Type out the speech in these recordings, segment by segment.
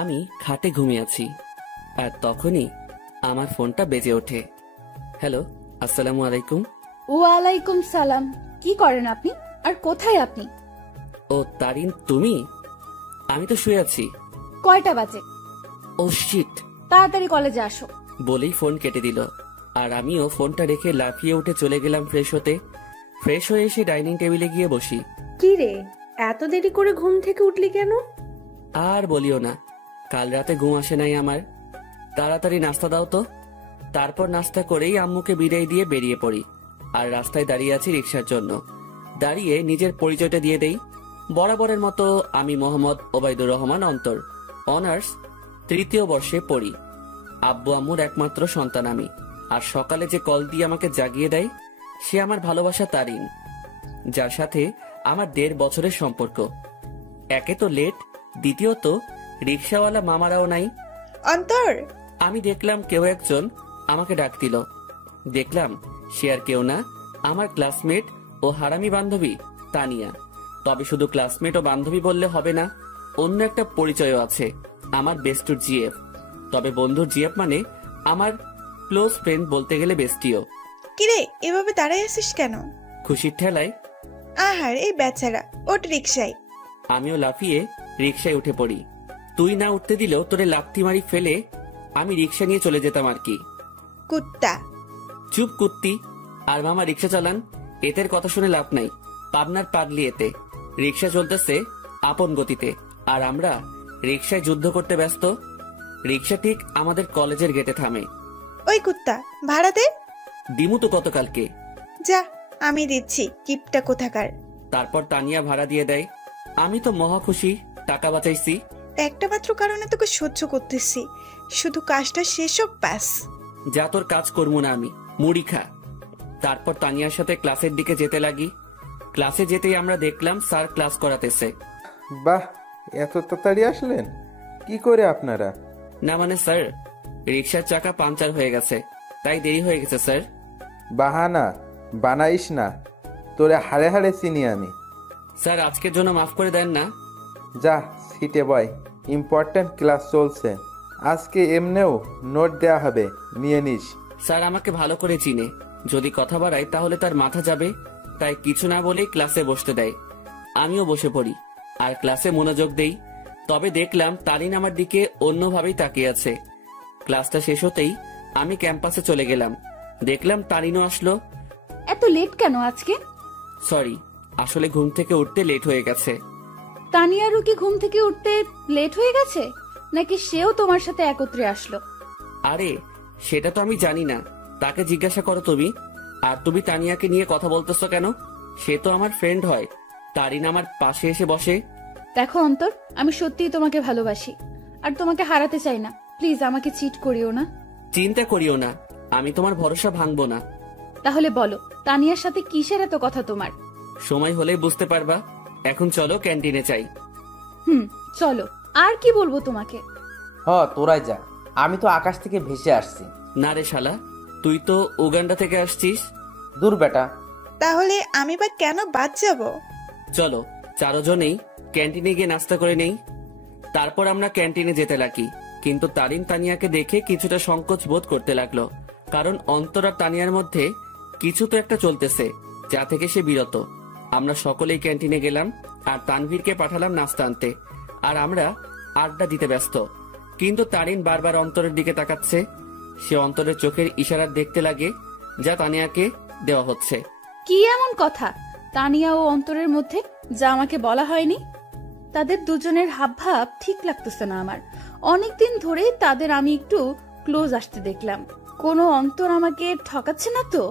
আমি খাটে ঘুমিয়ে আছি, আর তখনই আমার ফোনটা বেজে ওঠে। হ্যালো, আসসালামু আলাইকুম। ওয়ালাইকুম সালাম। কি করেন আপনি, আর কোথায় আপনি? ও তারিন, তুমি? আমি তো শুয়ে আছি। কয়টা বাজে? ও শিট। তাড়াতাড়ি কলেজে আসো। বলেই ফোন কেটে দিল, আর আমিও ফোনটা রেখে লাফিয়ে উঠে চলে গেলাম ফ্রেশ হতে। ফ্রেশ হয়ে এসে ডাইনিং টেবিলে গিয়ে বসি। কি রে, এত দেরি করে ঘুম থেকে উঠলি কেন? আর বলিও না, কাল রাতে ঘুম আসে নাই আমার। তাড়াতাড়ি নাস্তা দাও তো। তারপর নাস্তা করেই আম্মুকে বিদায় দিয়ে বেরিয়ে পড়ি, আর রাস্তায় দাঁড়িয়ে আছি রিক্সার জন্য। দাঁড়িয়ে নিজের পরিচয়টা দিয়ে দেই। বরাবরের মতো আমি মোহাম্মদ ওবায়দুর রহমান অন্তর, অনার্স 3য় বর্ষে পড়ি। আব্বু আম্মুর একমাত্র সন্তান আমি। আর সকালে যে কল দিয়ে আমাকে জাগিয়ে দেয় সে আমার ভালোবাসা তারিন, যার সাথে আমার 1.5 বছরের সম্পর্ক। একে তো লেট, দ্বিতীয়ত রিক্সাওয়ালা মামারাও নাই। অন্তর, আমি দেখলাম কেউ একজন আমাকে ডাক দিল। দেখলাম সে আর কেউ না, আমার ক্লাসমেট ও হারামি বান্ধবী তানিয়া। তবে শুধু ক্লাসমেট ও বান্ধবী বললে হবে না, অন্য একটা পরিচয়ও আছে, আমার বেস্টুর জিএফ। তবে বন্ধুর জিএফ মানে আমার ক্লোজ ফ্রেন্ড, বলতে গেলে বেস্টিও। কিরে এভাবে দাঁড়াই আছিস কেন? খুশির ঠেলায়। আহার, এই বেচারা, ওঠ রিক্সায়। আমিও লাফিয়ে রিক্সায় উঠে পড়ি। তুই না উঠতে দিলেও তোরে লাথি মারি ফেলে আমি রিক্সা নিয়ে চলে যেতাম আর কি। কুত্তা। চুপ কুত্তি। আর মামা রিক্সা চালান, এতের কথা শুনে লাভ নাই। পাবনার পাগলি এতে। রিক্সা চলতেছে আপন গতিতে, আর আমরা রিক্সায় যুদ্ধ করতে ব্যস্ত। রিক্সা ঠিক আমাদের কলেজের গেটে থামে। ওই কুত্তা, ভাড়া দে। দিমু তো গতকালকে। যা, আমি দিচ্ছি, কিপটা কোথাকার। তারপর তানিয়া ভাড়া দিয়ে দেয়। আমি তো মহা খুশি, টাকা বাঁচাইছি। একটা মাত্র কারণে তোকে সহ্য করতেছি, শুধু কাজটা শেষ হোক ব্যাস। যা, তোর কাজ করবো না আমি, মুড়ি খা। তারপর তানিয়ার সাথে ক্লাসের দিকে যেতে লাগি। ক্লাসে যেতেই আমরা দেখলাম স্যার ক্লাস করাতেছে। বাহ, এত তাড়াতাড়ি আসলেন? কি করে আপনারা? না মানে স্যার, রিক্সার চাকা পাংচার হয়ে গেছে, তাই দেরি হয়ে গেছে স্যার। বাহানা বানাইস না, তোরে হাড়ে হাড়ে চিনি আমি। স্যার আজকের জন্য মাফ করে দেন না। যা সিটে বয়, ইম্পর্ট্যান্ট ক্লাস চলছে। আজকে এমনেও নোট দেয়া হবে, নিয়ে নিস। স্যার আমাকে ভালো করে চিনে, যদি কথা বাড়াই তাহলে তার মাথা যাবে, তাই কিছু না বলেই ক্লাসে বসতে দেয়। আমিও বসে পড়ি আর ক্লাসে মনোযোগ দেই। তবে দেখলাম তারিন আমার দিকে অন্যভাবেই তাকিয়ে আছে। ক্লাসটা শেষ হতেই আমি ক্যাম্পাসে চলে গেলাম। দেখলাম তারিনও আসলো। এত লেট কেন আজকে? সরি, আসলে ঘুম থেকে উঠতে লেট হয়ে গেছে। তানিয়ারও কি ঘুম থেকে উঠতে লেট হয়ে গেছে, নাকি সেও তোমার সাথে একত্রে আসলো? আরে সেটা তো আমি জানি না, তাকে জিজ্ঞাসা করো তুমি। আর তুমি তানিয়াকে নিয়ে কথা বলতেছো কেন? সে তো আমার ফ্রেন্ড হয়। তারিন আমার পাশে এসে বসে। দেখো অন্তর, আমি সত্যিই তোমাকে ভালোবাসি, আর তোমাকে হারাতে চাই না। প্লিজ আমাকে চিট করিও না। চিন্তা করিও না, আমি তোমার ভরসা ভাঙবো না। তাহলে বলো, তানিয়ার সাথে কিসের এত কথা তোমার? সময় হলেই বুঝতে পারবা। এখন চলো ক্যান্টিনে চাই। চলো। আর কি বলবো তোমাকে? তোরাই যা, আমি তো আকাশ থেকে ভেসে আসছি। না রে শালা, তুই তো উগান্ডা থেকে আসছিস। দূর বেটা। তাহলে আমি বা কেন বাদ যাব? চলো চারজনেই ক্যান্টিনে গিয়ে নাস্তা করে নেই। তারপর আমরা ক্যান্টিনে যেতে লাগি, কিন্তু তারিন তানিয়াকে দেখে কিছুটা সংকোচ বোধ করতে লাগলো, কারণ অন্তর আর তানিয়ার মধ্যে কিছু তো একটা চলতেছে, যা থেকে সে বিরত। আমরা সকলেই ক্যান্টিনে গেলাম, আর তানভীরকে পাঠালাম নাস্তা আনতে, আর আমরা আড্ডা দিতে ব্যস্ত। কিন্তু তারিন বারবার অন্তরের দিকে তাকাচ্ছে। সে অন্তরের চোখের ইশারা দেখতে লাগে, যা তানিয়াকে দেওয়া হচ্ছে। কি এমন কথা তানিয়া ও অন্তরের মধ্যে, যা আমাকে বলা হয়নি? তাদের দুজনের হাবভাব ঠিক লাগতেছে না আমার। অনেকদিন ধরে তাদের আমি একটু ক্লোজ আসতে দেখলাম। কোনো অন্তর আমাকে ঠকাচ্ছে না তো?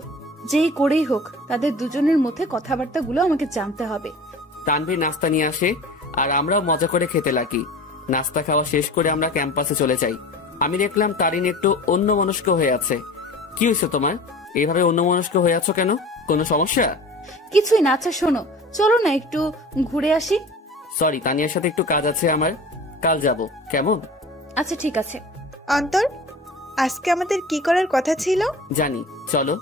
যেই করেই হোক, তাদের দুজনের মধ্যে কথাবার্তাগুলো আমাকে জানতে হবে। তানভীর নাস্তা নিয়ে আসে, আর আমরাও মজা করে খেতে লাগি। নাস্তা খাওয়া শেষ করে আমরা ক্যাম্পাসে চলে যাই। আমি দেখলাম তারিন একটু অন্যমনস্ক হয়ে আছে। কি হয়েছে তোমার, এইভাবে অন্যমনস্ক হয়ে আছো কেন? কোনো সমস্যা? কিছুই না। আচ্ছা শোনো, চলো না একটু ঘুরে আসি। সরি, তানিয়ার সাথে একটু কাজ আছে আমার, কাল যাব, কেমন? আচ্ছা ঠিক আছে। অন্তর, আজকে আমাদের কি করার কথা ছিল? জানি, চলো।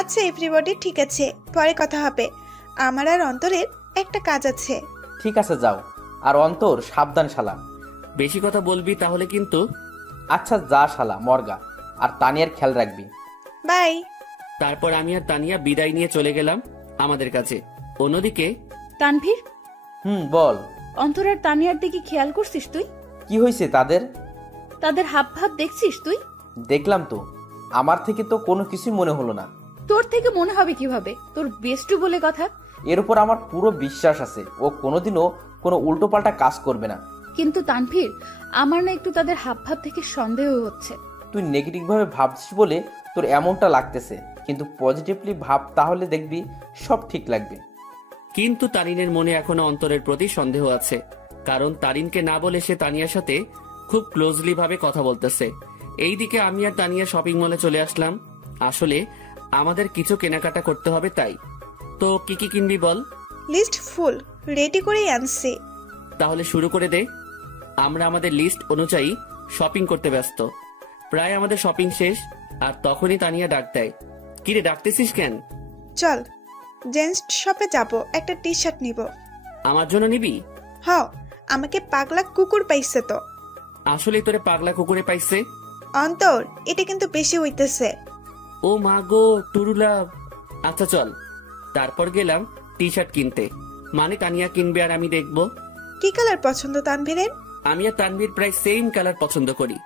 আচ্ছা এভরিবডি, ঠিক আছে, পরে কথা হবে। আমার আর অন্তরের একটা কাজ আছে। ঠিক আছে যাও। আর অন্তর সাবধান শালা। বেশি কথা বলবি তাহলে কিন্তু। আচ্ছা যা শালা মর্গা। আর তানিয়ার খেয়াল রাখবি। বাই। তারপর আমি আর তানিয়া বিদায় নিয়ে চলে গেলাম আমাদের কাছে। অন্যদিকে তানভীর, বল। অন্তর আর তানিয়ার দিকে খেয়াল করছিস তুই? কি হয়েছে তাদের? তাদের হাব ভাব দেখছিস তুই? দেখলাম তো। আমার থেকে তো কোনো কিছুই মনে হলো না। তোর থেকে মনে হবে কিভাবে? তোর বেস্টু বলে কথা। এর উপর আমার পুরো বিশ্বাস আছে ও কোনোদিনও কোনো উল্টোপাল্টা কাজ করবে না। কিন্তু তানভীর, আমার না একটু তাদের হাব ভাব থেকে সন্দেহ হচ্ছে। তুই নেগেটিভ ভাবে ভাবছিস বলে তোর এমনটা লাগতেছে, কিন্তু পজিটিভলি ভাব, তাহলে দেখবি সব ঠিক লাগবে। কিন্তু তারিনের মনে এখনো অন্তরের প্রতি সন্দেহ আছে, কারণ তারিনকে না বলে সে তানিয়ার সাথে খুব ক্লোজলি ভাবে কথা বলতেছে। এইদিকে আমি আর তানিয়া শপিং মলে চলে আসলাম। আসলে আমাদের কিছু কেনাকাটা করতে হবে, তাই। তো কি কি কিনবি বল? লিস্ট ফুল রেডি করেই আনছি। তাহলে শুরু করে দে। আমরা আমাদের লিস্ট অনুযায়ী শপিং করতে ব্যস্ত। প্রায় আমাদের শপিং শেষ, আর তখনই তানিয়া ডাক দেয়। কিরে, ডাকতেছিস কেন? চল জেন্টস শপে যাব, একটা টি শার্ট নিব। আমার জন্য নিবি? হ, আমাকে পাগলা কুকুর পাইছে তো। আসলে তোরে পাগলা কুকুরে পাইছে? অন্তর, এটা কিন্তু বেশি হইতেছে। ও মা গো, টুরুলা। আচ্ছা চল। তারপর গেলাম টি শার্ট কিনতে, মানে তানিয়া কিনবে আর আমি দেখবো। কি কালার পছন্দ তানভীরের? আমি আর তানভীর প্রায় সেম কালার পছন্দ করি।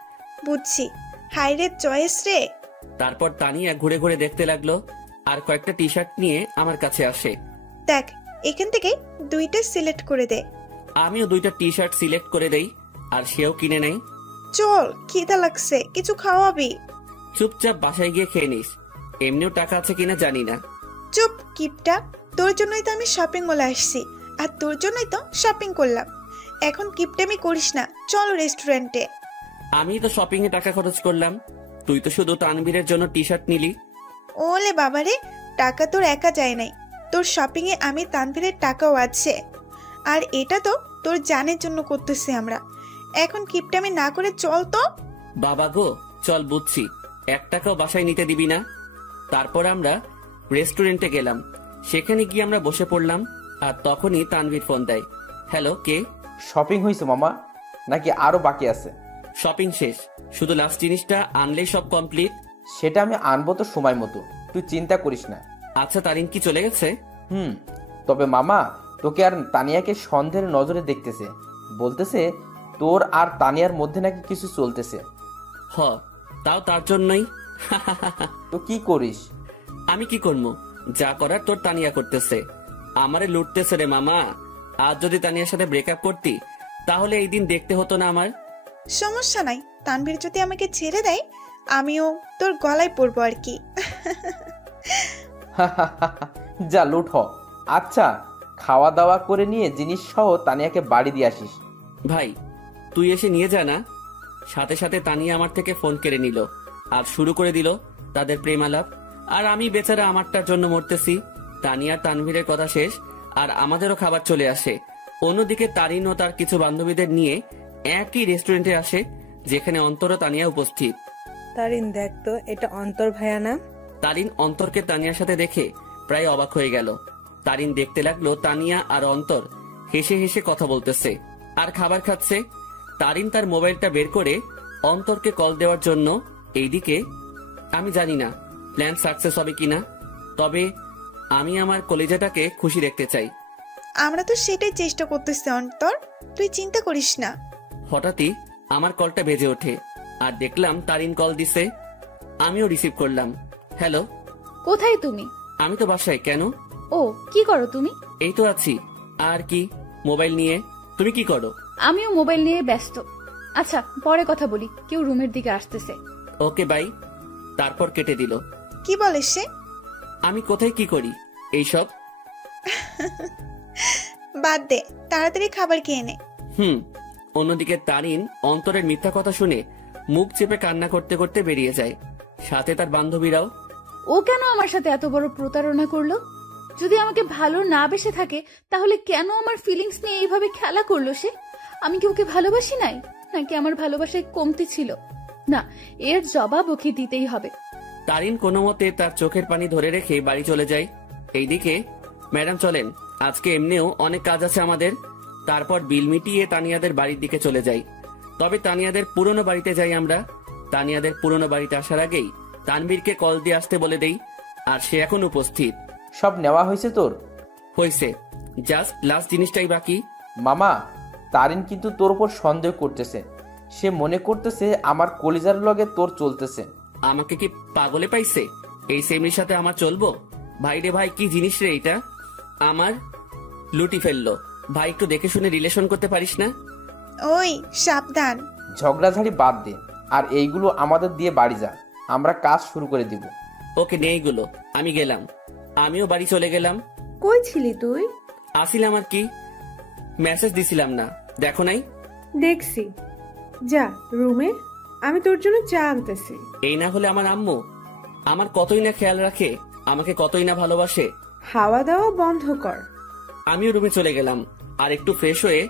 বুঝছি, হাইরে চয়েস রে। তারপর তানিয়া ঘুরে ঘুরে দেখতে লাগলো, আর কয়েকটা টি শার্ট নিয়ে আমার কাছে আসে। দেখ, এখান থেকে দুইটা সিলেক্ট করে দে। আমিও দুইটা টি শার্ট সিলেক্ট করে দেই, আর সেও কিনে নেই। চল, খিদা লাগছে, কিছু খাওয়াবি? চুপচাপ বাসায় গিয়ে খেয়ে নিস, এমনিও টাকা আছে কিনা জানি না। চুপ কিপটা, তোর জন্যই তো আমি শপিং মলে আসছি, আর তোর জন্যই তো শপিং করলাম। এখন কিপটামি করিস না, চল রেস্টুরেন্টে। আমি তো শপিং এ টাকা খরচ করলাম, তুই তো শুধু তানভীরের জন্য টি শার্ট নিলি। ওলে বাবারে, টাকা তোর একা যায় নাই, তোর শপিং এ আমি তানভীরের টাকাও আছে। আর এটা তো তোর জানের জন্য করতেছি আমরা। এখন কিপটামি না করে চল তো। বাবা গো, চল বুঝছি, 1 টাকাও বাসায় নিতে দিবি না। তারপর আমরা রেস্টুরেন্টে গেলাম। সেখানে গিয়ে আমরা বসে পড়লাম, আর তখনই তানভীর ফোন দেয়। হ্যালো, কে? শপিং হয়েছে মামা, নাকি আরো বাকি আছে? শপিং শেষ, শুধু লাস্ট জিনিসটা আনলেই সব কমপ্লিট। সেটা আমি আনবো তো সময় মতো, তুই চিন্তা করিস না। আচ্ছা, তারিন কি চলে গেছে? তবে মামা, তোকে আর তানিয়াকে সন্দেহের নজরে দেখতেছে, বলতেছে তোর আর তানিয়ার মধ্যে নাকি কিছু চলতেছে। হ, তাও তার জন্যই। তো কি করিস? আমি কি করবো? যা করার তোর তানিয়া করতেছে, আমারে লুটতেছে রে মামা। আজ যদি তানিয়ার সাথে ব্রেকআপ করতি, তাহলে এই দিন দেখতে হতো না আমার। সমস্যা নাই, তানভীর যদি আমাকে ছেড়ে দেয়, আমিও তোর গলায় পড়বো আর কি। যা লুট হ। আচ্ছা, খাওয়া দাওয়া করে নিয়ে জিনিস সহ তানিয়াকে বাড়ি দিয়ে আসিস। ভাই, তুই এসে নিয়ে যা না। সাথে সাথে তানিয়া আমার থেকে ফোন কেড়ে নিল, আর শুরু করে দিল তাদের প্রেম আলাপ। আর আমি বেচারা আমারটার জন্য মরতেছি। তানিয়া তানভীরের কথা শেষ, আর আমাদেরও খাবার চলে আসে। অন্যদিকে তারিন ও তার কিছু বান্ধবীদের নিয়ে একই রেস্টুরেন্টে আসে, যেখানে অন্তর ও তানিয়া উপস্থিত। তারিন, দেখ তো, এটা অন্তর ভাইয়া না? তারিন অন্তরকে তানিয়ার সাথে দেখে প্রায় অবাক হয়ে গেল। তারিন দেখতে লাগলো তানিয়া আর অন্তর হেসে হেসে কথা বলতেছে আর খাবার খাচ্ছে। তারিন তার মোবাইলটা বের করে অন্তরকে কল দেওয়ার জন্য। এইদিকে আমি জানি না প্ল্যান সাকসেস হবে কিনা, তবে আমি আমার কলেজাটাকে খুশি দেখতে চাই। আমরা তো সেটাই চেষ্টা করতেছি অন্তর, তুই চিন্তা করিস না। হঠাৎই আমার কলটা বেজে ওঠে, আর দেখলাম তারিন কল দিছে। আমিও রিসিভ করলাম। হ্যালো। কোথায় তুমি? আমি তো বাসায়। কেন? ও, কি করো তুমি? এই তো আছি। আর কি, মোবাইল নিয়ে। তুমি কি করো? আমিও মোবাইল নিয়ে ব্যস্ত। আচ্ছা, পরে কথা বলি, কেউ রুমের দিকে আসতেছে। Okay bye. তারপর কেটে দিল। কি বলে সে? আমি কোথায় কি করি এইসব? বাদ দে, তাড়াতাড়ি খাবার খেয়ে নে। অন্যদিকে তারিন অন্তরের মিথ্যা কথা শুনে মুখ চেপে কান্না করতে করতে বেরিয়ে যায়, সাথে তার বান্ধবীরাও। ও কেন আমার সাথে এত বড় প্রতারণা করলো? যদি আমাকে ভালো না বেসে থাকে, তাহলে কেন আমার ফিলিংস নিয়ে এইভাবে খেলা করলো সে? আমি কি ওকে ভালোবাসি নাই, নাকি আমার ভালোবাসায় কমতি ছিল? না, এর জবাব ওকে দিতেই হবে। তারিন কোনো মতে তার চোখের পানি ধরে রেখে বাড়ি চলে যায়। এইদিকে ম্যাডাম চলেন, আজকে এমনিও অনেক কাজ আছে আমাদের। তারপর বিল মিটিয়ে তানিয়াদের বাড়ির দিকে চলে যাই। তবে তানিয়াদের পুরনো বাড়িতে যাই আমরা। তানিয়াদের পুরনো বাড়িতে আসার আগেই তানবীরকে কল দিয়ে আসতে বলে দেই, আর সে এখন উপস্থিত। সব নেওয়া হয়েছে তোর? হয়েছে, জাস্ট লাস্ট জিনিসটাই বাকি। মামা, তারিন কিন্তু তোর উপর সন্দেহ করতেছে। সে মনে করতেছে আমার কলিজার লগে তোর চলতেছে। আমাকে কি পাগলে পাইছে? এই সেমরির সাথে আমার চলবো? ভাই রে ভাই, কি জিনিস রে এইটা? আমার লুটি ফেললো। ভাই একটু দেখে শুনে রিলেশন করতে পারিস না? ওই সাবধান। ঝগড়াঝাড়ি বাদ দে, আর এইগুলো আমাদের দিয়ে বাড়ি যা, আমরা কাজ শুরু করে দিব। ওকে নে এইগুলো, আমি গেলাম। আমিও বাড়ি চলে গেলাম। কই ছিলি তুই? আসিলাম আর কি, মেসেজ দিছিলাম না, দেখো নাই? দেখছি। যা রুমে, আমি তোর জন্য চা আনতেছি। এই না হলে আমার আম্মু আমার কতই না খেয়াল রাখে, আমাকে কতই না ভালোবাসে। হাওয়া দাওয়া বন্ধ কর। আমিও রুমে চলে গেলাম, আর একটু ফ্রেশ হয়ে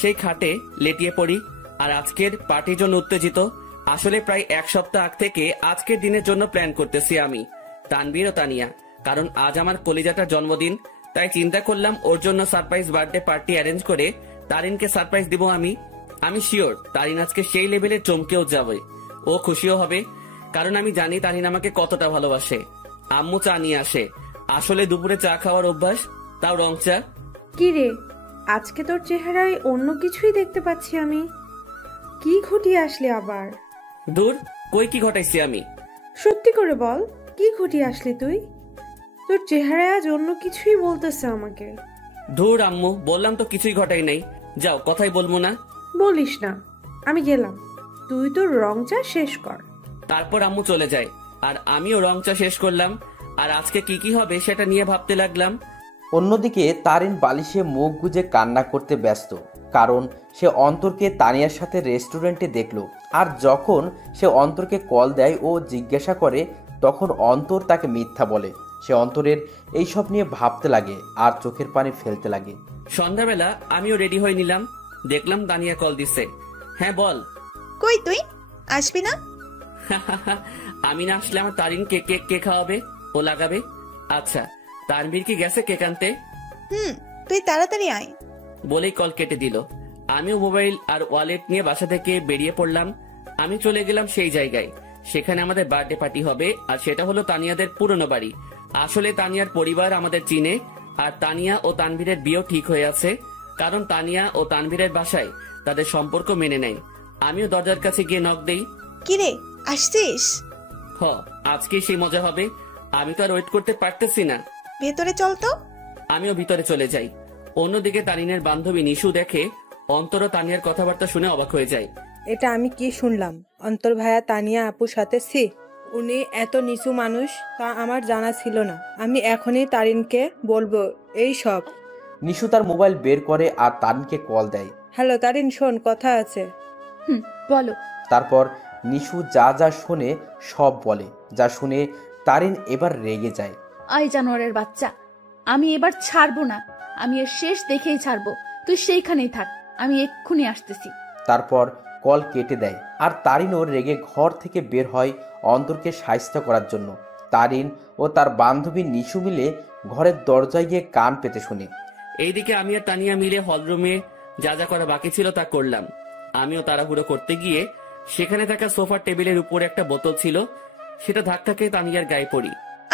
সেই খাটে লেটিয়ে পড়ি। আর আজকের পার্টির জন্য উত্তেজিত। আসলে প্রায় এক সপ্তাহ আগ থেকে আজকের দিনের জন্য প্ল্যান করতেছি আমি, তানবীর ও তানিয়া। কারণ আজ আমার কলিজাটার জন্মদিন, তাই চিন্তা করলাম ওর জন্য সারপ্রাইজ বার্থডে পার্টি অ্যারেঞ্জ করে তারিনকে সারপ্রাইজ দিব আমি শিওর তারিন আজকে সেই লেভেলে চমকেও যাবে, ও খুশিও হবে। কারণ আমি জানি তারিন আমাকে কতটা ভালোবাসে। আম্মু চা নিয়ে আসে। আসলে দুপুরে চা খাওয়ার অভ্যাস, তাও রং চা। কি রে, আজকে তোর চেহারায় অন্য কিছুই দেখতে পাচ্ছি আমি। কি ঘটিয়ে আসলি আবার? দূর, কই কি ঘটাইছি আমি? সত্যি করে বল, কি ঘটিয়ে আসলি তুই? তোর চেহারায় আজ অন্য কিছুই বলতেছে আমাকে। ধুর আম্মু, বললাম তো কিছুই ঘটাই নাই। যাও, কথাই বলবো না। বলিস না, আমি গেলাম। তুই তোর রং চা শেষ কর। তারপর আম্মু চলে যায়, আর আমিও রং চা শেষ করলাম। আর আজকে কি কি হবে সেটা নিয়ে ভাবতে লাগলাম। অন্যদিকে তারিন বালিশে মুখ গুজে কান্না করতে ব্যস্ত, কারণ সে অন্তরকে তানিয়ার সাথে রেস্টুরেন্টে দেখলো। আর যখন সে অন্তরকে কল দেয় ও জিজ্ঞাসা করে, তখন অন্তর তাকে মিথ্যা বলে। সে অন্তরের এইসব নিয়ে ভাবতে লাগে আর চোখের পানি ফেলতে লাগে। সন্ধ্যাবেলা আমিও রেডি হয়ে নিলাম, দেখলাম তানিয়া কল দিচ্ছে। হ্যাঁ বল। কই তুই আসবি না? আমি না আসলে আমার তারিনকে কেক কে খাওয়াবে, ও লাগাবে। আচ্ছা, তানবীর কি গেছে কেক আনতে? তুই তাড়াতাড়ি আয়। বলেই কল কেটে দিল। আমিও মোবাইল আর ওয়ালেট নিয়ে বাসা থেকে বেরিয়ে পড়লাম। আমি চলে গেলাম সেই জায়গায়, সেখানে আমাদের বার্থডে পার্টি হবে। আর সেটা হলো তানিয়াদের পুরনো বাড়ি। আসলে তানিয়ার পরিবার আমাদের চিনে, আর তানিয়া ও তানভীরের বিয়েও ঠিক হয়ে আছে। কারণ তানিয়া ও তানভীরের বাসায় তাদের সম্পর্ক মেনে নেয়। আমিও দরজার কাছে গিয়ে নক দেই। কিরে, আসছিস? আজকে সেই মজা হবে। আমি তো আর ওয়েট করতে পারতেছি না। ভেতরে চল তো। আমিও ভিতরে চলে যাই। অন্যদিকে তারিনের বান্ধবী নিশু দেখে অন্তর ও তানিয়ার কথাবার্তা শুনে অবাক হয়ে যায়। এটা আমি কি শুনলাম? অন্তর ভাইয়া তানিয়া আপুর সাথে উনি এত নিচু মানুষ তা আমার জানা ছিল না। আমি এখনই তারিনকে বলবো এই সব। নিশু তার মোবাইল বের করে আর তারিনকে কল দেয়। হ্যালো তারিন, শোন, কথা আছে। বলো। তারপর নিশু যা যা শোনে সব বলে। যা শুনে তারিন এবার রেগে যায়। আই জানোয়ারের বাচ্চা, আমি এবার ছাড়বো না। আমি এর শেষ দেখেই ছাড়বো। তুই সেইখানেই থাক, আমি এক্ষুনি আসতেছি। তারপর কল কেটে দেয়। আর তারিনও রেগে ঘর থেকে বের হয় অন্তরকে সাহায্য করার জন্য। তারিন ও তার বান্ধবী নিশু মিলে ঘরের দরজায় গিয়ে কান পেতে শুনে। এইদিকে আমি আর তানিয়া মিলে হলরুমে যা যা করা বাকি ছিল তা করলাম। আমিও তাড়াহুড়ো করতে গিয়ে সেখানে থাকা সোফার টেবিলের উপরে একটা বোতল ছিল, সেটা ধাক্কা খেয়ে তানিয়ার গায়ে পড়ি।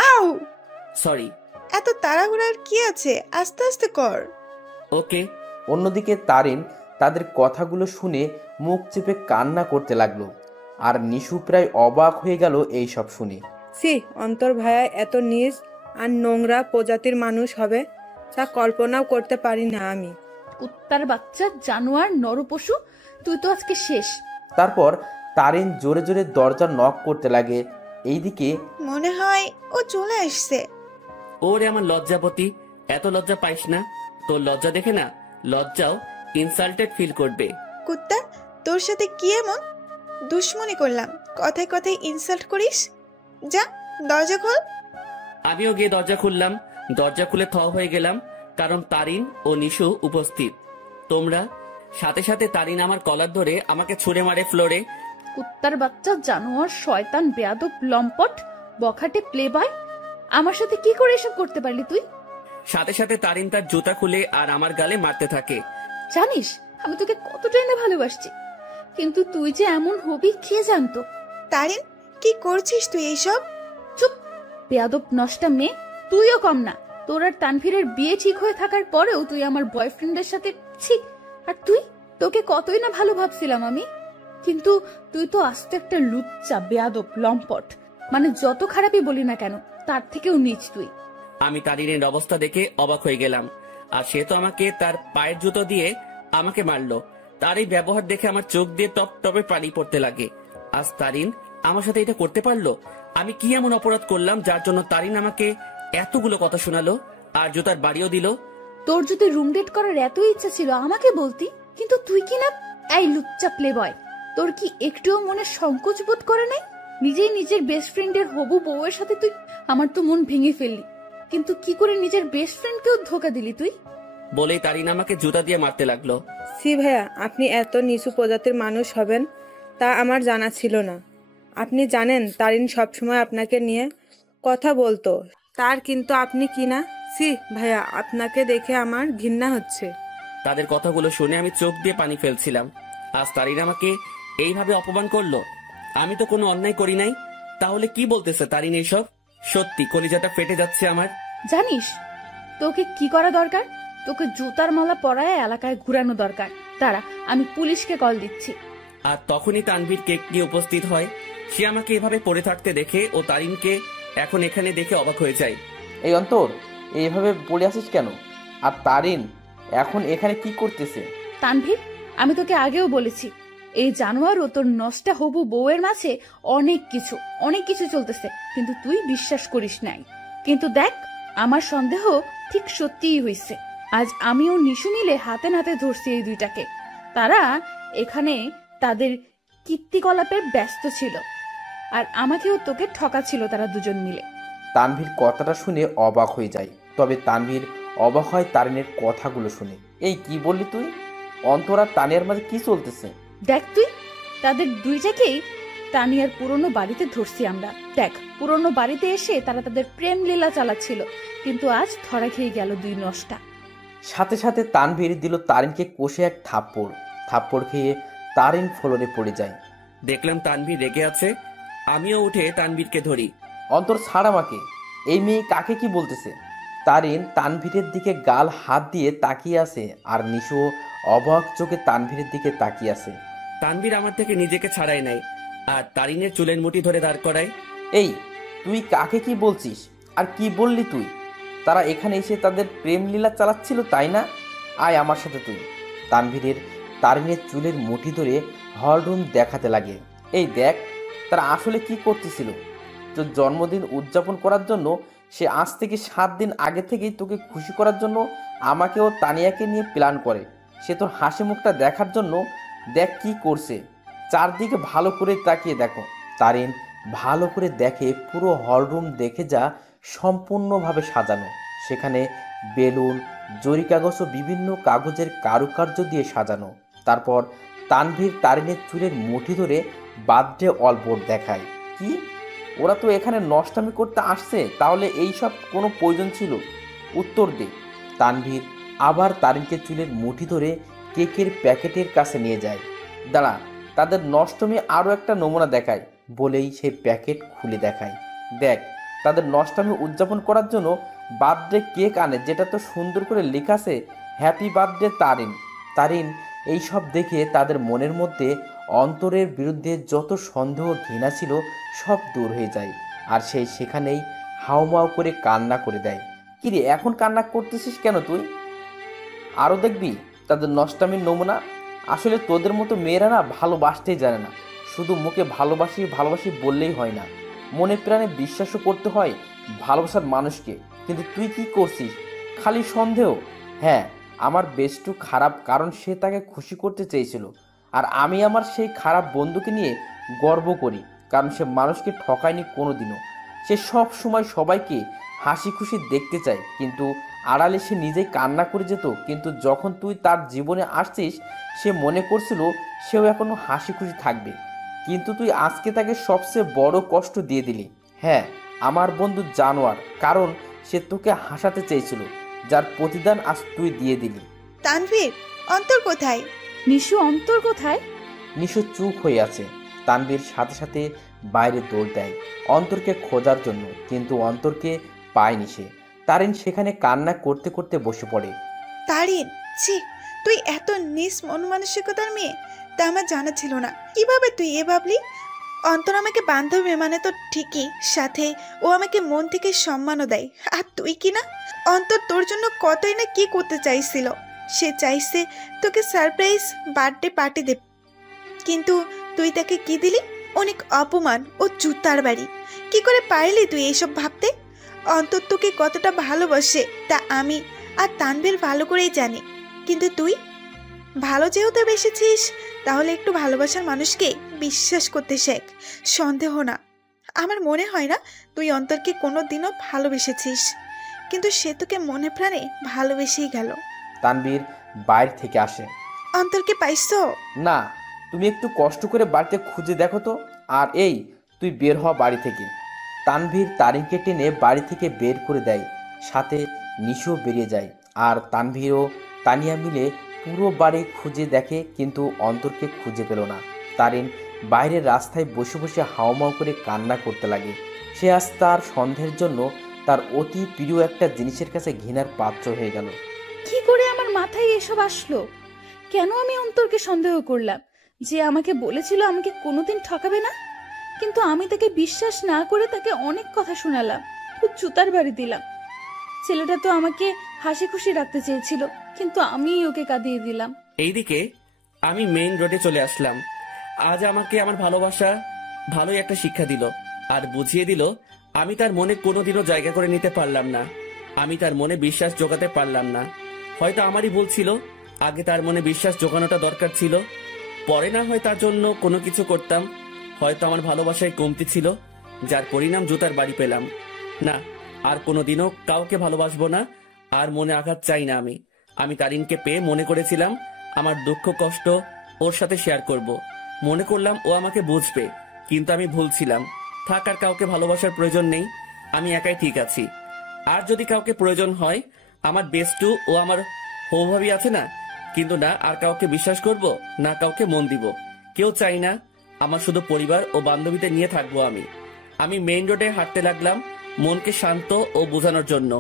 আউ! সরি। এত তাড়াহুড়ার কি আছে, আস্তে আস্তে কর। ওকে। অন্যদিকে তারিন তাদের কথাগুলো শুনে মুখ চেপে কান্না করতে লাগলো। আর নিশু প্রায় অবাক হয়ে গেল এই সব শুনে। অন্তর ভাইয়া এত নীচ আর নোংরা প্রজাতির মানুষ হবে তা কল্পনাও করতে পারি না আমি। কুত্তার বাচ্চা, জানোয়ার, নরপশু, তুই তো আজকে শেষ। তারপর তারিন জোরে জোরে দরজা নক করতে লাগে। এইদিকে মনে হয় ও চলে আসছে। ওরে আমার লজ্জাপতি, এত লজ্জা পাইস না। তোর লজ্জা দেখে না লজ্জাও ইনসাল্টেড ফিল করবে। কুত্তা, তোর সাথে কি এমন দুশ্মনী করলাম, কথায় কথায় ইনসাল্ট করিস? যা দরজা খোল। আমিও গিয়ে দরজা খুললাম। দরজা খুলে থ হয়ে গেলাম, কারণ তারিন ও নিশু উপস্থিত। তোমরা সাথে সাথে তারিন আমার কলার ধরে আমাকে ছুঁড়ে মারে ফ্লোরে। কুত্তার বাচ্চা, জানোয়ার, শয়তান, বেয়াদব, লম্পট, বখাটে, প্লে বয়, আমার সাথে কি করে এসব করতে পারলি তুই? সাথে সাথে তারিন তার জুতা খুলে আর আমার গালে মারতে থাকে। জানিস আমি তোকে কতটাই না ভালোবাসছি, কিন্তু তুই যে এমন হবি কে জানতো। তারিন, কি করছিস তুই এইসব? চুপ, বেয়াদব নষ্টা মেয়ে। তুইও কম না। তোর আর তানভীরের বিয়ে ঠিক হয়ে থাকার পরেও তুই আমার বয়ফ্রেন্ডের সাথে ছি। আর তুই, তোকে কতই না ভালো ভাবছিলাম আমি, কিন্তু তুই তো আস্তে একটা লুচ্চা, বেয়াদব, লম্পট। মানে যত খারাপই বলি না কেন তার থেকেও নিচ তুই। আমি তারিনের অবস্থা দেখে অবাক হয়ে গেলাম। আর সে তো আমাকে তার পায়ের জুতো দিয়ে আমাকে মারলো। তার এই ব্যবহার দেখে আমার চোখ দিয়ে টপ টপে পানি পড়তে লাগে। আজ তারিন আমার সাথে এটা করতে পারলো? আমি কি এমন অপরাধ করলাম যার জন্য তারিন আমাকে এতগুলো কথা শোনালো আর জুতার বাড়িও দিল? তোর যদি রুম ডেট করার এত ইচ্ছা ছিল আমাকে বলতি, কিন্তু তুই কি না। এই লুচ্চা প্লে বয়, তোর কি একটুও মনে সংকোচ বোধ করে নাই? নিজেই নিজের বেস্ট ফ্রেন্ডের হবু বউয়ের সাথে তুই। আমার তো মন ভেঙে ফেললি, কিন্তু কি করে নিজের বেস্ট ফ্রেন্ডকেও ধোকা দিলি তুই? বলেই তারিন আমাকে জুতা দিয়ে মারতে লাগলো। সি ভাইয়া, আপনি এত নিচু প্রজাতির মানুষ হবেন তা আমার জানা ছিল না। আপনি জানেন তারিন সবসময় আপনাকে নিয়ে কথা বলতো তার, কিন্তু আপনি কি না। সি ভাইয়া, আপনাকে দেখে আমার ঘৃণা হচ্ছে। তাদের কথাগুলো শুনে আমি চোখ দিয়ে পানি ফেলছিলাম। আজ তারিন আমাকে এইভাবে অপমান করলো। আমি তো কোনো অন্যায় করি নাই, তাহলে কি বলতেছে তারিন এইসব? সত্যি কলিজাটা ফেটে যাচ্ছে আমার। জানিস তোকে কি করা দরকার? তোকে জুতার মালা পরায় এলাকায় ঘুরানো দরকার। দাঁড়া, আমি পুলিশকে কল দিচ্ছি। আর তখনই তানভীর কেক নিয়ে উপস্থিত হয়। সে আমাকে এভাবে পড়ে থাকতে দেখে ও তারিনকে এখন এখানে দেখে অবাক হয়ে যায়। এই অন্তর, এইভাবে পড়ে আসিস কেন? আর তারিন এখন এখানে কি করতেছে? তানভীর, আমি তোকে আগেও বলেছি এই জানোয়ার ও তোর নষ্টা হবু বউয়ের মাঝে অনেক কিছু চলতেছে, কিন্তু তুই বিশ্বাস করিস নাই। কিন্তু দেখ, আমার সন্দেহ ঠিক সত্যিই হইছে। আজ আমিও নিশু মিলে হাতে নাতে ধরছি এই দুইটাকে। তারা এখানে তাদের কীর্তিকলাপে ব্যস্ত ছিল, আর আমাকেও তোকে ঠকাচ্ছিল তারা দুজন মিলে। তানভীর কথাটা শুনে অবাক হয়ে যায়, তবে তানভীর অবাক হয় তারিনের কথাগুলো শুনে। এই কি বললি তুই? অন্তর আর তানিয়ার মাঝে কি চলতেছে? দেখ তুই, তাদের দুইটাকেই তানিয়ার পুরনো বাড়িতে ধরছি আমরা। দেখ, পুরনো বাড়িতে এসে তারা তাদের প্রেম লীলা চালাচ্ছিল, কিন্তু আজ ধরা খেয়ে গেল দুই নষ্টা। সাথে সাথে তানভীর দিল তারিনকে কষে এক থাপ্পড় খেয়ে তারিন ফ্লোরে পড়ে যায়। দেখলাম তানভীর রেগে আছে। আমিও উঠে তানভীরকে ধরি। অন্তর, ছাড় আমাকে। এই মেয়ে কাকে কি বলতেছে? তারিন তানভীরের দিকে গাল হাত দিয়ে তাকিয়ে আছে, আর নিশু অবাক চোখে তানভীরের দিকে তাকিয়ে আছে। তানভীর আমার থেকে নিজেকে ছাড়াই নাই আর তারিনের চুলের মুঠি ধরে দাঁড় করায়। এই, তুই কাকে কি বলছিস? আর কি বললি তুই? তারা এখানে এসে তাদের প্রেম লীলা চালাচ্ছিল, তাই না? আয় আমার সাথে তুই। তারিনের চুলের মুঠি ধরে হলরুম দেখাতে লাগে। এই দেখ, তারা আসলে কি করতেছিল। তোর জন্মদিন উদযাপন করার জন্য সে আজ থেকে 7 দিন আগে থেকেই তোকে খুশি করার জন্য আমাকে ও তানিয়াকে নিয়ে প্ল্যান করে। সে তোর হাসি মুখটা দেখার জন্য দেখ কি করছে। চারদিকে ভালো করে তাকিয়ে দেখো। তারিন ভালো করে দেখে পুরো হলরুম দেখে যা সম্পূর্ণভাবে সাজানো। সেখানে বেলুন, জরি কাগজ ও বিভিন্ন কাগজের কারুকার্য দিয়ে সাজানো। তারপর তানভীর তারিনের চুলের মুঠি ধরে বার্থডে অল বোর্ড দেখায়। কি, ওরা তো এখানে নষ্টামি করতে আসছে, তাহলে এই সব কোনো প্রয়োজন ছিল? উত্তর দে। তানভীর আবার তারিনকে চুলের মুঠি ধরে কেকের প্যাকেটের কাছে নিয়ে যায়। দাঁড়া, তাদের নষ্টমী আরও একটা নমুনা দেখায় বলেই সেই প্যাকেট খুলে দেখায়। দেখ, তাদের নষ্টামি উদযাপন করার জন্য বার্থডে কেক আনে, যেটা তো সুন্দর করে লেখা আছে হ্যাপি বার্থডে তারিন। তারিন এই সব দেখে তাদের মনের মধ্যে অন্তরের বিরুদ্ধে যত সন্দেহ ঘৃণা ছিল সব দূর হয়ে যায়, আর সেই সেখানেই হাউমাউ করে কান্না করে দেয়। কিরে, এখন কান্না করতেছিস কেন তুই? আরও দেখবি তাদের নষ্টামির নমুনা। আসলে তোদের মতো মেয়েরা না ভালোবাসতেই জানে না। শুধু মুখে ভালোবাসি ভালোবাসি বললেই হয় না, মনে প্রাণে বিশ্বাসও করতে হয় ভালোবাসার মানুষকে। কিন্তু তুই কি করছিস? খালি সন্দেহ। হ্যাঁ, আমার বেস্টু খারাপ, কারণ সে তাকে খুশি করতে চেয়েছিল, আর আমি আমার সেই খারাপ বন্ধুকে নিয়ে গর্ব করি, কারণ সে মানুষকে ঠকায়নি কোনো দিনও। সে সব সময় সবাইকে হাসি খুশি দেখতে চায়, কিন্তু আড়ালে সে নিজেই কান্না করে যেত। কিন্তু যখন তুই তার জীবনে আসছিস, সে মনে করছিল সেও এখনো হাসি খুশি থাকবে, কিন্তু তুই আজকে তাকে সবচেয়ে বড় কষ্ট দিয়ে দিলি। হ্যাঁ, আমার বন্ধু জানোয়ার, কারণ সে তোকে হাসাতে চেয়েছিল, যার প্রতিদান আজ তুই দিয়ে দিলি। তানভীর, অন্তর কোথায়? নিশু, অন্তর কোথায়? নিশু চুপ হয়ে আছে। তানভীর সাথে সাথে বাইরে দৌড় দেয় অন্তরকে খোঁজার জন্য, কিন্তু অন্তরকে পায়নি সে। তারিন সেখানে কান্না করতে করতে বসে পড়ে। তারিন, ছি, তুই এত নিস মন মানসিকতার মেয়ে, তা আমার জানা ছিল না। কিভাবে তুই এ ভাবলি? অন্তর আমাকে বান্ধবী মানে তো ঠিকই, সাথে ও আমাকে মন থেকে সম্মানও দেয়। আর তুই কি না, অন্তর তোর জন্য কতই না কি করতে চাইছিল। সে চাইছে তোকে সারপ্রাইজ বার্থডে পার্টি দেবে, কিন্তু তুই তাকে কি দিলি? অনেক অপমান ও জুতার বাড়ি। কি করে পারলি তুই এসব ভাবতে? অন্তর তোকে কতটা ভালোবাসে তা আমি আর তানভীর ভালো করেই জানি, কিন্তু তুই ভালো যেহেতু বেসেছিস, তাহলে একটু ভালোবাসার মানুষকে বিশ্বাস করতে শেখ, সন্দেহ না। আমার মনে হয় না তুই অন্তরকে কোনো দিনও ভালোবেসেছিস, কিন্তু সে তোকে মনে প্রাণে ভালোবেসেই গেল। তানভীর বাইরে থেকে আসে। অন্তরকে পাইছো? না, তুমি একটু কষ্ট করে বাড়িতে খুঁজে দেখো তো। আর এই, তুই বের হ বাড়ি থেকে। তানভীর তারিনকে টেনে বাড়ি থেকে বের করে দেয়, সাথে নিশিও বেরিয়ে যায়। আর তানভীর ও তানিয়া মিলে পুরো বাড়ি খুঁজে দেখে, কিন্তু অন্তরকে খুঁজে পেল না। তারিন বাইরের রাস্তায় বসে বসে হাওমাও করে কান্না করতে লাগে। সে আজ তার সন্দেহের জন্য তার অতি প্রিয় একটা জিনিসের কাছে ঘৃণার পাত্র হয়ে গেল। কি করে আমার মাথায় এসব আসলো? কেন আমি অন্তরকে সন্দেহ করলাম? যে আমাকে বলেছিল আমাকে কোনোদিন ঠকাবে না, কিন্তু আমি তাকে বিশ্বাস না করে তাকে অনেক কথা শোনালাম, খুব জুতার বাড়ি দিলাম। ছেলেটা তো আমাকে হাসি খুশি রাখতে চেয়েছিল, কিন্তু আমিই ওকে কাঁদিয়ে দিলাম। এইদিকে আমি মেইন রোডে চলে আসলাম। আজ আমাকে আমার ভালোবাসা ভালোই একটা শিক্ষা দিল, আর বুঝিয়ে দিল আমি তার মনে কোনোদিনও জায়গা করে নিতে পারলাম না। আমি তার মনে বিশ্বাস জোগাতে পারলাম না। হয়তো আমারই ভুল ছিল, আগে তার মনে বিশ্বাস জোগানোটা দরকার ছিল, পরে না হয় তার জন্য কোনো কিছু করতাম। হয়তো আমার ভালোবাসায় কমতি ছিল, যার পরিণাম জুতার বাড়ি পেলাম। না, আর কোনোদিনও কাউকে ভালোবাসবো না, আর মনে আঘাত চাই না। আমি তারিনকে পেয়ে মনে করেছিলাম আমার দুঃখ কষ্ট ওর সাথে শেয়ার করব। মনে করলাম ও আমাকে বুঝবে, কিন্তু আমি ভুল ছিলাম। থাক, আর কাউকে ভালোবাসার প্রয়োজন নেই, আমি একাই ঠিক আছি। আর যদি কাউকে প্রয়োজন হয়, আমার বেস্টু ও আমার হৌভাবি আছে না, কিন্তু না আর কাউকে বিশ্বাস করব, না কাউকে মন দিব। কেউ চাই না, আমার শুধু পরিবার ও বান্ধবীদের নিয়ে থাকবো আমি মেইন রোডে হাঁটতে লাগলাম, মনকে শান্ত ও বোঝানোর জন্য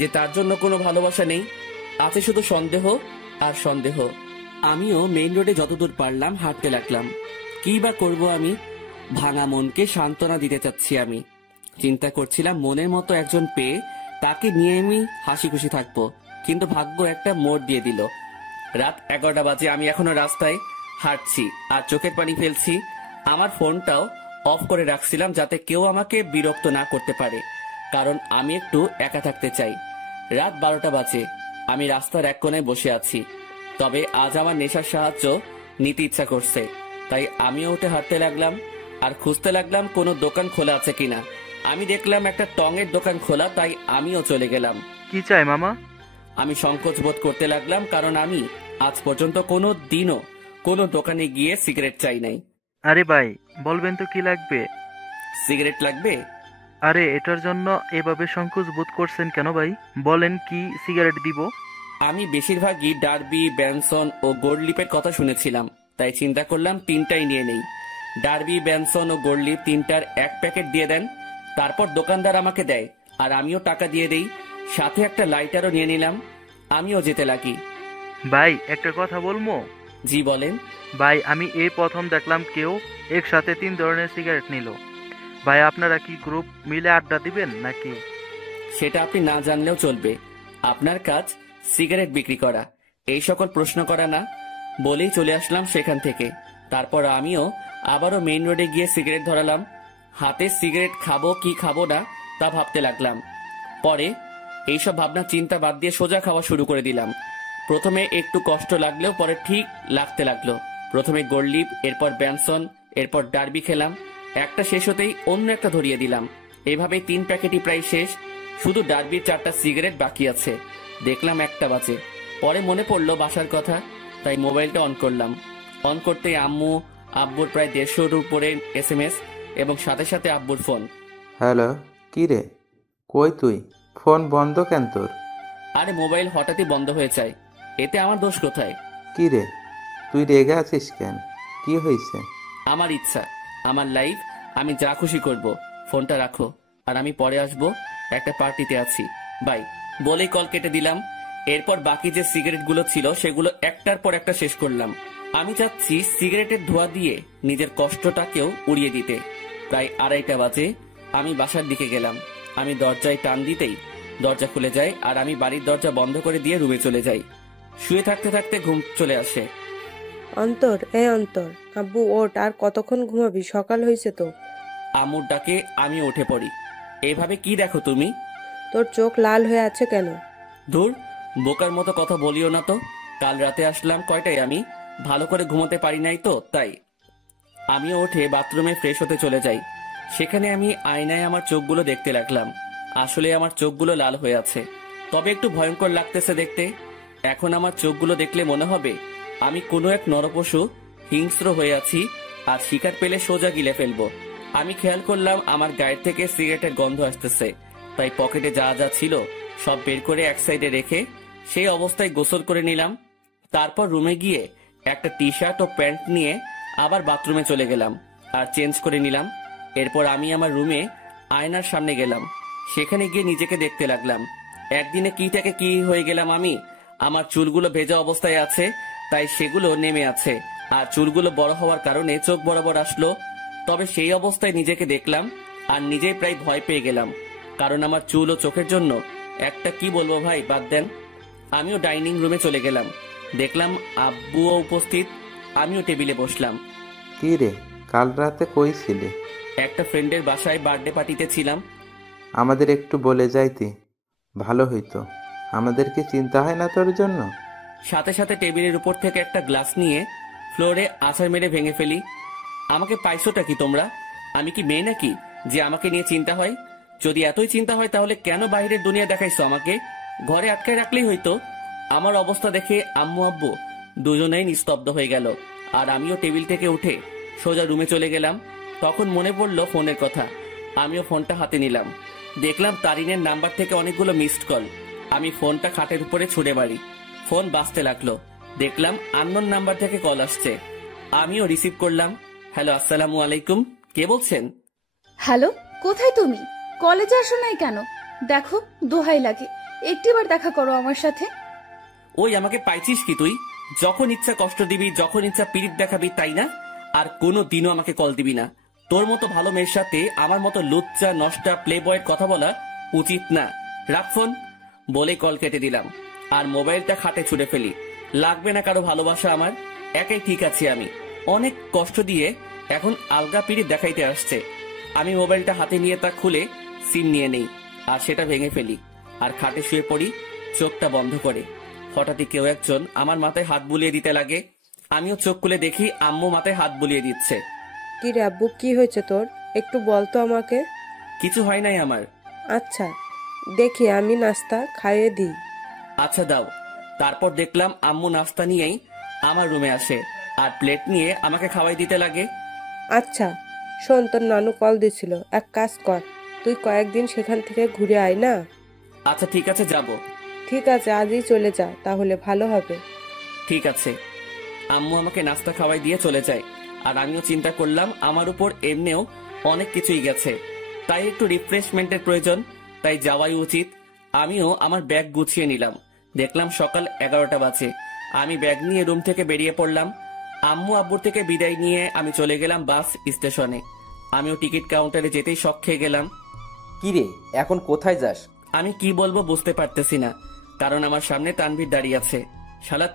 যে তার জন্য কোনো ভালোবাসা নেই, আছে শুধু সন্দেহ আর সন্দেহ। আমিও মেইন রোডে যতদূর পারলাম হাঁটতে লাগলাম। কি বা করবো আমি? ভাঙা মনকে সান্ত্বনা দিতে চাচ্ছি। আমি চিন্তা করছিলাম মনের মতো একজন পেয়ে তাকে নিয়ে আমি হাসি খুশি থাকবো, কিন্তু ভাগ্য একটা মোড় দিয়ে দিল। রাত 11টা বাজে, আমি এখনো রাস্তায় হাঁটছি আর চোখের পানি ফেলছি। আমার ফোনটাও অফ করে রাখছিলাম যাতে কেউ আমাকে বিরক্ত না করতে পারে, কারণ আমি একটু একা থাকতে চাই। রাত 12টা বাজে, আমি রাস্তার এক কোণায় বসে আছি। তবে আজ আমার নেশার সাহায্য নিতে ইচ্ছা করছে, তাই আমিও উঠে হাঁটতে লাগলাম আর খুঁজতে লাগলাম কোনো দোকান খোলা আছে কিনা। আমি দেখলাম একটা টঙের দোকান খোলা, তাই আমিও চলে গেলাম। কি চাই মামা? আমি সংকোচ বোধ করতে লাগলাম, কারণ আমি আজ পর্যন্ত কোনো দিনও কোনো দোকানে গিয়ে সিগারেট চাই নাই। আরে ভাই, বলবেন তো কি লাগবে? সিগারেট লাগবে? আরে এটার জন্য এভাবে সংকোচ বোধ করছেন কেন ভাই? বলেন, কি সিগারেট দিব? আমি বেশিরভাগই ডার্বি, ব্যানসন ও গোল্ডলিপের কথা শুনেছিলাম, তাই চিন্তা করলাম তিনটাই নিয়ে নেই। ডার্বি, ব্যানসন ও গোল্ডলিপ তিনটার এক প্যাকেট দিয়ে দেন। তারপর দোকানদার আমাকে দেয় আর আমিও টাকা দিয়ে দেই, সাথে একটা লাইটারও নিয়ে নিলাম। আমিও যেতে লাগি। ভাই একটা কথা বলবো? জি বলেন। ভাই আমি এই প্রথম দেখলাম কেউ একসাথে 3 ধরনের সিগারেট নিল। ভাই আপনারা কি গ্রুপ মিলে আড্ডা দিবেন নাকি? সেটা আপনি না জানলেও চলবে, আপনার কাজ সিগারেট বিক্রি করা, এই সকল প্রশ্ন করা না। বলেই চলে আসলাম সেখান থেকে। তারপর আমিও আবারও মেইন রোডে গিয়ে সিগারেট ধরালাম। হাতে সিগারেট খাবো কি খাবো না তা ভাবতে লাগলাম। পরে এইসব ভাবনা চিন্তা বাদ দিয়ে সোজা খাওয়া শুরু করে দিলাম। প্রথমে একটু কষ্ট লাগলেও পরে ঠিক লাগতে লাগলো। প্রথমে গোল্ডলিপ, এরপর ব্যানসন, এরপর ডার্বি খেলাম। একটা শেষ হতেই অন্য একটা ধরিয়ে দিলাম। এভাবেই 3 প্যাকেটই প্রায় শেষ, শুধু ডার্বির 4টা সিগারেট বাকি আছে। দেখলাম 1টা বাজে। পরে মনে পড়লো বাসার কথা, তাই মোবাইলটা অন করলাম। অন করতেই আম্মু আব্বুর প্রায় 150-র উপরে SMS এবং সাথে সাথে আব্বুর ফোন। হ্যালো, কি রে, কই তুই? ফোন বন্ধ কেন তোর? আরে মোবাইল হঠাৎই বন্ধ হয়ে যায়, এতে আমার দোষ কোথায়? কি রে, তুই রেগে আছিস কেন? কি হয়েছে? আমার ইচ্ছা, আমার লাইফ, আমি যা খুশি করব। ফোনটা রাখো, আর আমি পরে আসবো, একটা পার্টিতে আছি, বাই। বলেই কল কেটে দিলাম। এরপর বাকি যে সিগারেটগুলো ছিল সেগুলো একটার পর একটা শেষ করলাম। আমি চাচ্ছি সিগারেটের ধোঁয়া দিয়ে নিজের কষ্টটাকেও উড়িয়ে দিতে। প্রায় 2:30 বাজে আমি বাসার দিকে গেলাম। আমি দরজায় টান দিতেই দরজা খুলে যায়, আর আমি বাড়ির দরজা বন্ধ করে দিয়ে রুমে চলে যাই। শুয়ে থাকতে থাকতে ঘুম চলে আসে। অন্তর, অন্তর, আব্বু ওঠ, আর কতক্ষণ ঘুমাবি? সকাল হয়েছে তো। আম্মুর ডাকে আমি উঠে পড়ি। এভাবে কি দেখো তুমি? তোর চোখ লাল হয়ে আছে কেন? ধুর, বোকার মতো কথা বলিও না তো। কাল রাতে আসলাম কয়টায়, আমি ভালো করে ঘুমোতে পারি নাই তো, তাই। আমিও উঠে বাথরুমে ফ্রেশ হতে চলে যাই। সেখানে আমি আয়নায় আমার চোখগুলো দেখতে লাগলাম। আসলে আমার চোখগুলো লাল হয়ে আছে, তবে একটু ভয়ঙ্কর লাগতেছে দেখতে। এখন আমার চোখগুলো দেখলে মনে হবে আমি কোনো এক নরপশু হিংস্র হয়ে আছি, আর শিকার পেলে সোজা গিলে ফেলবো। আমি খেয়াল করলাম আমার গায়ের থেকে সিগারেটের গন্ধ আসতেছে, তাই পকেটে যা যা ছিল সব বের করে এক সাইডে রেখে সেই অবস্থায় গোসল করে নিলাম। তারপর রুমে গিয়ে একটা টি শার্ট ও প্যান্ট নিয়ে আবার বাথরুমে চলে গেলাম আর চেঞ্জ করে নিলাম। এরপর আমি আমার রুমে আয়নার সামনে গেলাম। সেখানে গিয়ে নিজেকে দেখতে লাগলাম। একদিনে কি থেকে কি হয়ে গেলাম আমি। আমার চুলগুলো ভেজা অবস্থায় আছে, তাই সেগুলো নেমে আছে, আর চুলগুলো বড় হওয়ার কারণে চোখ বরাবর আসলো। তবে সেই অবস্থায় নিজেকে দেখলাম আর নিজেই প্রায় ভয় পেয়ে গেলাম, কারণ আমার চুল ও চোখের জন্য একটা কি বলবো ভাই, বাদ দেন। আমিও ডাইনিং রুমে চলে গেলাম। দেখলাম আব্বুও উপস্থিত। আমিও টেবিলে বসলাম। কি রে, কাল রাতে কই ছিলে? একটা ফ্রেন্ডের বাসায় বার্থডে পার্টিতে ছিলাম। আমাদের একটু বলে যাইতি, ভালো হইতো। আমাদের কি চিন্তা হয় না তোর জন্য? সাথে সাথে টেবিলের উপর থেকে একটা গ্লাস নিয়ে ফ্লোরে আছাড় মেরে ভেঙে ফেলি। আমাকে পাইছোটা কি তোমরা? আমি কি মেয়ে নাকি যে আমাকে নিয়ে চিন্তা হয়? যদি এতই চিন্তা হয় তাহলে কেন বাইরের দুনিয়া দেখাইছো আমাকে? ঘরে আটকায় রাখলেই হইতো। আমার অবস্থা দেখে আম্মু আব্বু দুজনেই নিস্তব্ধ হয়ে গেল, আর আমিও টেবিল থেকে উঠে সোজা রুমে চলে গেলাম। তখন মনে পড়লো ফোনের কথা। আমিও ফোনটা হাতে নিলাম। দেখলাম তারিনের নাম্বার থেকে অনেকগুলো মিসড কল। আমি ফোনটা খাটের উপরে ছুঁড়ে মারি। ফোন বাজতে লাগলো। দেখলাম আননোন নাম্বার থেকে কল আসছে। আমিও রিসিভ করলাম। হ্যালো, আসসালামু আলাইকুম, কে বলছেন? হ্যালো, কোথায় তুমি? কলেজে আসো নাই কেন? দেখো, দোহাই লাগে, একটিবার দেখা করো আমার সাথে। ওই আমাকে পাইছিস কি তুই? যখন ইচ্ছা কষ্ট দিবি, যখন ইচ্ছা পিরিত দেখাবি, তাই না? আর কোনো দিনও আমাকে কল দিবি না। তোর মতো ভালো মেয়ের সাথে আমার মতো লুচ্চা নষ্টা প্লে বয়ের কথা বলা উচিত না। রাখ ফোন। বলে কল কেটে দিলাম আর মোবাইলটা খাটে ছুঁড়ে ফেলি। লাগবে না কারো ভালোবাসা আমার, একাই ঠিক আছি আমি। অনেক কষ্ট দিয়ে এখন আলগা পিরিত দেখাইতে আসছে। আমি মোবাইলটা হাতে নিয়ে তা খুলে সিম নিয়ে নেই আর সেটা ভেঙে ফেলি, আর খাটে শুয়ে পড়ি চোখটা বন্ধ করে। হঠাৎই কেউ একজন আমার মাথায় হাত বুলিয়ে দিতে লাগে। আমিও চোখ খুলে দেখি আম্মু মাথায় হাত বুলিয়ে দিচ্ছে। কি রে আব্বু, কি হয়েছে তোর? একটু বলতো আমাকে। কিছু হয় নাই আমার। আচ্ছা, দেখি আমি নাস্তা খাইয়ে দিই। আচ্ছা দাও। তারপর দেখলাম আম্মু নাস্তা নিয়েই আমার রুমে আসে আর প্লেট নিয়ে আমাকে খাওয়াই দিতে লাগে। আচ্ছা শোন, তোর নানু কল দিছিল, এক কাজ কর, তুই কয়েকদিন সেখান থেকে ঘুরে আয় না। আচ্ছা ঠিক আছে, যাব। ঠিক আছে, আজই চলে যা, তাহলে ভালো হবে। ঠিক আছে। আম্মু আমাকে নাস্তা খাওয়াই দিয়ে চলে যায়, আর আমিও চিন্তা করলাম আমার উপর এমনিও অনেক কিছুই গেছে, তাই একটু রিফ্রেশমেন্টের প্রয়োজন, তাই যাওয়াই উচিত। আমিও আমার ব্যাগ গুছিয়ে নিলাম। দেখলাম সকাল 11টা বাজে। আমি ব্যাগ নিয়ে রুম থেকে বেরিয়ে পড়লাম। আম্মু আব্বুর থেকে বিদায় নিয়ে আমি চলে গেলাম বাস স্টেশনে। আমিও টিকিট কাউন্টারে যেতেই শক খেয়ে গেলাম। কি রে, এখন কোথায় যাস? আমি কি বলবো বুঝতে পারতেছি না, কারণ আমার সামনে তানভীর দাঁড়িয়ে আছে। শালা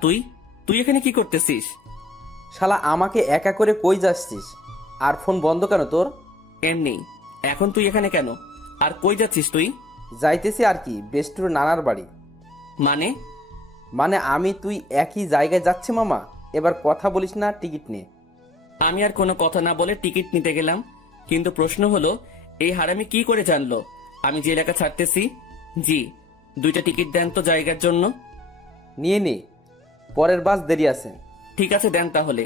তুই এখানে কি করতেছিস? শালা আমাকে একা করে কই যাচ্ছিস? আর ফোন বন্ধ কেন তোর? এমনি। এখন তুই এখানে কেন? আর কই যাচ্ছিস তুই? যাইতেছি আর কি, বেস্টুর নানার বাড়ি। মানে আমি তুই একই জায়গায় যাচ্ছে মামা। এবার কথা বলিস না, টিকিট নে। আমি আর কোনো কথা না বলে টিকিট নিতে গেলাম, কিন্তু প্রশ্ন হলো এই হারামি কি করে জানলো আমি যে এলাকা ছাড়তেছি? জি, 2টা টিকিট দেন তো জায়গার জন্য। নিয়ে নে, পরের বাস দেরি আছে। ঠিক আছে, দেন তাহলে।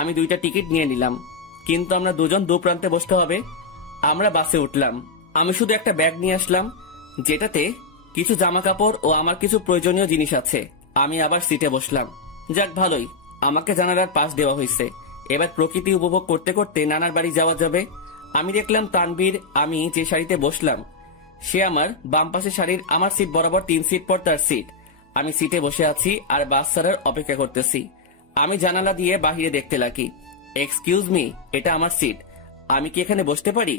আমি 2টা টিকিট নিয়ে নিলাম, কিন্তু আমরা দুজন দু প্রান্তে বসতে হবে। আমরা বাসে উঠলাম। আমি শুধু একটা ব্যাগ নিয়ে আসলাম, যেটাতে কিছু জামা কাপড় ও আমার কিছু প্রয়োজনীয় জিনিস আছে। আমি আবার সিটে বসলাম। যাক ভালোই, আমাকে জানালার পাশ দেওয়া হয়েছে। এবার প্রকৃতি উপভোগ করতে করতে নানার বাড়ি যাওয়া যাবে। আমি দেখলাম তানভীর আমি যে শাড়িতে বসলাম সে আমার বাম পাশে শাড়ির আমার সিট বরাবর 3 সিট পর তার সিট। আমি সিটে বসে আছি আর বাস ছাড়ার অপেক্ষা করতেছি। আমি জানালা দিয়ে বাহিরে দেখতে লাগি। এক্সকিউজ মি, এটা আমার সিট, আমি কি এখানে বসতে পারি?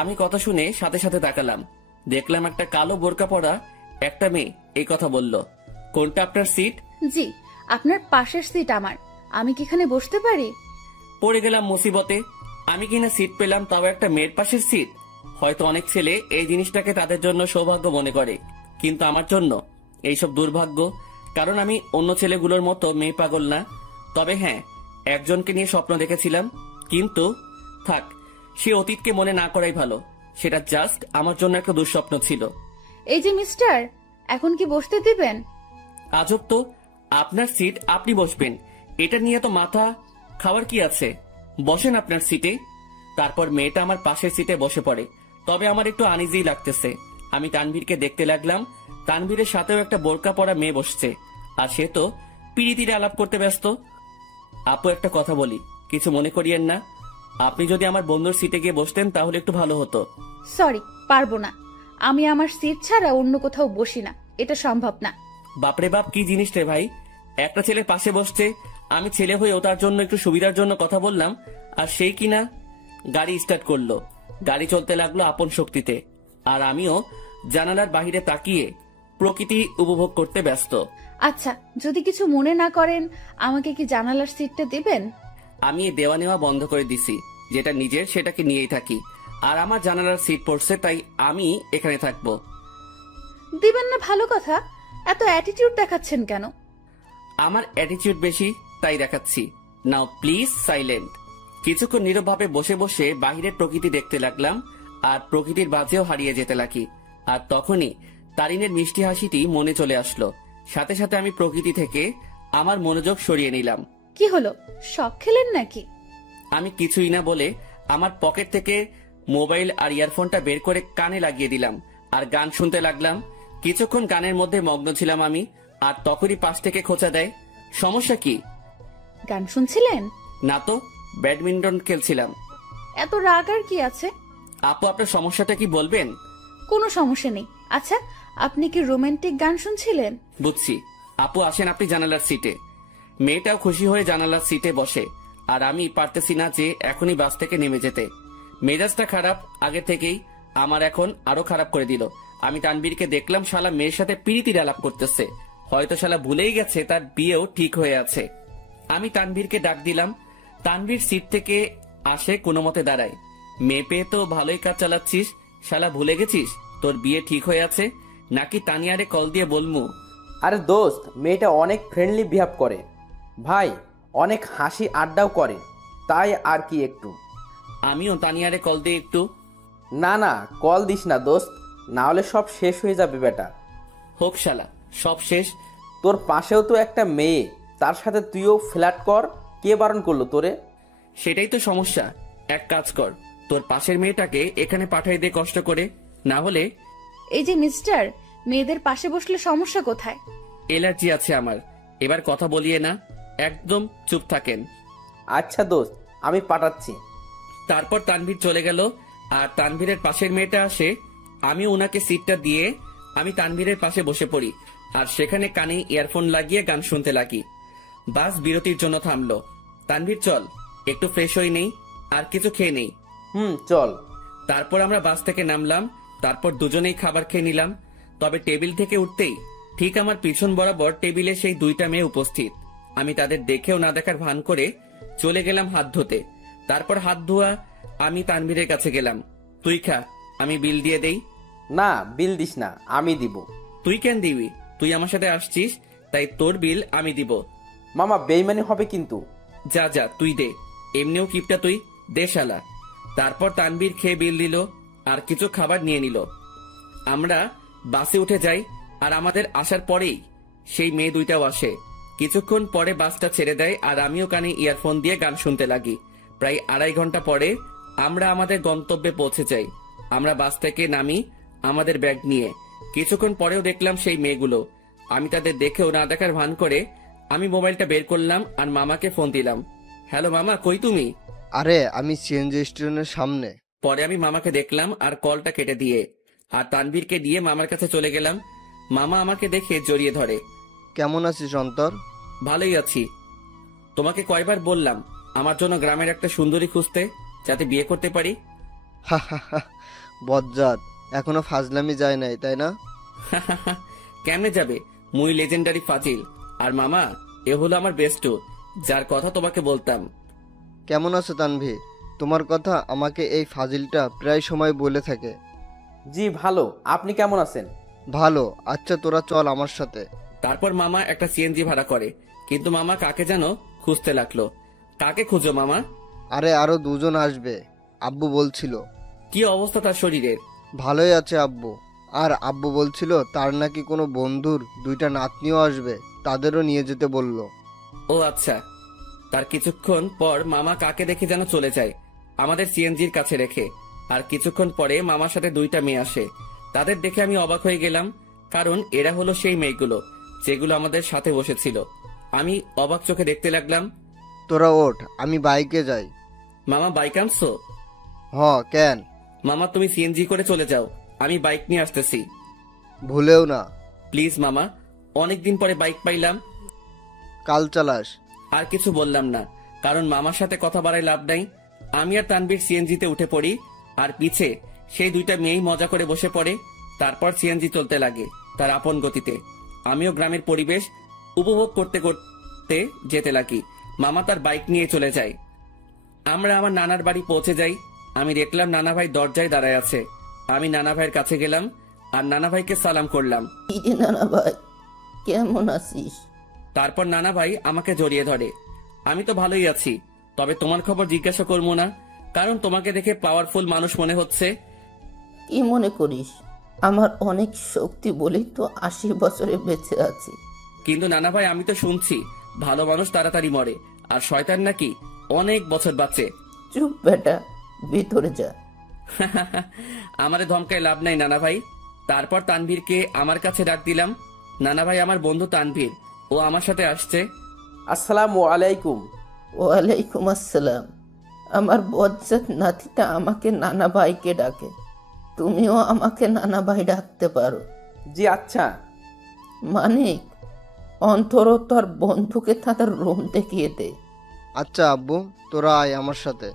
আমি কথা শুনে সাথে সাথে তাকালাম। দেখলাম একটা কালো বোরকা পরা একটা মেয়ে এই কথা বলল। কোনটা আপনার সিট? জি, আপনার পাশের সিট আমার। আমি কি এখানে বসতে পারি? পড়ে গেলাম মুসিবতে। আমি কিনা সিট পেলাম, তাও একটা মেয়ের পাশের সিট। হয়তো অনেক ছেলে এই জিনিসটাকে তাদের জন্য সৌভাগ্য মনে করে, কিন্তু আমার জন্য এইসব দুর্ভাগ্য। কারণ আমি অন্য ছেলেগুলোর মতো মেয়ে পাগল না। তবে হ্যাঁ, একজনকে নিয়ে স্বপ্ন দেখেছিলাম, কিন্তু থাক, সে অতীতকে মনে না করাই ভালো। সেটা জাস্ট আমার জন্য একটা দুঃস্বপ্ন ছিল। এই যে মিস্টার, এখন কি বসতে দিবেন? আজব তো, আপনার সিট আপনি বসবেন, এটা নিয়ে তো মাথা খাওয়ার কি আছে? বসেন আপনার সিটে। তারপর মেয়েটা আমার পাশের সিটে বসে পড়ে। তবে আমার একটু আনইজি লাগতেছে। আমি তানভীরকে দেখতে লাগলাম। তানভীরের সাথেও একটা বোরকা পরা মেয়ে বসছে, আর সে তো পিড়িতিরে আলাপ করতে ব্যস্ত। আপু, একটা কথা বলি, কিছু মনে করিয়েন না। আপনি যদি আমার বন্ধুর সিটে গিয়ে বসতেন তাহলে একটু ভালো হতো। সরি, পারবো না। আমি আমার সিট ছাড়া অন্য কোথাও বসি না, এটা সম্ভব না। বাপরে বাপ, কি জিনিস রে ভাই! একটা ছেলে পাশে বসছে, আমি ছেলে হয়েও তার জন্য একটু সুবিধার জন্য কথা বললাম, আর সেই কিনা গাড়ি স্টার্ট করলো। গাড়ি চলতে লাগলো আপন শক্তিতে, আর আমিও জানালার বাহিরে তাকিয়ে প্রকৃতি উপভোগ করতে ব্যস্ত। আচ্ছা, যদি কিছু মনে না করেন, আমাকে কি জানালার সিটটা দিবেন? আমি দেওয়া নেওয়া বন্ধ করে দিছি। যেটা নিজের সেটাকে নিয়েই থাকি, আর আমার জানালার সিট পড়ছে তাই আমি এখানে থাকবো। দিবেন না ভালো কথা, এত অ্যাটিটিউড দেখাচ্ছেন কেন? আমার অ্যাটিটিউড বেশি তাই দেখাচ্ছি। নাও প্লিজ সাইলেন্ট। কিছুক্ষণ নীরবভাবে বসে বসে বাহিরের প্রকৃতি দেখতে লাগলাম, আর প্রকৃতির বাজেও হারিয়ে যেতে লাগি। আর তখনই তারিনের মিষ্টি হাসিটি মনে চলে আসলো। সাথে সাথে আমি প্রকৃতি থেকে আমার মনোযোগ সরিয়ে নিলাম। কি হলো, শখ খেলেন নাকি? আমি কিছুই না বলে আমার পকেট থেকে মোবাইল আর ইয়ারফোনটা বের করে কানে লাগিয়ে দিলাম আর গান শুনতে লাগলাম। কিছুক্ষণ গানের মধ্যে মগ্ন ছিলাম আমি, আর তখনই পাশ থেকে খোঁচা দেয়। সমস্যা কি? গান শুনছিলেন? না তো, ব্যাডমিন্টন খেলছিলাম। এত রাগ আর কি আছে? আপু, আপনার সমস্যাটা কি বলবেন? কোনো সমস্যা নেই। আচ্ছা, আপনি কি রোমান্টিক গান শুনছিলেন? বুঝছি। আপু আসেন আপনি জানালার সিটে। মেয়েটাও খুশি হয়ে জানালার সিটে বসে, আর আমি পারতেছি না যে এখনই বাস থেকে নেমে যেতে। মেজাজটা খারাপ আগে থেকেই, আমার এখন আরো খারাপ করে দিল। আমি তানবীরকে দেখলাম শালা মেয়ের সাথে পিড়িতির আলাপ করতেছে। হয়তো শালা ভুলেই গেছে তার বিয়েও ঠিক হয়ে আছে। আমি তানবীরকে ডাক দিলাম। তানবীর সিট থেকে আসে, কোনো মতে দাঁড়ায়। মেয়ে পেয়ে তো ভালোই কাজ চালাচ্ছিস, শালা ভুলে গেছিস তোর বিয়ে ঠিক হয়ে আছে? নাকি তানিয়ারে কল দিয়ে বলমু? আরে দোস্ত, মেয়েটা অনেক ফ্রেন্ডলি বিহেভ করে ভাই, অনেক হাসি আড্ডাও করে, তাই আর কি একটু। আমিও তানিয়ারে কল দিয়ে একটু। না না, কল দিস না দোস্ত, না হলে সব শেষ হয়ে যাবে বেটা। হোক শালা, সব শেষ। তোর পাশেও তো একটা মেয়ে, তার সাথে তুইও ফ্ল্যাট কর, কে বারণ করলো তোরে? সেটাই তো সমস্যা। এক কাজ কর, তোর পাশের মেয়েটাকে এখানে পাঠাই দে কষ্ট করে, না হলে। এই যে মিস্টার, মেয়েদের পাশে বসলে সমস্যা কোথায়? এলার্জি আছে আমার। এবার কথা বলিয়ে না, একদম চুপ থাকেন। আচ্ছা দোস্ত, আমি পাঠাচ্ছি। তারপর তানভীর চলে গেল, আর তানভীরের পাশের মেয়েটা আসে। আমি ওনাকে সিটটা দিয়ে আমি তানভীরের পাশে বসে পড়ি, আর সেখানে কানে ইয়ারফোন লাগিয়ে গান শুনতে লাগি। বাস বিরতির জন্য থামলো। তানভীর চল একটু ফ্রেশ হয়ে নেই, আর কিছু খেয়ে নেই। চল। তারপর আমরা বাস থেকে নামলাম। তারপর দুজনেই খাবার খেয়ে নিলাম। তবে টেবিল থেকে উঠতেই ঠিক আমার পিছন বরাবর টেবিলে সেই দুইটা মেয়ে উপস্থিত। আমি তাদের দেখেও না দেখার ভান করে চলে গেলাম হাত ধুতে। তারপর হাত ধোয়া আমি তানভীরের কাছে গেলাম। তুই খা, আমি বিল দিয়ে দেই। না, বিল দিস না, আমি দিব। তুই কেন দিবি? তুই আমার সাথে আসছিস, তাই তোর বিল আমি দিব। মামা, বেইমানি হবে কিন্তু। যা যা, তুই দে। এমনিও কিপটা তুই, দে শালা। তারপর তানভীর খেয়ে বিল দিল, আর কিছু খাবার নিয়ে নিল। আমরা বাসে উঠে যাই, আর আমাদের আসার পরেই সেই মেয়ে দুইটাও আসে। কিছুক্ষণ পরে বাসটা ছেড়ে দেয়, আর আমিও কানে ইয়ারফোন দিয়ে গান শুনতে লাগি। প্রায় 2.5 ঘন্টা পরে আমরা আমাদের গন্তব্যে পৌঁছে যাই। আমরা বাস থেকে নামি আমাদের ব্যাগ নিয়ে। কিছুক্ষণ পরেও দেখলাম সেই মেয়েগুলো। আমি তাদের দেখেও না দেখার ভান করে আমি মোবাইলটা বের করলাম আর মামাকে ফোন দিলাম। হ্যালো মামা, কই তুমি? আরে আমি সিএনজি স্টেশনের সামনে। পরে আমি মামাকে দেখলাম আর কলটা কেটে দিয়ে আর তানভীরকে দিয়ে মামার কাছে চলে গেলাম। মামা আমাকে দেখে জড়িয়ে ধরে। কেমন আছিস অন্তর? ভালোই আছি। তোমাকে কয়বার বললাম আমার জন্য গ্রামের একটা সুন্দরী খুঁজতে, যাতে বিয়ে করতে পারি? হা হা হা, বজ্জাত, এখনো ফাজলামি যায় নাই তাই না? কেমনে যাবে, মুই লেজেন্ডারি ফাজিল। আর মামা, এ হলো আমার বেস্টু, যার কথা তোমাকে বলতাম। কেমন আছো তানভীর? তোমার কথা আমাকে এই ফাজিলটা প্রায় সময় বলে থাকে। জি ভালো, আপনি কেমন আছেন? ভালো। আচ্ছা তোরা চল আমার সাথে। তারপর মামা একটা সিএনজি ভাড়া করে, কিন্তু মামা কাকে যেন খুঁজতে লাগলো। কাকে খুঁজো মামা? আরে আরো দুজন আসবে, আব্বু বলছিল। কি অবস্থা তার শরীরের? ভালোই আছে আব্বু। আর আব্বু বলছিল তার নাকি কোনো বন্ধুর 2টা নাতনিও আসবে, তাদেরও নিয়ে যেতে বলল। ও আচ্ছা। তার কিছুক্ষণ পর মামা কাকে দেখে যেন চলে যায় আমাদের সিএনজির কাছে রেখে। আর কিছুক্ষণ পরে মামার সাথে 2টা মেয়ে আসে। তাদের দেখে আমি অবাক হয়ে গেলাম, কারণ এরা হলো সেই মেয়েগুলো যেগুলো আমাদের সাথে বসেছিল। আমি অবাক চোখে দেখতে লাগলাম। তোরা ওঠ, আমি বাইকে যাই। মামা বাইক আনছো? কেন? মামা তুমি সিএনজি করে চলে যাও, আমি বাইক নিয়ে আসতেছি। ভুলেও না। প্লিজ মামা, অনেকদিন পরে বাইক পাইলাম। কাল চালাস। আর কিছু বললাম না, কারণ মামার সাথে কথা বাড়ায় লাভ নাই। আমি আর তানভীর সিএনজিতে উঠে পড়ি, আর পিছে সেই 2টা মেয়েই মজা করে বসে পড়ে। তারপর সিএনজি চলতে লাগে তার আপন গতিতে। আমিও গ্রামের পরিবেশ উপভোগ করতে করতে যেতে লাগি। মামা তার বাইক নিয়ে চলে যায়। আমরা আমার নানার বাড়ি পৌঁছে যাই। আমি দেখলাম নানা ভাই দরজায় দাঁড়ায় আছে। আমি নানা ভাইয়ের কাছে গেলাম আর নানা ভাইকে সালাম করলাম। নানা ভাই, কেমন আছিস? তারপর নানা ভাই আমাকে জড়িয়ে ধরে। আমি তো ভালোই আছি, তবে তোমার খবর জিজ্ঞাসা করবো না, কারণ তোমাকে দেখে পাওয়ারফুল মানুষ মনে হচ্ছে। কি মনে করিস? আমার অনেক শক্তি বলেই তো 80 বছরে বেঁচে আছি। কিন্তু নানা ভাই, আমি তো শুনছি ভালো মানুষ তাড়াতাড়ি মরে, আর শয়তান নাকি অনেক বছর বাঁচে। চুপ বেটা, ভিতরে যা। আমারে ধমকায় লাভ নাই নানা ভাই। তারপর তানভীরকে আমার কাছে ডাক দিলাম। নানা ভাই, আমার বন্ধু তানভীর, ও আমার সাথে আসছে। আসসালামু আলাইকুম। ওয়ালাইকুম আসসালাম। আমার বজ্জাত নাতিটা আমাকে নানা ভাইকে ডাকে, তুমিও আমাকে নানা ভাই ডাকতে পারো। জি আচ্ছা। মানিক, অন্তর তোর বন্ধুকে তাদের রুম দেখিয়ে দে। আচ্ছা আব্বু, তোরা আয় আমার সাথে।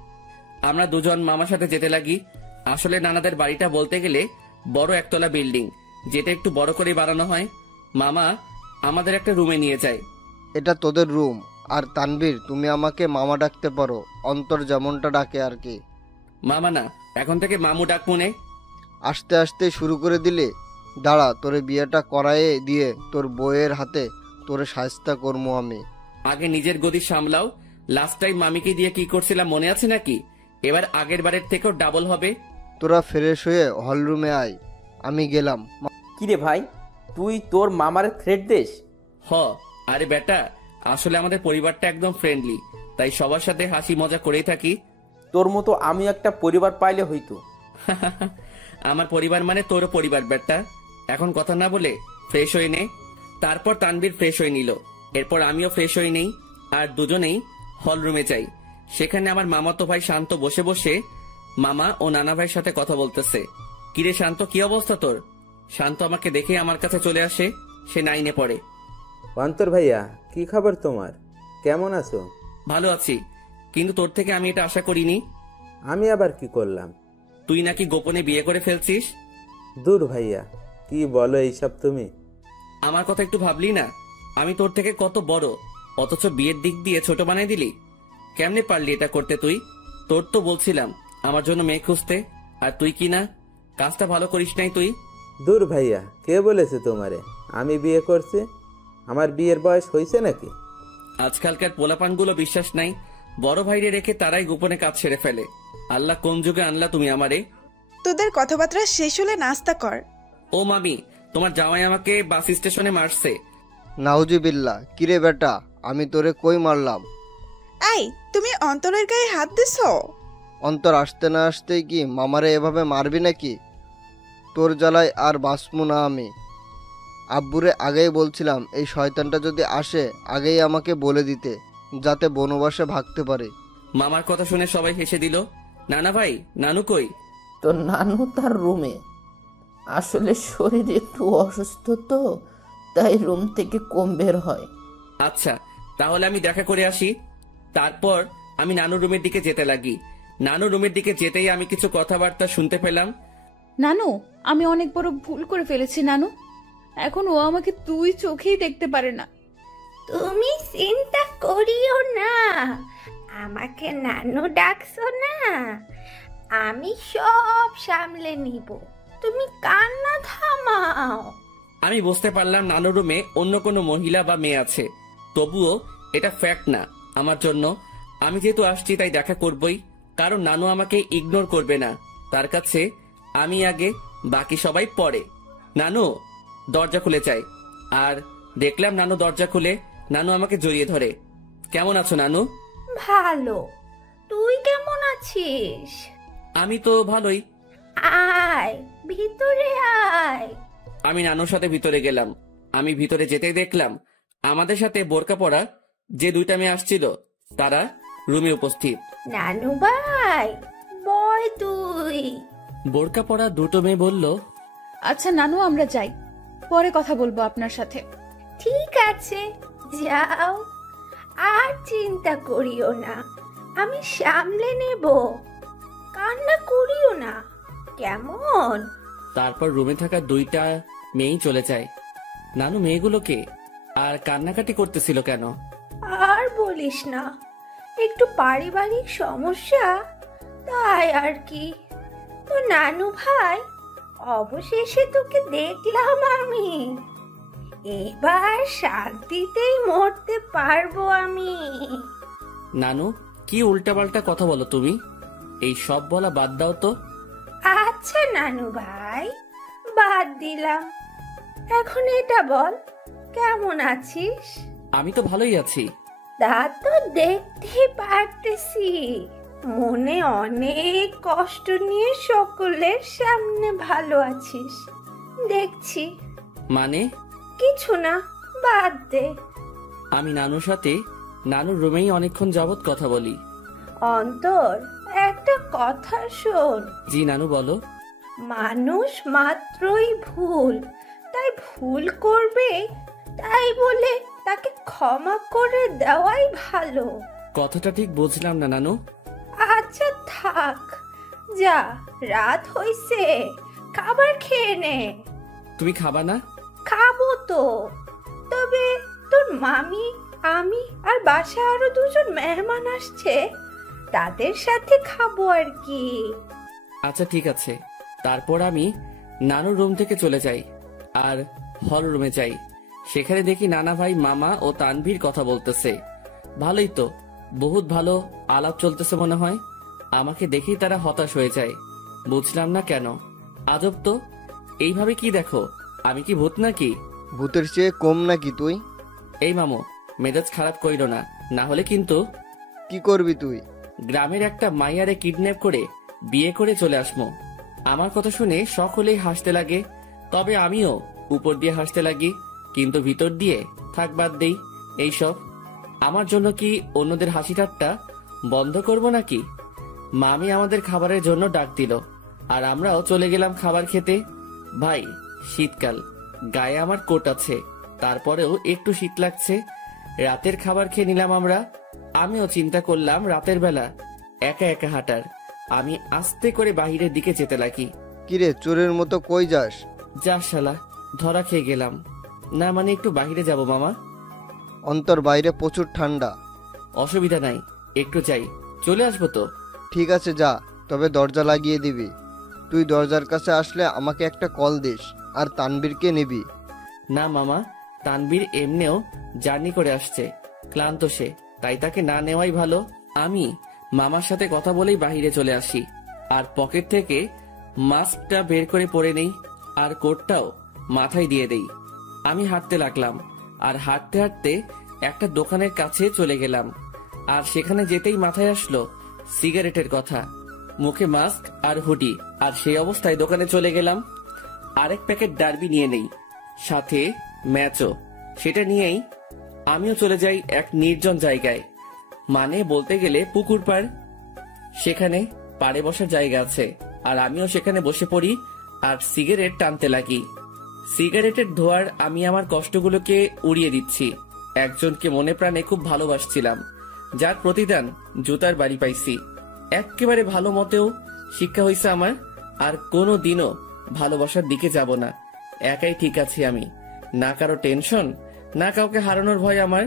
আমরা দুজন মামার সাথে যেতে লাগি। আসলে নানাদের বাড়িটা বলতে গেলে বড় একতলা বিল্ডিং, যেটা একটু বড় করে বানানো হয়। মামা আমাদের একটা রুমে নিয়ে যায়। এটা তোদের রুম। আর তানভীর, তুমি আমাকে মামা ডাকতে পারো, অন্তর যেমনটা ডাকে আর কি। মামা না, এখন থেকে মামু ডাক মনে। আস্তে আস্তে শুরু করে দিলে। দাঁড়া, তোরে বিয়েটা করায়ে দিয়ে তোর বউয়ের হাতে তোরে শায়েস্তা করবো আমি। আগে নিজের গদি সামলাও। লাস্ট টাইম মামিকে দিয়ে কি করছিলাম মনে আছে নাকি? এবার আগের বারের থেকেও ডাবল হবে। তোরা ফ্রেশ হয়ে হলরুমে আয়, আমি গেলাম। কিরে ভাই, তুই তোর মামার থ্রেট দেশ? আরে বেটা, আসলে আমাদের পরিবারটা একদম ফ্রেন্ডলি, তাই সবার সাথে হাসি মজা করেই থাকি। তোর মতো আমি একটা পরিবার পাইলে হইতো। আমার পরিবার মানে তোরও পরিবার বেটা। এখন কথা না বলে ফ্রেশ হয়ে নে। তারপর তানভীর ফ্রেশ হয়ে নিল। এরপর আমিও ফ্রেশ হয়ে নেই, আর দুজনেই হল রুমে যাই। সেখানে আমার মামাতো ভাই শান্ত বসে বসে মামা ও নানা ভাইয়ের সাথে কথা বলতেছে। কিরে শান্ত, কি অবস্থা তোর? শান্ত আমাকে দেখে আমার কাছে চলে আসে। সে 9-এ পড়ে। অন্তর ভাইয়া, কি খবর তোমার? কেমন আছো? ভালো আছি, কিন্তু তোর থেকে আমি এটা আশা করিনি। আমি আবার কি করলাম? তুই নাকি গোপনে বিয়ে করে ফেলছিস। দূর ভাইয়া, কি বলো এইসব তুমি? আমার কথা একটু ভাবলি না? আমি তোর থেকে কত বড়, অথচ বিয়ের দিক দিয়ে ছোট বানাই দিলি। কেমনে পারলি এটা করতে তুই? তোর তো বলছিলাম আমার জন্য মেয়ে খুঁজতে, আর তুই কি না, কাজটা ভালো করিস নাই তুই। দূর ভাইয়া, কে বলেছে তোমারে আমি বিয়ে করছি? আমার বিয়ের বয়স হয়েছে নাকি? আজকালকার পোলাপানগুলো বিশ্বাস নাই, বড় ভাইরে রেখে তারাই গোপনে কাজ সেরে ফেলে। আল্লাহ কোন যুগে আনলা তুমি আমারে? তোদের কথাবার্তা শেষ হলে নাস্তা কর। ও মামি, তোমার জামাই আমাকে বাস স্টেশনে মারছে। নাউজুবিল্লাহ। কিরে বেটা, আমি তোরে কই মারলাম? আই, তুমি অন্তরের গায়ে হাত দিছো? অন্তর আসতে না আসতেই কি মামারে এভাবে মারবি নাকি? তোর জ্বালায় আর বাঁচবো না আমি। আব্বুরে আগেই বলছিলাম এই শয়তানটা যদি আসে আগেই আমাকে বলে দিতে, যাতে বনবাসে ভাগতে পারে। মামার কথা শুনে সবাই হেসে দিল। নানা ভাই, নানু কই? তো নানু তার রুমে, আসলে শরীর একটু অসুস্থ তো, তাই রুম থেকে কম বের হয়। আচ্ছা, তাহলে আমি দেখা করে আসি। তারপর আমি নানু রুমের দিকে যেতে লাগি। নানু রুমের দিকে যেতেই আমি কিছু কথাবার্তা শুনতে পেলাম। নানু, আমি অনেক বড় ভুল করে ফেলেছি নানু। এখন ও আমাকে তুই চোখেই দেখতে পারে না। তুমি চিন্তা করিও না, আমাকে নানু ডাকছো না, আমি সব সামলে নিব, তুমি কান্না থামাও। আমি বুঝতে পারলাম নানু রুমে অন্য কোনো মহিলা বা মেয়ে আছে, তবুও এটা ফ্যাক্ট না আমার জন্য। আমি যেহেতু আসছি তাই দেখা করবই, কারণ নানু আমাকে ইগনোর করবে না। তার কাছে আমি আগে, বাকি সবাই পরে। নানু, দরজা খুলে চাই। আর দেখলাম নানু দরজা খুলে নানু আমাকে জড়িয়ে ধরে। কেমন আছো নানু? ভালো, তুই কেমন আছিস? আমি তো ভালোই। আয় ভিতরে আয়। আমি নানুর সাথে ভিতরে গেলাম। আমি ভিতরে যেতেই দেখলাম আমাদের সাথে বোরকা পরা যে দুইটা মেয়ে আসছিল তারা রুমে উপস্থিত। নানু ভাই, বয় তুই। বোরকা পরা দুটো মেয়ে বলল, আচ্ছা নানু, আমরা যাই, পরে কথা বলবো আপনার সাথে। ঠিক আছে, যাও, আর চিন্তা করিও না, আমি সামলে নেব, কান্না করিও না, কেমন? তারপর রুমে থাকা দুইটা মেয়েই চলে যায়। নানু মেয়েগুলোকে আর কান্নাকাটি করতেছিল কেন? আর বলিস না, একটু পারিবারিক সমস্যা, তাই আর কি। তো নানু ভাই, অবশেষে তোকে দেখলাম আমি, এবার শান্তিতেই মরতে পারবো আমি। নানু, কি উল্টাপাল্টা কথা বলো তুমি? এই সব বলা বাদ দাও তো। আচ্ছা নানু ভাই, বাদ দিলাম, এখন এটা বল, কেমন আছিস? আমি তো ভালোই আছি। তা তো দেখতেই পারতেছি, মনে অনেক কষ্ট নিয়ে সকলের সামনে ভালো আছিস দেখছি। মানে? কিছু না, বাদ দে। আমি নানুর সাথে নানুর রুমেই অনেকক্ষণ যাবত কথা বলি। অন্তর, একটা কথা শোন। জি নানু, বলো। মানুষ মাত্রই ভুল, তাই ভুল করবে, তাই বলে তাকে ক্ষমা করে দেওয়াই ভালো। কথাটা ঠিক বুঝলাম না নানু। আচ্ছা থাক, যা, রাত হইছে, খাবার খেয়ে নে। তুমি খাবা না? খাবো তো, তবে তোর মামি, আমি আর বাসায় আরো দুজন মেহমান আসছে, তাদের সাথে খাবো আর কি। আচ্ছা ঠিক আছে। তারপর আমি নানুর রুম থেকে চলে যাই আর হল রুমে যাই। সেখানে দেখি নানা ভাই, মামা ও তানভীর কথা বলতেছে। ভালোই তো, বহুত ভালো আলাপ চলতেছে মনে হয়। আমাকে দেখেই তারা হতাশ হয়ে যায়, বুঝলাম না কেন। আজব তো, এইভাবে কি দেখো? আমি কি ভূত নাকি? ভূতের চেয়ে কম নাকি তুই? এই মামু, মেজাজ খারাপ কইল না, না হলে কিন্তু। কি করবি তুই? গ্রামের একটা মাইয়ারে কিডন্যাপ করে বিয়ে করে চলে আসমো। আমার কথা শুনে সকলেই হাসতে লাগে, তবে আমিও উপর দিয়ে হাসতে লাগি, কিন্তু ভিতর দিয়ে থাক বাদ দেই এইসব। আমার জন্য কি অন্যদের হাসি ঠাট্টা বন্ধ করব নাকি? মামি আমাদের খাবারের জন্য ডাক দিল আর আমরাও চলে গেলাম খাবার খেতে। ভাই, শীতকাল, গায়ে আমার কোট আছে, তারপরেও একটু শীত লাগছে। রাতের খাবার খেয়ে নিলাম আমরা। আমিও চিন্তা করলাম রাতের বেলা একা একা হাঁটার। আমি আস্তে করে বাহিরের দিকে যেতে লাগি। কিরে, চোরের মতো কই যাস? যা শালা, ধরা খেয়ে গেলাম। না মানে একটু বাহিরে যাব মামা। অন্তর, বাইরে প্রচুর ঠান্ডা। অসুবিধা নাই, একটু যাই, চলে আসবো তো। ঠিক আছে যা, তবে দরজা লাগিয়ে দিবি। তুই দরজার কাছে আসলে আমাকে একটা কল দিস, আর তানবীরকে নিবি। না মামা, তানবীর এমনিও জার্নি করে আসছে, ক্লান্ত সে, তাই তাকে না নেওয়াই ভালো। আমি মামার সাথে কথা বলেই বাহিরে চলে আসি আর পকেট থেকে মাস্কটা বের করে পরে নেই আর কোটটাও মাথায় দিয়ে দেই। আমি হাঁটতে লাগলাম আর হাঁটতে হাঁটতে একটা দোকানের কাছে চলে গেলাম। আর সেখানে যেতেই মাথায় আসলো সিগারেটের কথা। মুখে মাস্ক আর হুডি, আর সেই অবস্থায় দোকানে চলে গেলাম। আরেক প্যাকেট ডার্বি নিয়ে নেই, সাথে ম্যাচও। সেটা নিয়েই আমিও চলে যাই এক নির্জন জায়গায়, মানে বলতে গেলে পুকুর পাড়। সেখানে পাড়ে বসার জায়গা আছে, আর আমিও সেখানে বসে পড়ি আর সিগারেট টানতে লাগি। সিগারেটের ধোঁয়ার আমি আমার কষ্টগুলোকে উড়িয়ে দিচ্ছি। একজনকে মনে প্রাণে খুব ভালোবাসছিলাম, যার প্রতিদান জুতার বাড়ি পাইছি। একেবারে ভালো মতেও শিক্ষা হয়েছে আমার, আর কোনো দিনও ভালোবাসার দিকে যাব না। একাই ঠিক আছি আমি, না কারো টেনশন, না কাউকে হারানোর ভয় আমার।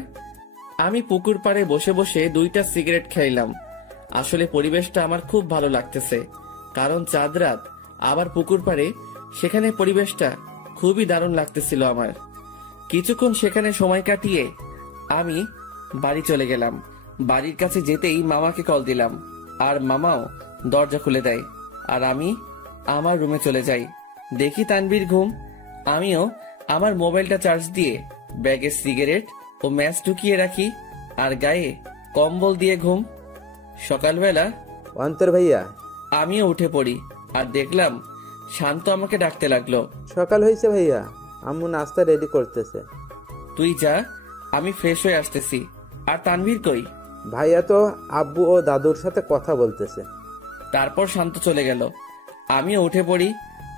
আমি পুকুর পাড়ে বসে বসে 2টা সিগারেট খাইলাম। আসলে পরিবেশটা আমার খুব ভালো লাগতেছে, কারণ চাঁদ রাত, আবার পুকুর পাড়ে, সেখানে পরিবেশটা খুবই দারুণ লাগতেছিল আমার। কিছুক্ষণ সেখানে সময় কাটিয়ে আমি বাড়ি চলে গেলাম। বাড়ির কাছে যেতেই মামাকে কল দিলাম, আর মামাও দরজা খুলে দেয়, আর আমি আমার রুমে চলে যাই। দেখি তানভীর ঘুম। আমিও আমার মোবাইলটা চার্জ দিয়ে ব্যাগে সিগারেট ও ম্যাচ ঢুকিয়ে রাখি, আর গায়ে কম্বল দিয়ে ঘুম। সকালবেলা অন্তর ভাইয়া, আমিও উঠে পড়ি আর দেখলাম শান্ত আমাকে ডাকতে লাগলো। সকাল হয়েছে ভাইয়া, আম্মু নাস্তা রেডি করতেছে। তুই যা, আমি ফ্রেশ হয়ে আসতেছি। আর তানভীর কই? ভাইয়া তো আব্বু ও দাদুর সাথে কথা বলতেছে। তারপর শান্ত চলে গেল। আমিও উঠে পড়ি।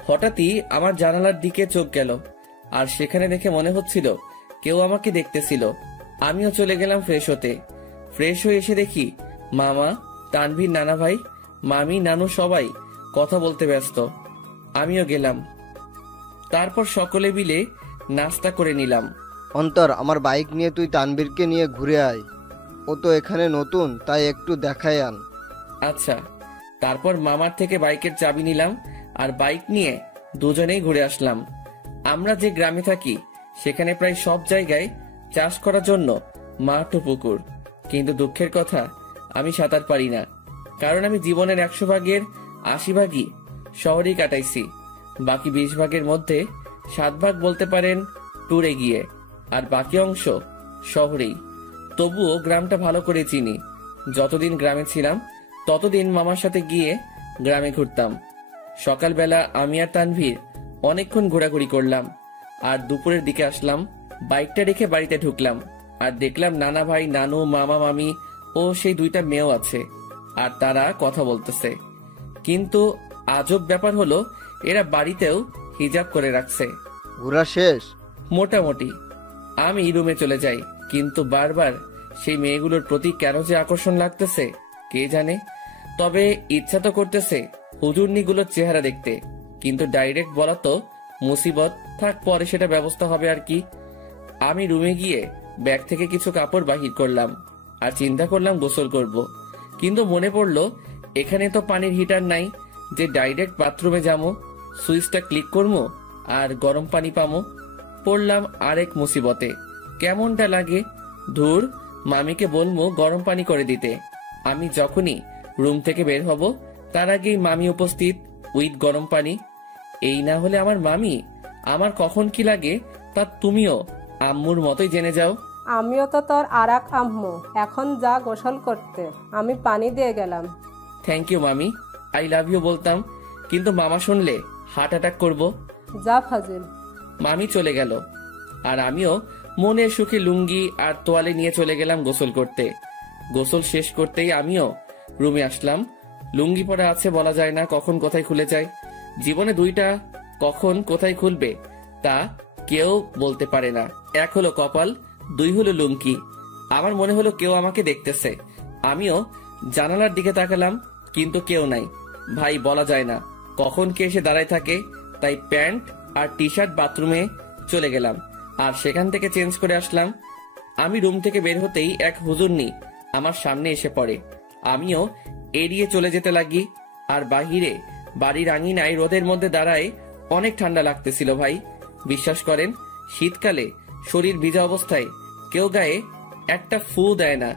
হঠাৎই আমার জানালার দিকে চোখ গেল, আর সেখানে দেখে মনে হচ্ছিল কেউ আমাকে দেখতেছিল। আমিও চলে গেলাম ফ্রেশ হতে। ফ্রেশ হয়ে এসে দেখি মামা, তানভীর, নানা ভাই, মামি, নানু সবাই কথা বলতে ব্যস্ত। আমিও গেলাম। তারপর সকলে মিলে নাস্তা করে নিলাম। অন্তর, আমার বাইক নিয়ে তুই তানভীরকে নিয়ে ঘুরে আয়। ও তো এখানে নতুন, তাই একটু দেখায় আন। আচ্ছা। তারপর মামার থেকে বাইকের চাবি নিলাম আর বাইক নিয়ে দুজনেই ঘুরে আসলাম। আমরা যে গ্রামে থাকি সেখানে প্রায় সব জায়গায় চাষ করার জন্য মাঠ ও পুকুর, কিন্তু দুঃখের কথা আমি সাঁতার পারি না, কারণ আমি জীবনের 100 ভাগের 80 ভাগই শহরেই কাটাইছি। বাকি 20 ভাগের মধ্যে 7 ভাগ বলতে পারেন ট্যুরে গিয়ে, আর বাকি অংশ শহরেই। তবুও গ্রামটা ভালো করে চিনি। যতদিন গ্রামে ছিলাম ততদিন মামার সাথে গিয়ে গ্রামে ঘুরতাম। সকালবেলা আমি আর তানভীর অনেকক্ষণ ঘোরাঘুরি করলাম, আর দুপুরের দিকে আসলাম। বাইকটা রেখে বাড়িতে ঢুকলাম, আর দেখলাম নানা ভাই, নানু, মামা, মামি ও সেই 2টা মেয়েও আছে, আর তারা কথা বলতেছে। কিন্তু আজব ব্যাপার হলো, এরা বাড়িতেও হিজাব করে রাখছে। ঘোরা শেষ? মোটামুটি। আমি রুমে চলে যাই, কিন্তু বারবার সেই মেয়েগুলোর প্রতি কেন যে আকর্ষণ লাগতেছে কে জানে। তবে ইচ্ছা তো করতেছে হুজুরনিগুলোর চেহারা দেখতে, কিন্তু ডাইরেক্ট বলা তো মুসিবত। থাক, পরে সেটা ব্যবস্থা হবে আর কি। আমি রুমে গিয়ে ব্যাগ থেকে কিছু কাপড় বাহির করলাম, আর চিন্তা করলাম গোসল করব। কিন্তু মনে পড়লো এখানে তো পানির হিটার নাই যে ডাইরেক্ট বাথরুমে যাবো, সুইচটা ক্লিক করবো আর গরম পানি পামো। পড়লাম আরেক মুসিবতে। কেমনটা লাগে। ধুর, মামিকে বলবো গরম পানি করে দিতে। আমি যখনই রুম থেকে বের হব তার আগেই মামি উপস্থিত উইথ গরম পানি। এই না হলে আমার মামি আমার কখন কি লাগে তা তুমিও আম্মুর মতোই জেনে যাও। আমিও তো তোর আরাক আম্মু, এখন যা গোসল করতে, আমি পানি দিয়ে গেলাম। থ্যাংক ইউ মামি, আই লাভ ইউ বলতাম, কিন্তু মামা শুনলে হার্ট অ্যাটাক করবো। যা ফাজিল। মামি চলে গেল, আর আমিও মনের সুখে লুঙ্গি আর তোয়ালে নিয়ে চলে গেলাম গোসল করতে। গোসল শেষ করতেই আমিও রুমে আসলাম। লুঙ্গি পরা আছে, বলা যায় না কখন কোথায় খুলে যায়। জীবনে 2টা কখন কোথায় খুলবে তা কেউ বলতে পারে না। 1 হলো কপাল, 2 হলো লুঙ্গি। আমার মনে হলো কেউ আমাকে দেখতেছে। আমিও জানালার দিকে তাকালাম, কিন্তু কেউ নাই। ভাই, বলা যায় না কখন কে এসে দাঁড়ায় থাকে, তাই প্যান্ট আর টি শার্ট বাথরুমে চলে গেলাম, আর সেখান থেকে চেঞ্জ করে আসলাম। আমি রুম থেকে বের হতেই এক হুজুরনি আমার সামনে এসে পড়ে। আমিও এড়িয়ে চলে যেতে লাগি, আর বাহিরে বাড়ির আঙিনায় রোদের মধ্যে দাঁড়ায় অনেক ঠান্ডা লাগতেছিল ভাই। বিশ্বাস করেন, শীতকালে শরীর ভিজা অবস্থায় কেউ গায়ে একটা ফু দেয় না,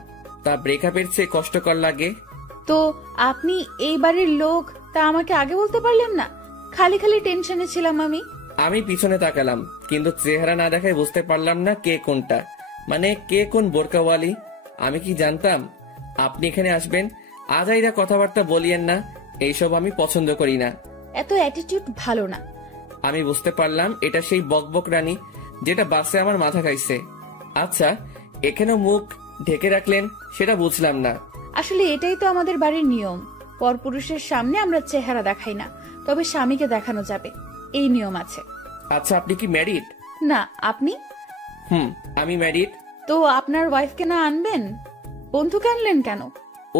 তা ব্রেকআপের চেয়ে কষ্টকর লাগে। তো আপনি এই বাড়ির লোক, তা আমাকে আগে বলতে পারলেন না? খালি খালি টেনশনে ছিলাম আমি। আমি পিছনে তাকালাম, কিন্তু চেহারা না দেখায় বুঝতে পারলাম না কে কোনটা, মানে কে কোন বোরকাওয়ালি। আমি কি জানতাম আপনি এখানে আসবেন? আজাইরা কথাবার্তা বলিয়েন না, এইসব আমি পছন্দ করি না। এত অ্যাটিটিউড ভালো না। আমি বুঝতে পারলাম এটা সেই বকবক রানী যেটা বাসে আমার মাথা খাইছে। আচ্ছা, এখানেও মুখ ঢেকে রাখলেন সেটা বুঝলাম না। আসলে এটাই তো আমাদের বাড়ির নিয়ম। পরপুরুষের সামনে আমরা চেহারা দেখাই না, তবে স্বামীকে দেখানো যাবে, এই নিয়ম আছে। আচ্ছা, আপনি কি ম্যারিড? না, আপনি? আমি ম্যারিড। তো আপনার ওয়াইফকে না আনবেন? বন্ধুকে আনলেন কেন?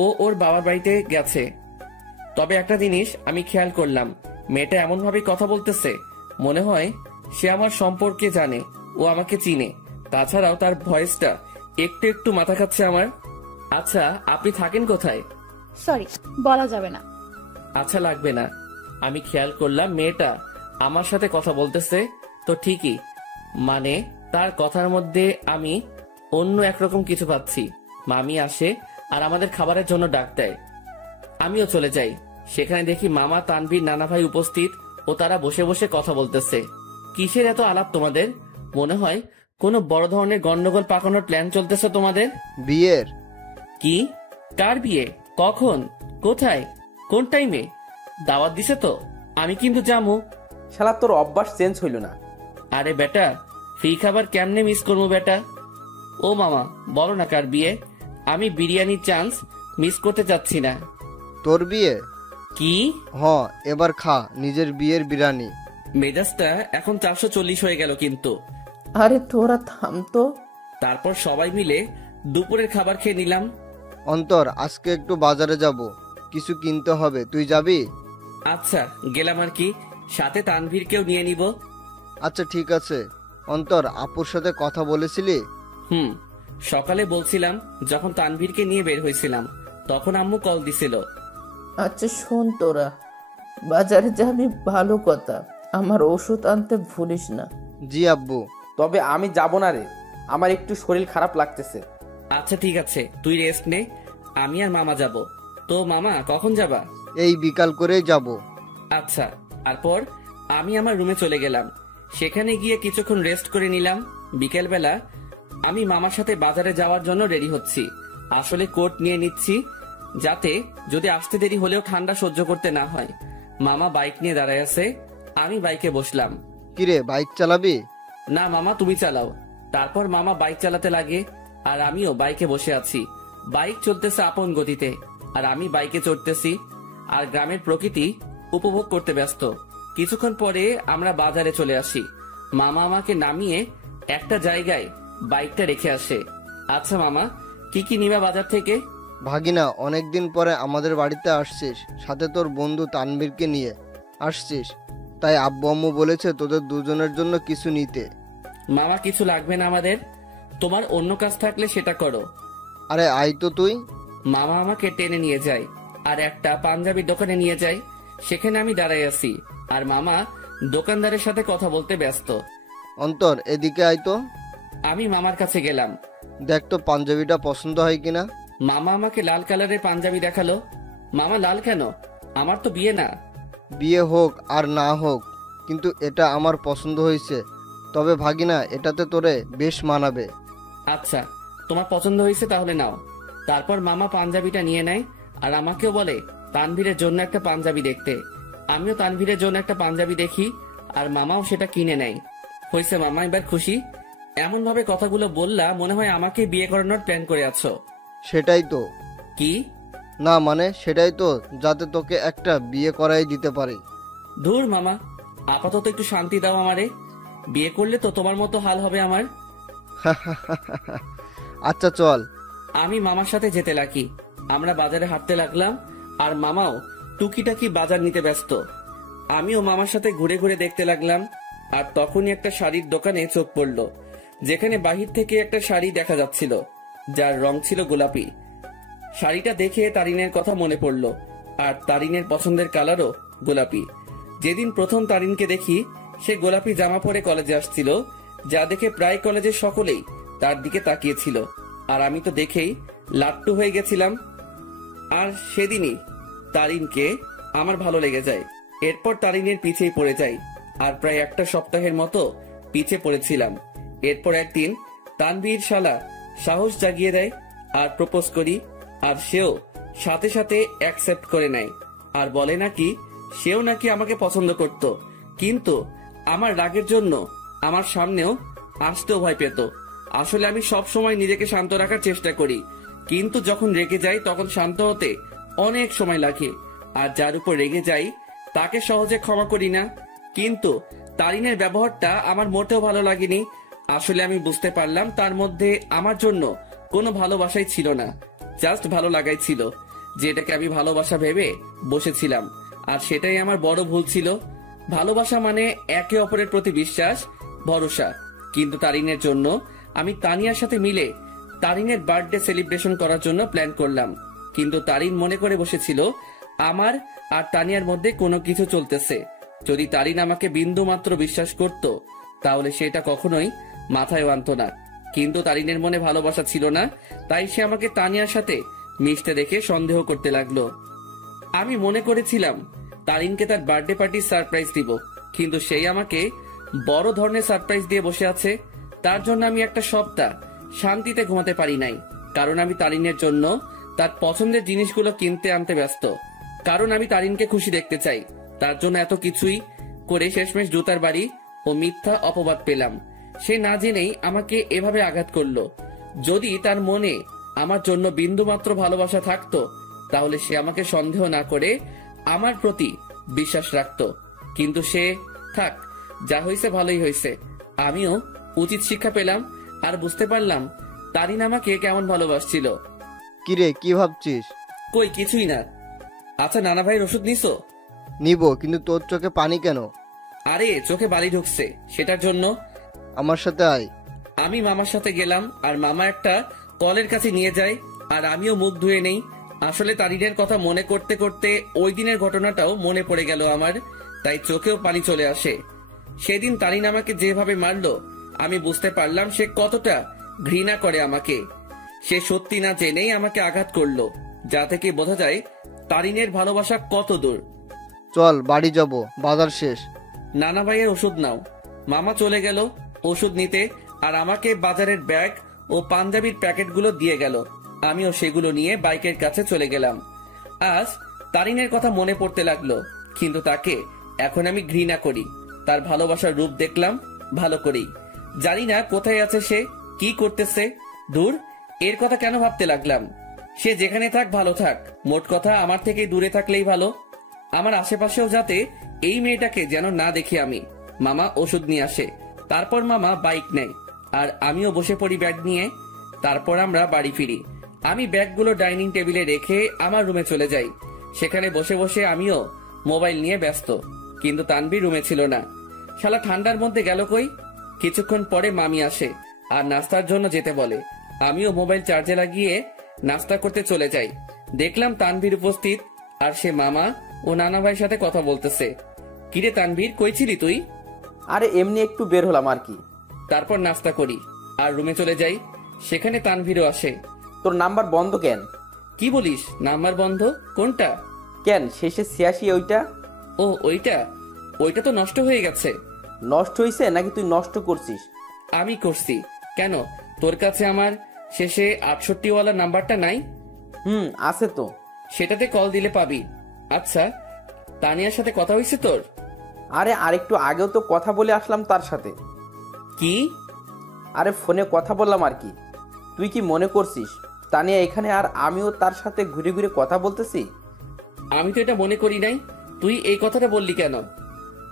ও ওর বাবার বাড়িতে গেছে। তবে একটা জিনিস আমি খেয়াল করলাম, মেয়েটা এমন ভাবে কথা বলতেছে মনে হয় সে আমার সম্পর্কে জানে, ও আমাকে চিনে। তাছাড়াও তার ভয়েসটা একটু একটু মাথা খাচ্ছে আমার। আচ্ছা, আপনি থাকেন কোথায়? সরি, বলা যাবে না। আচ্ছা, লাগবে না। আমি খেয়াল করলাম মেয়েটা আমার সাথে কথা বলতেছে তো ঠিকই, মানে তার কথার মধ্যে আমি অন্য একরকম কিছু পাচ্ছি। মামি আসে আর আমাদের খাবারের জন্য ডাক দেয়, আমিও চলে যাই। সেখানে দেখি মামা, তানভীর, নানা ভাই উপস্থিত ও তারা বসে বসে কথা বলতেছে। কিসের এত আলাপ তোমাদের? মনে হয় কোনো বড় ধরনের গন্ডগোল পাকানোর প্ল্যান চলতেছে তোমাদের। বিয়ের? কি? কার বিয়ে? কখন? কোথায়? কোন টাইমে? দাওয়াত দিছে তো? আমি কিন্তু যাবো। শালা তোর অভ্যাস চেঞ্জ হইল না। আরে বেটা, ফ্রি খাবার কেমনে মিস করবো বেটা? ও মামা, বলো না কার বিয়ে? আমি বিরিয়ানির চান্স মিস করতে চাচ্ছি না। তোর বিয়ে? কি? এবার খা নিজের বিয়ের বিরিয়ানি। মেজাজটা এখন 440 হয়ে গেল কিন্তু। আরে তোরা থাম তো। তারপর সবাই মিলে দুপুরের খাবার খেয়ে নিলাম। অন্তর, আজকে একটু বাজারে যাব, কিছু কিনতে হবে, তুই যাবি? আচ্ছা, গেলাম আর কি, সাথে তানভীরকেও নিয়ে নিব। আচ্ছা ঠিক আছে। অন্তর, আপুর সাথে কথা বলেছিলি? সকালে বলছিলাম, যখন তানভীরকে নিয়ে বের হয়েছিলাম তখন আম্মু কল দিছিল। আচ্ছা শোন, তোরা বাজারে যাবি ভালো কথা, আমার ওষুধ আনতে ভুলিস না। জি আব্বু। তবে আমি যাব না রে, আমার একটু শরীর খারাপ লাগতেছে। আচ্ছা ঠিক আছে, তুই রেস্ট নে, আমি আর মামা যাব। তো মামা কখন যাবা? এই বিকাল করেই যাব। আচ্ছা। তারপর আমি আমার রুমে চলে গেলাম, সেখানে গিয়ে কিছুক্ষণ রেস্ট করে নিলাম। বিকেলবেলা আমি মামার সাথে বাজারে যাওয়ার জন্য রেডি হচ্ছি। আসলে কোট নিয়ে নিচ্ছি যাতে যদি আসতে দেরি হলেও ঠান্ডা সহ্য করতে না হয়। মামা বাইক নিয়ে দাঁড়ায় আছে, আমি বাইকে বসলাম। কিরে, বাইক চালাবি? না মামা, তুমি চালাও। তারপর মামা বাইক চালাতে লাগে আর আমিও বাইকে বসে আছি। বাইক চলতেছে আপন গতিতে আর আমি বাইকে চড়তেছি আর গ্রামের প্রকৃতি উপভোগ করতে ব্যস্ত। কিছুক্ষণ পরে আমরা বাজারে চলে আসি। মামা আমাকে নামিয়ে একটা জায়গায় বাইকটা রেখে আসে। আচ্ছা মামা, কি কি নিবা বাজার থেকে? ভাগিনা, অনেকদিন পরে আমাদের বাড়িতে আসছিস, সাথে তোর বন্ধু তানভীরকে নিয়ে আসছিস, তাই আব্বু আম্মু বলেছে তোদের দুজনের জন্য কিছু নিতে। মামা, কিছু লাগবে না আমাদের, তোমার অন্য কাজ থাকলে সেটা করো। আরে আয় তো তুই। মামা আমাকে টেনে নিয়ে যায় আর একটা পাঞ্জাবির দোকানে নিয়ে যায়। সেখানে আমি দাঁড়াই আছি আর মামা দোকানদারের সাথে কথা বলতে ব্যস্ত। অন্তর, এদিকে আয় তো। আমি মামার কাছে গেলাম। দেখ তো পাঞ্জাবিটা পছন্দ হয় কিনা। মামা আমাকে লাল কালারের পাঞ্জাবি দেখালো। মামা, লাল কেন? আমার তো বিয়ে না। বিয়ে হোক আর না হোক, কিন্তু এটা আমার পছন্দ হয়েছে। তবে ভাগিনা, এটাতে তোরে বেশ মানাবে। আচ্ছা, তোমার পছন্দ হয়েছে তাহলে নাও। তারপর মামা পাঞ্জাবিটা নিয়ে নেয় আর আমাকেও বলে তানভীরের জন্য একটা পাঞ্জাবি দেখতে। আমিও তানভীরের জন্য একটা পাঞ্জাবি দেখি আর মামাও সেটা কিনে নেয়। হয়েছে মামা, এবার খুশি? এমন ভাবে কথাগুলো বললা মনে হয় আমাকে বিয়ে করানোর প্ল্যান করে আছো। সেটাই তো। কি? না মানে সেটাই তো, যাতে তোকে একটা বিয়ে করাই দিতে পারি। ধুর মামা, আপাতত একটু শান্তি দাও আমারে। বিয়ে করলে তো তোমার মতো হাল হবে আমার। আচ্ছা চল। আমি মামার সাথে যেতে লাগি। আমরা বাজারে হাঁটতে লাগলাম আর মামাও টুকিটাকি বাজার নিতে ব্যস্ত। আমিও মামার সাথে ঘুরে ঘুরে দেখতে লাগলাম। আর তখনই একটা শাড়ির দোকানে চোখ পড়ল, যেখানে বাহির থেকে একটা শাড়ি দেখা যাচ্ছিল যার রং ছিল গোলাপি। শাড়িটা দেখে তারিনের কথা মনে পড়ল আর তারিনের পছন্দের কালারও গোলাপি। যেদিন প্রথম তারিনকে দেখি সে গোলাপি জামা পরে কলেজে আসছিল, যা দেখে প্রায় কলেজের সকলেই তার দিকে তাকিয়েছিল আর আমি তো দেখেই লাট্টু হয়ে গেছিলাম। আর সেদিনই তারিনকে আমার ভালো লেগে যায়। এরপর তারিনের পিছেই পড়ে যাই আর প্রায় একটা সপ্তাহের মতো পিছে পড়েছিলাম। এরপর একদিন তানভীর শালা সাহস জাগিয়ে দেয় আর প্রপোজ করি, আর সেও সাথে সাথে অ্যাকসেপ্ট করে নেয় আর বলে নাকি সেও নাকি আমাকে পছন্দ করত, কিন্তু আমার রাগের জন্য আমার সামনেও আসতেও ভয় পেত। আসলে আমি সব সময় নিজেকে শান্ত রাখার চেষ্টা করি, কিন্তু যখন রেগে যাই তখন শান্ত হতে অনেক সময় লাগে। আর যার উপর রেগে যাই তাকে সহজে ক্ষমা করি না। কিন্তু তারিনের ব্যবহারটা আমার মোটেও ভালো লাগেনি। আসলে আমি বুঝতে পারলাম তার মধ্যে আমার জন্য কোনো ভালোবাসাই ছিল না, জাস্ট ভালো লাগাই ছিল, যেটাকে আমি ভালোবাসা ভেবে বসেছিলাম। আর সেটাই আমার বড় ভুল ছিল। ভালোবাসা মানে একে অপরের প্রতি বিশ্বাস, ভরসা। কিন্তু তারিনের জন্য আমি তানিয়ার সাথে মিলে তারিনের বার্থডে সেলিব্রেশন করার জন্য প্ল্যান করলাম। কিন্তু তারিন মনে করে বসেছিল আমার আর তানিয়ার মধ্যে কোনো কিছু চলতেছে। যদি তারিন আমাকে বিন্দু মাত্র বিশ্বাস করত তাহলে সেটা কখনোই মাথায় আনত না। কিন্তু তারিনের মনে ভালোবাসা ছিল না, তাই সে আমাকে তানিয়ার সাথে মিশতে দেখে সন্দেহ করতে লাগলো। আমি মনে করেছিলাম তারিনকে তার বার্থডে পার্টির সারপ্রাইজ দিব, কিন্তু সেই আমাকে বড় ধরনের সারপ্রাইজ দিয়ে বসে আছে। তার জন্য আমি একটা সপ্তাহ শান্তিতে ঘুমাতে পারি নাই, কারণ আমি তারিনের জন্য তার পছন্দের জিনিসগুলো কিনতে আনতে ব্যস্ত। কারণ আমি তারিনকে খুশি দেখতে চাই। তার জন্য এত কিছুই করে শেষমেশ জুতার বাড়ি ও মিথ্যা অপবাদ পেলাম। সে না জেনেই আমাকে এভাবে আঘাত করলো। যদি তার মনে আমার জন্য বিন্দুমাত্র ভালোবাসা থাকতো তাহলে সে আমাকে সন্দেহ না করে আমার প্রতি বিশ্বাস রাখতো। কিন্তু সে থাক, যা হয়েছে ভালোই হয়েছে। আমিও উচিত শিক্ষা পেলাম আর বুঝতে পারলাম তারিন আমাকে কেমন ভালোবাসছিল। কিরে, কি ভাবছিস? কই কিছুই না। আচ্ছা, নানা ভাইয়ের ওষুধ নিছো? নিব, কিন্তু তোর চোখে পানি কেন? আরে চোখে বালি ঢুকছে, সেটার জন্য। আমার সাথে আয়। আমি মামার সাথে গেলাম আর মামা একটা কলের কাছে নিয়ে যায় আর আমিও মুখ ধুয়ে নেই। আসলে তারিনের কথা মনে করতে করতে ওই দিনের ঘটনাটাও মনে পড়ে গেল আমার, তাই চোখেও পানি চলে আসে। সেদিন তারিন আমাকে যেভাবে মারলো আমি বুঝতে পারলাম সে কতটা ঘৃণা করে আমাকে। সে সত্যি না জেনেই আমাকে আঘাত করলো, যা থেকে বোঝা যায় তারিনের ভালোবাসা কত দূর। চল বাড়ি যাব, বাজার শেষ। নানা ভাইয়ের ওষুধ নাও। মামা চলে গেল ওষুধ নিতে আর আমাকে বাজারের ব্যাগ ও পাঞ্জাবির প্যাকেটগুলো দিয়ে গেল। আমিও সেগুলো নিয়ে বাইকের কাছে চলে গেলাম। আজ তারিনের কথা মনে পড়তে লাগলো, কিন্তু তাকে এখন আমি ঘৃণা করি। তার ভালোবাসার রূপ দেখলাম ভালো করেই। জানি না কোথায় আছে সে, কি করতেছে। দূর, এর কথা কেন ভাবতে লাগলাম? সে যেখানে থাক ভালো থাক, মোট কথা আমার থেকে দূরে থাকলেই ভালো। আমার আশেপাশেও যাতে এই মেয়েটাকে যেন না দেখি আমি। মামা ওষুধ নিয়ে আসে, তারপর মামা বাইক নেয় আর আমিও বসে পড়ি ব্যাগ নিয়ে। তারপর আমরা বাড়ি ফিরি। আমি ব্যাগগুলো ডাইনিং টেবিলে রেখে আমার রুমে চলে যাই। সেখানে বসে বসে আমিও মোবাইল নিয়ে ব্যস্ত, কিন্তু তানভীর রুমে ছিল না। শালা ঠান্ডার মধ্যে গেল কই? কিছুক্ষণ পরে মামি আসে আর নাস্তার জন্য যেতে বলে। আমিও মোবাইল চার্জে লাগিয়ে নাস্তা করতে চলে যাই। দেখলাম তানভীর উপস্থিত আর সে মামা ও নানা ভাইয়ের সাথে কথা বলতেছে। কিরে তানভীর, কই ছিলি তুই? আরে এমনি একটু বের হলাম আর কি। তারপর নাস্তা করি আর রুমে চলে যাই। সেখানে তানভীরও আসে। তোর নাম্বার বন্ধ কেন? কি বলিস? নাম্বার বন্ধ? কোনটা? কেন, শেষে 86 ওইটা? ও ওইটা? ওইটা তো নষ্ট হয়ে গেছে। নষ্ট হয়েছে নাকি তুই নষ্ট করছিস? আমি করছি। কেন, তোর কাছে আমার শেষে 68 ওয়ালা নাম্বারটা নাই? আছে তো। সেটাতে কল দিলে পাবি। আচ্ছা, তানিয়ার সাথে কথা হয়েছে তোর? আরে আরেকটু আগেও তো কথা বলে আসলাম তার সাথে। কি? আরে ফোনে কথা বললাম আর কি। তুই কি মনে করছিস তানিয়া এখানে আর আমিও তার সাথে ঘুরে ঘুরে কথা বলতেছি? আমি তো এটা মনে করি নাই। তুই এই কথাটা বললি কেন?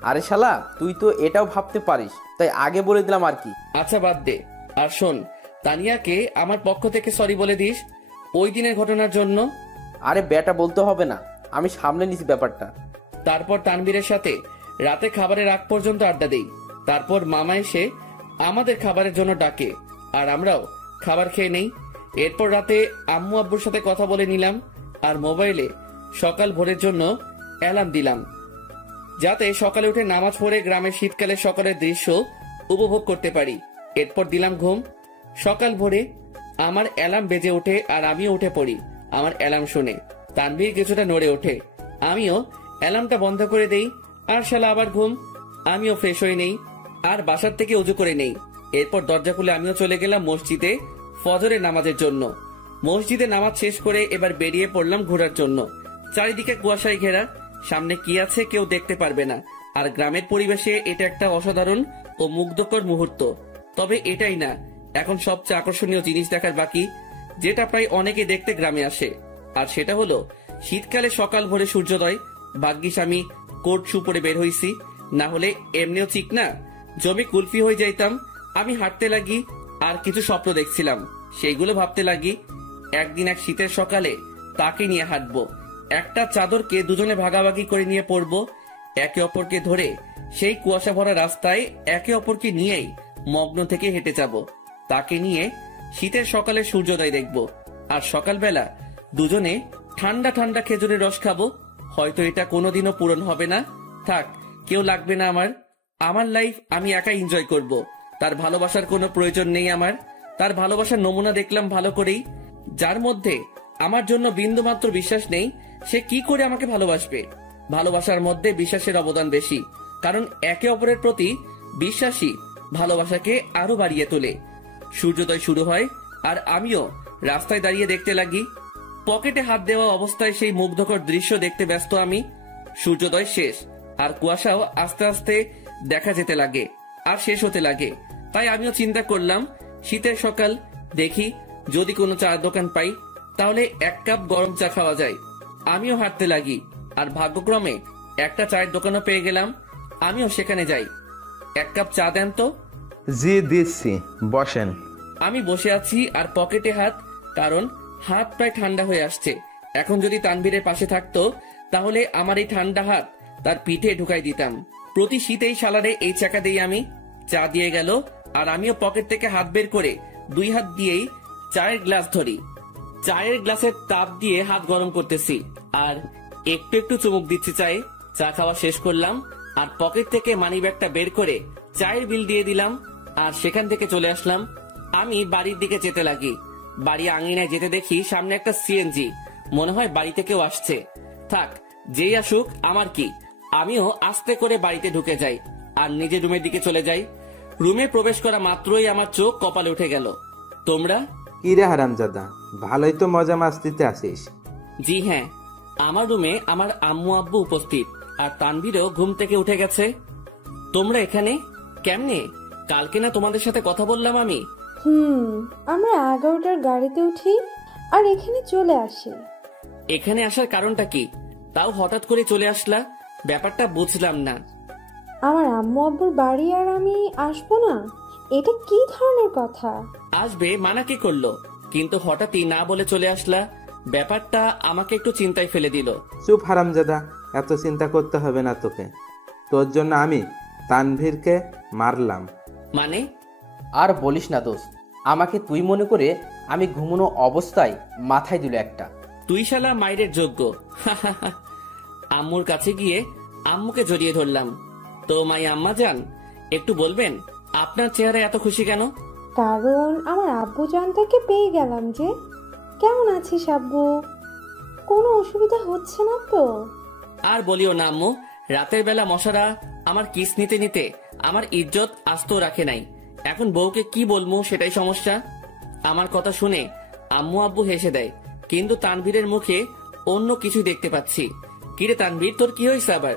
আরে শালা, তুই তো এটাও ভাবতে পারিস, তাই আগে বলে দিলাম আর কি। আচ্ছা বাদ দে। আর শোন, তানিয়াকে আমার পক্ষ থেকে সরি বলে দিস ওই দিনের ঘটনার জন্য। আরে বেটা বলতে হবে না, আমি সামলে নিছি ব্যাপারটা। তারপর তানভীরের সাথে রাতে খাবারের আগ পর্যন্ত আড্ডা দেই। তারপর মামা এসে আমাদের খাবারের জন্য ডাকে আর আমরাও খাবার খেয়ে নেই। এরপর রাতে আম্মু আব্বুর সাথে কথা বলে নিলাম আর মোবাইলে সকাল ভোরের জন্য অ্যালার্ম দিলাম, যাতে সকালে উঠে নামাজ পড়ে গ্রামের শীতকালের সকালের দৃশ্য উপভোগ করতে পারি। এরপর দিলাম ঘুম। সকাল ভোরে আমার অ্যালার্ম বেজে ওঠে আর আমিও উঠে পড়ি। আমার অ্যালার্ম শুনে তানভীর কিছুটা নড়ে ওঠে। আমিও অ্যালার্মটা বন্ধ করে দেই আর শালা আবার ঘুম। আমিও ফ্রেশ হয়ে নেই আর বাসার থেকে উজু করে নেই। এরপর দরজা খুলে আমিও চলে গেলাম মসজিদে ফজরের নামাজের জন্য। মসজিদে নামাজ শেষ করে এবার বেরিয়ে পড়লাম ঘোরার জন্য। চারিদিকে কুয়াশায় ঘেরা, সামনে কি আছে কেউ দেখতে পারবে না। আর গ্রামের পরিবেশে এটা একটা অসাধারণ ও মুগ্ধকর মুহূর্ত। তবে এটাই না, এখন সবচেয়ে আকর্ষণীয় জিনিস দেখার বাকি, যেটা প্রায় অনেকে দেখতে গ্রামে আসে। আর সেটা হলো শীতকালে সকাল ভোরে সূর্যোদয়। ভাগ্যিস আমি কোট শু পরে বের হইছি, না হলে এমনিও ঠিক না জমি কুলফি হয়ে যাইতাম। আমি হাঁটতে লাগি আর কিছু স্বপ্ন দেখছিলাম, সেইগুলো ভাবতে লাগি। একদিন এক শীতের সকালে তাকে নিয়ে হাঁটবো, একটা চাদরকে দুজনে ভাগাভাগি করে নিয়ে পড়বো, একে অপরকে ধরে সেই কুয়াশা ভরা রাস্তায় একে অপরকে নিয়েই মগ্ন থেকে হেঁটে যাব। তাকে নিয়ে শীতের সকালে সূর্যোদয় দেখব, আর সকালবেলা দুজনে ঠান্ডা ঠান্ডা খেজুরের রস খাবো। হয়তো এটা কোনোদিনও পূরণ হবে না, থাক, কেউ লাগবে না আমার। আমার লাইফ আমি একা এনজয় করব, তার ভালোবাসার কোনো প্রয়োজন নেই আমার। তার ভালোবাসার নমুনা দেখলাম ভালো করেই, যার মধ্যে আমার জন্য বিন্দুমাত্র বিশ্বাস নেই, সে কি করে আমাকে ভালোবাসবে? ভালোবাসার মধ্যে বিশ্বাসের অবদান বেশি, কারণ একে অপরের প্রতি বিশ্বাসী ভালোবাসাকে আরো বাড়িয়ে তোলে। সূর্যোদয় শুরু হয় আর আমিও রাস্তায় দাঁড়িয়ে দেখতে লাগি। পকেটে হাত দেওয়া অবস্থায় সেই মুগ্ধকর দৃশ্য দেখতে ব্যস্ত আমি। সূর্যোদয় শেষ আর কুয়াশাও আস্তে আস্তে দেখা যেতে লাগে আর শেষ হতে লাগে। তাই আমিও চিন্তা করলাম, শীতের সকাল, দেখি যদি কোনো চায়ের দোকান পাই তাহলে এক কাপ গরম চা খাওয়া যায়। আমিও হাঁটতে লাগি আর ভাগ্যক্রমে একটা চায়ের দোকানও পেয়ে গেলাম। আমিও সেখানে যাই। এক কাপ চা দেন তো। জি দিচ্ছি, বসেন। আমি বসে আছি আর পকেটে হাত, কারণ হাত প্রায় ঠান্ডা হয়ে আসছে। এখন যদি তানভীরের পাশে থাকতো তাহলে আমার এই ঠান্ডা হাত তার পিঠে ঢুকাই দিতাম। প্রতি শীতেই সালারে এই চাকা দিই আমি। চা দিয়ে গেল আর আমিও পকেট থেকে হাত বের করে দুই হাত দিয়েই চায়ের গ্লাস ধরি। চায়ের গ্লাসের তাপ দিয়ে হাত গরম করতেছি আর একটু একটু চুমুক দিচ্ছি চায়ে। চা খাওয়া শেষ করলাম আর পকেট থেকে মানি ব্যাগটা বের করে চায়ের বিল দিয়ে দিলাম আর সেখান থেকে চলে আসলাম। আমি বাড়ির দিকে যেতে লাগি। বাড়ি আঙিনায় যেতে দেখি সামনে একটা সিএনজি, মনে হয় বাড়িতে কেউ আসছে। থাক, যেই আসুক আমার কি, আমিও আস্তে করে বাড়িতে ঢুকে যাই আর নিজের রুমের দিকে চলে যাই। রুমে প্রবেশ করা মাত্রই আমার চোখ কপালে উঠে গেল। তোমরা? কি রে হারামজাদা, ভালোই তো মজা মাস্তিতে আসিস। জি হ্যাঁ, আমার রুমে আমার আম্মু আব্বু উপস্থিত আর তানভীরও ঘুম থেকে উঠে গেছে। তোমরা এখানে কেমনে? কালকে না তোমাদের সাথে কথা বললাম আমি? আমরা 11টার গাড়িতে উঠি আর এখানে চলে আসি। এখানে আসার কারণটা কি? তাও হঠাৎ করে চলে আসলা, ব্যাপারটা বুঝলাম না। আমার আম্মু আব্বুর বাড়ি আর আমি আসবো না, এটা কি ধরনের কথা? আসবে মানা কি করলো, কিন্তু হঠাৎই না বলে চলে আসলা, ব্যাপারটা আমাকে একটু চিন্তায় ফেলে দিল। চুপ হারামজাদা, এত চিন্তা করতে হবে না তোকে। তোর জন্য আমি তানভীরকে মারলাম। মানে? আর বলিস না দোস্ত, আমাকে তুই মনে করে আমি ঘুমানো অবস্থায় মাথায় দিল একটা। তুই শালা মাইরের যোগ্য। আম্মুর কাছে গিয়ে আম্মুকে জড়িয়ে ধরলাম। তো মাই আম্মা জান, একটু বলবেন আপনার চেহারা এত খুশি কেন? কারণ আমার আব্বু জানটাকে পেয়ে গেলাম। যে কেমন আছিস আব্বু? কোনো অসুবিধা হচ্ছে না তো? আর বলিও না আম্মু, রাতের বেলা মশারা আমার কিস নিতে নিতে আমার ইজ্জত আস্ত রাখে নাই। এখন বউকে কি বলবো সেটাই সমস্যা। আমার কথা শুনে আম্মু আব্বু হেসে দেয়, কিন্তু তানভীরের মুখে অন্য কিছু দেখতে পাচ্ছি। কিরে তানভীর, তোর কি হয়েছে আবার?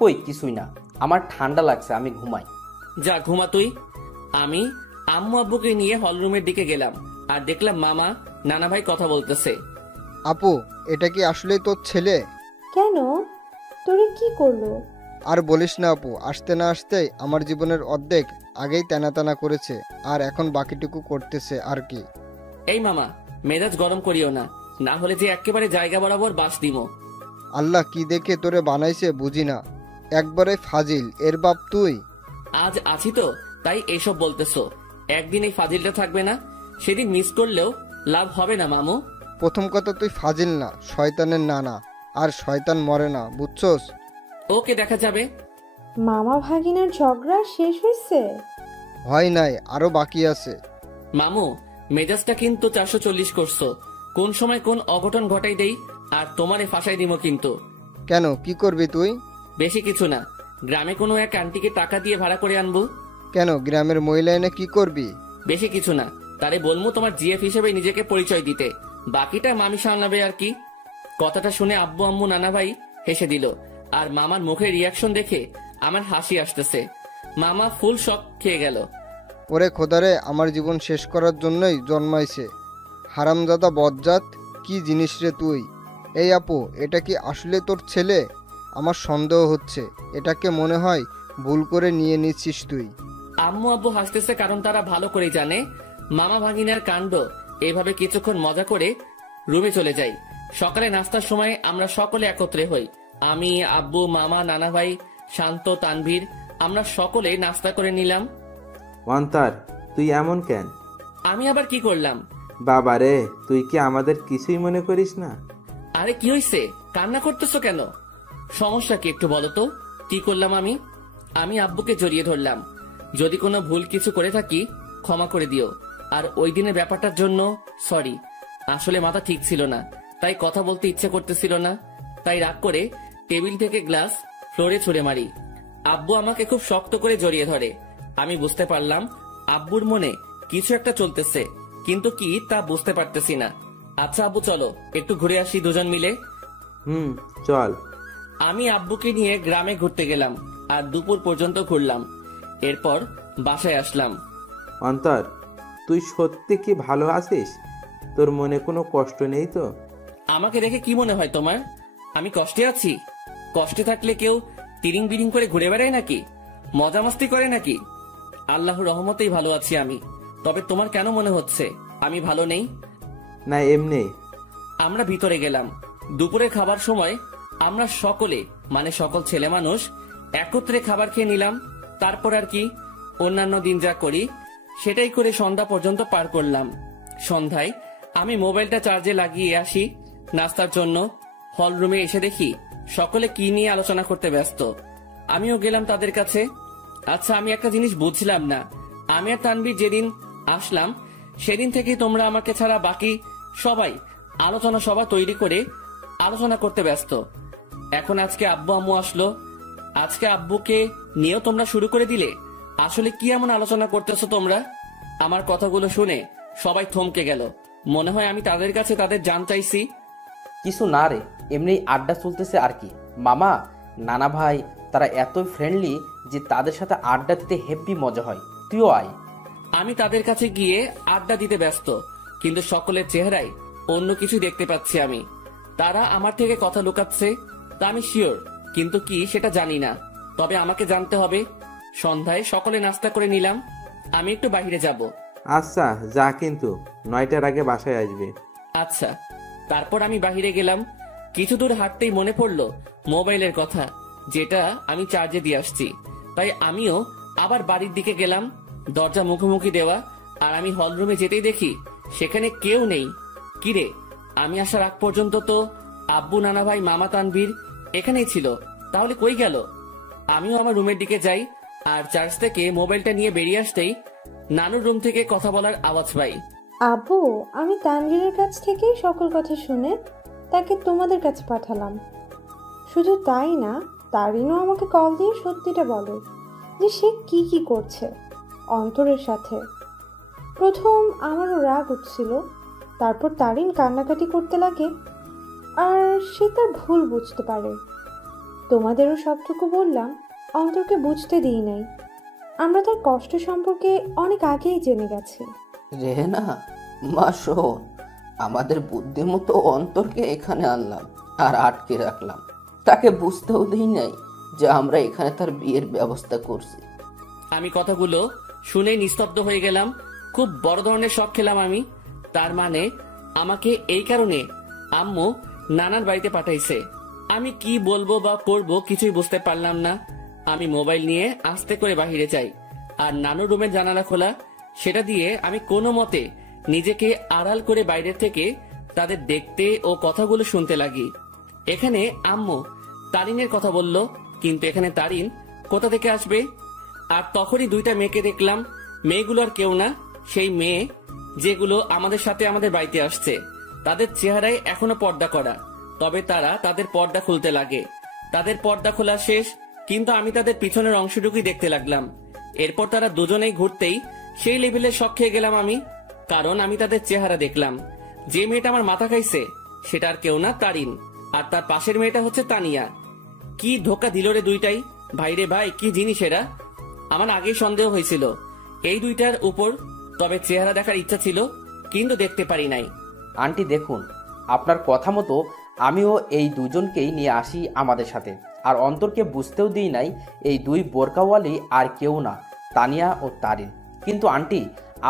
কই কিছুই না, আমার ঠান্ডা লাগছে, আমি ঘুমাই। যা ঘুমা তুই। আমি আম্মু আব্বুকে নিয়ে হলরুমের দিকে গেলাম আর দেখলাম মামা নানা ভাই কথা বলতেছে। আপু, এটা কি আসলেই তোর ছেলে? কেন, তোরে কি করলো? আর বলিস না আপু, আসতে না আসতেই আমার জীবনের অর্ধেক আগেই টানা করেছে, আর এখন বাকিটুকু করতেছে আর কি। এই মামা, মেজাজ গরম করিও না, না হলে যে একেবারে জায়গা বরাবর বাস দিমো। আল্লাহ কি দেখে তোরে বানাইছে বুঝি না, একবারে ফাজিল এর বাপ তুই। আজ আছি তো তাই এসব বলতেছো, একদিন এই ফাজিলটা থাকবে না, সেদিন মিস করলেও লাভ হবে না মামু। প্রথম কথা, তুই ফাজিল না, শয়তানের নানা, আর শয়তান মরে না, বুঝছস? ওকে, দেখা যাবে। মামা ভাগিনার ঝগড়া শেষ হয়েছে? হয় নাই, আরো বাকি আছে। মামু, মেজাজটা কিন্তু 440 করছো, কোন সময় কোন অঘটন ঘটাই দেই আর তোমারে ফাঁসাই দিমো কিন্তু। কেন, কি করবি তুই? বেশি কিছু না, গ্রামে কোনো এক আন্টিকে টাকা দিয়ে ভাড়া করে আনবো। কেন, গ্রামের মহিলা এনে কি করবি? বেশি কিছু না, তারে বলবো তোমার জিএফ হিসেবে নিজেকে পরিচয় দিতে, বাকিটা মামি সামলাবে আর কি। কথাটা শুনে আব্বু আম্মু নানা ভাই হেসে দিল আর মামার মুখের রিয়াকশন দেখে আমার হাসি আসতেছে। মামা ফুল শক খেয়ে গেল। ওরে খোদারে, আমার জীবন শেষ করার জন্যই জন্মাইছে হারামজাদা বজ্জাত, কি জিনিস রে তুই? এই আপু, এটা কি আসলে তোর ছেলে? আমার সন্দেহ হচ্ছে, এটাকে মনে হয় ভুল করে নিয়ে নিচ্ছিস তুই। আম্মু আব্বু হাসতেছে কারণ তারা ভালো করে জানে মামা ভাগিনার কাণ্ড। এভাবে কিছুক্ষণ মজা করে রুমে চলে যাই। সকালে নাস্তার সময় আমরা সকলে একত্রে হই। আমি, আব্বু, মামা, নানা ভাই, শান্ত, তানভীর, আমরা সকলে নাস্তা করে নিলাম। অন্তর, তুই এমন কেন? আমি আবার কি করলাম? বাবা রে, তুই কি আমাদের কিছুই মনে করিস না? আরে কি হইছে? কান্না করতেছো কেন? সমস্যা কি একটু বলো তো? কি করলাম আমি? আমি আব্বুকে জড়িয়ে ধরলাম। যদি কোনো ভুল কিছু করে থাকি ক্ষমা করে দিও। আর ওই দিনের ব্যাপারটার জন্য সরি। আসলে মাথা ঠিক ছিল না, তাই কথা বলতে ইচ্ছে করতেছিল না। তাই রাগ করে টেবিল থেকে গ্লাস ফ্লোরে ছুঁড়ে মারি। আব্বু আমাকে খুব শক্ত করে জড়িয়ে ধরে। আমি বুঝতে পারলাম আব্বুর মনে কিছু একটা চলতেছে, কিন্তু কি তা বুঝতে পারতেছি না। আচ্ছা আব্বু, চলো একটু ঘুরে আসি দুজন মিলে। চল। আমি আব্বুকে নিয়ে গ্রামে ঘুরতে গেলাম আর দুপুর পর্যন্ত ঘুরলাম। এরপর বাসায় আসলাম। অন্তর, তুই সত্যি কি ভালো আছিস? তোর মনে কোনো কষ্ট নেই তো? আমাকে দেখে কি মনে হয় তোমার? আমি কষ্টে আছি? কষ্টে থাকলে কেউ তিরিং বিরিং করে ঘুরে বেড়ায় নাকি? মজা মাস্তি করে নাকি? আল্লাহর রহমতেই ভালো আছি আমি। তবে তোমার কেন মনে হচ্ছে আমি ভালো নেই? না, এমনি। আমরা ভিতরে গেলাম। দুপুরের খাবার সময় আমরা সকলে, মানে সকল ছেলে মানুষ একত্রে খাবার খেয়ে নিলাম। তারপর আর কি, অন্যান্য দিন যা করি সেটাই করে সন্ধ্যা পর্যন্ত পার করলাম। সন্ধ্যায় আমি মোবাইলটা চার্জে লাগিয়ে আসি নাস্তার জন্য। হল রুমে এসে দেখি সকলে কি নিয়ে আলোচনা করতে ব্যস্ত। আমিও গেলাম তাদের কাছে। আচ্ছা, আমি একটা জিনিস বুঝলাম না। আমি আর তানভীর যেদিন আসলাম সেদিন থেকেই তোমরা আমাকে ছাড়া বাকি সবাই আলোচনা সভা তৈরি করে আলোচনা করতে ব্যস্ত। এখন আজকে আব্বু আম্মু আসলো, আজকে আব্বুকে নিয়েও তোমরা শুরু করে দিলে। আসলে কি এমন আলোচনা করতেছো তোমরা? আমার কথাগুলো শুনে সবাই থমকে গেল। মনে হয় আমি তাদের কাছে তাদের জান চাইছি। কিছু না রে, এমনি আড্ডা চলতেছে আর কি। মামা, নানা ভাই তারা এতই ফ্রেন্ডলি যে তাদের সাথে আড্ডা দিতে হেভি মজা হয়। তুইও আয়। আমি তাদের কাছে গিয়ে আড্ডা দিতে ব্যস্ত, কিন্তু সকলের চেহারায় অন্য কিছু দেখতে পাচ্ছি আমি। তারা আমার থেকে কথা লুকাচ্ছে তা আমি শিওর, কিন্তু কি সেটা জানি না। তবে আমাকে জানতে হবে। সন্ধ্যায় সকলে নাস্তা করে নিলাম। আমি একটু বাইরে যাব। আচ্ছা যা, কিন্তু 9টার আগে বাসায় আসবে। আচ্ছা। তারপর আমি বাইরে গেলাম। কিছু দূর হাঁটতেই মনে পড়লো মোবাইলের কথা, যেটা আমি চার্জে দিয়ে আসছি। তাই আমিও আবার বাড়ির দিকে গেলাম। দরজা মুখোমুখি দেওয়া, আর আমি হলরুমে যেতেই দেখি সেখানে কেউ নেই। কিরে, আমি আসার আগ পর্যন্ত তো আব্বু, নানা ভাই, মামা, তানভীর এখানেই ছিল। তাহলে কই গেল? আমিও আমার রুমের দিকে যাই, আর চার্জ থেকে মোবাইলটা নিয়ে বেরিয়ে আসতেই নানুর রুম থেকে কথা বলার আওয়াজ পাই। আব্বু, আমি তানভীরের কাছ থেকেই সকল কথা শুনে তাকে তোমাদের কাছে পাঠালাম। শুধু তাই না, তারিনও আমাকে কল দিয়ে সত্যিটা বলে যে সে কি কি করছে অন্তরের সাথে। প্রথম আমারও রাগ উঠছিল, তারপর তারিন কান্নাকাটি করতে লাগে আর সে তার ভুল বুঝতে পারে। তোমাদেরও সবটুকু বললাম, অন্তরকে বুঝতে দিই নাই। আমরা তার কষ্ট সম্পর্কে অনেক আগেই জেনে গেছি। রেহেনা, মা শোন, আমাদের বুদ্ধিমতো অন্তরকে এখানে আনলাম আর আটকে রাখলাম। তাকে বুঝতেও দিই নাই যে আমরা এখানে তার বিয়ের ব্যবস্থা করছি। আমি কথাগুলো শুনে নিস্তব্ধ হয়ে গেলাম। খুব বড় ধরনের শখ খেলাম আমি। তার মানে আমাকে এই কারণে আম্মু নানার বাড়িতে পাঠাইছে। আমি কি বলবো বা করবো কিছুই বুঝতে পারলাম না। আমি মোবাইল নিয়ে আস্তে করে বাহিরে যাই, আর নানুর রুমের জানালা খোলা, সেটা দিয়ে আমি কোনো মতে নিজেকে আড়াল করে বাইরের থেকে তাদের দেখতে ও কথাগুলো শুনতে লাগি। এখানে আম্মু তারিনের কথা বলল, কিন্তু এখানে তারিন কোথা থেকে আসবে? আর তখনই দুইটা মেয়েকে দেখলাম। মেয়েগুলো আর কেউ না, সেই মেয়ে যেগুলো আমাদের সাথে আমাদের বাড়িতে আসছে। তাদের চেহারায় এখনো পর্দা করা, তবে তারা তাদের পর্দা খুলতে লাগে। তাদের পর্দা খোলা শেষ, কিন্তু আমি তাদের পিছনের অংশটুকুই দেখতে লাগলাম। এরপর তারা দুজনেই ঘুরতেই সেই লেভেলে শখ খেয়ে গেলাম আমি, কারণ আমি তাদের চেহারা দেখলাম। যে মেয়েটা আমার মাথা খাইছে সেটা আর কেউ না, তারিন। আর তার পাশের মেয়েটা হচ্ছে তানিয়া। কি ধোকা দিল রে দুইটাই। ভাইরে ভাই, কি জিনিস এরা! আমার আগেই সন্দেহ হয়েছিল এই দুইটার উপর, তবে চেহারা দেখার ইচ্ছা ছিল কিন্তু দেখতে পারি নাই। আন্টি দেখুন, আপনার কথা মতো আমিও এই দুজনকেই নিয়ে আসি আমাদের সাথে, আর অন্তরকে বুঝতেও দিই নাই এই দুই বোরকাওয়ালি আর কেউ না, তানিয়া ও তারিন। কিন্তু আন্টি,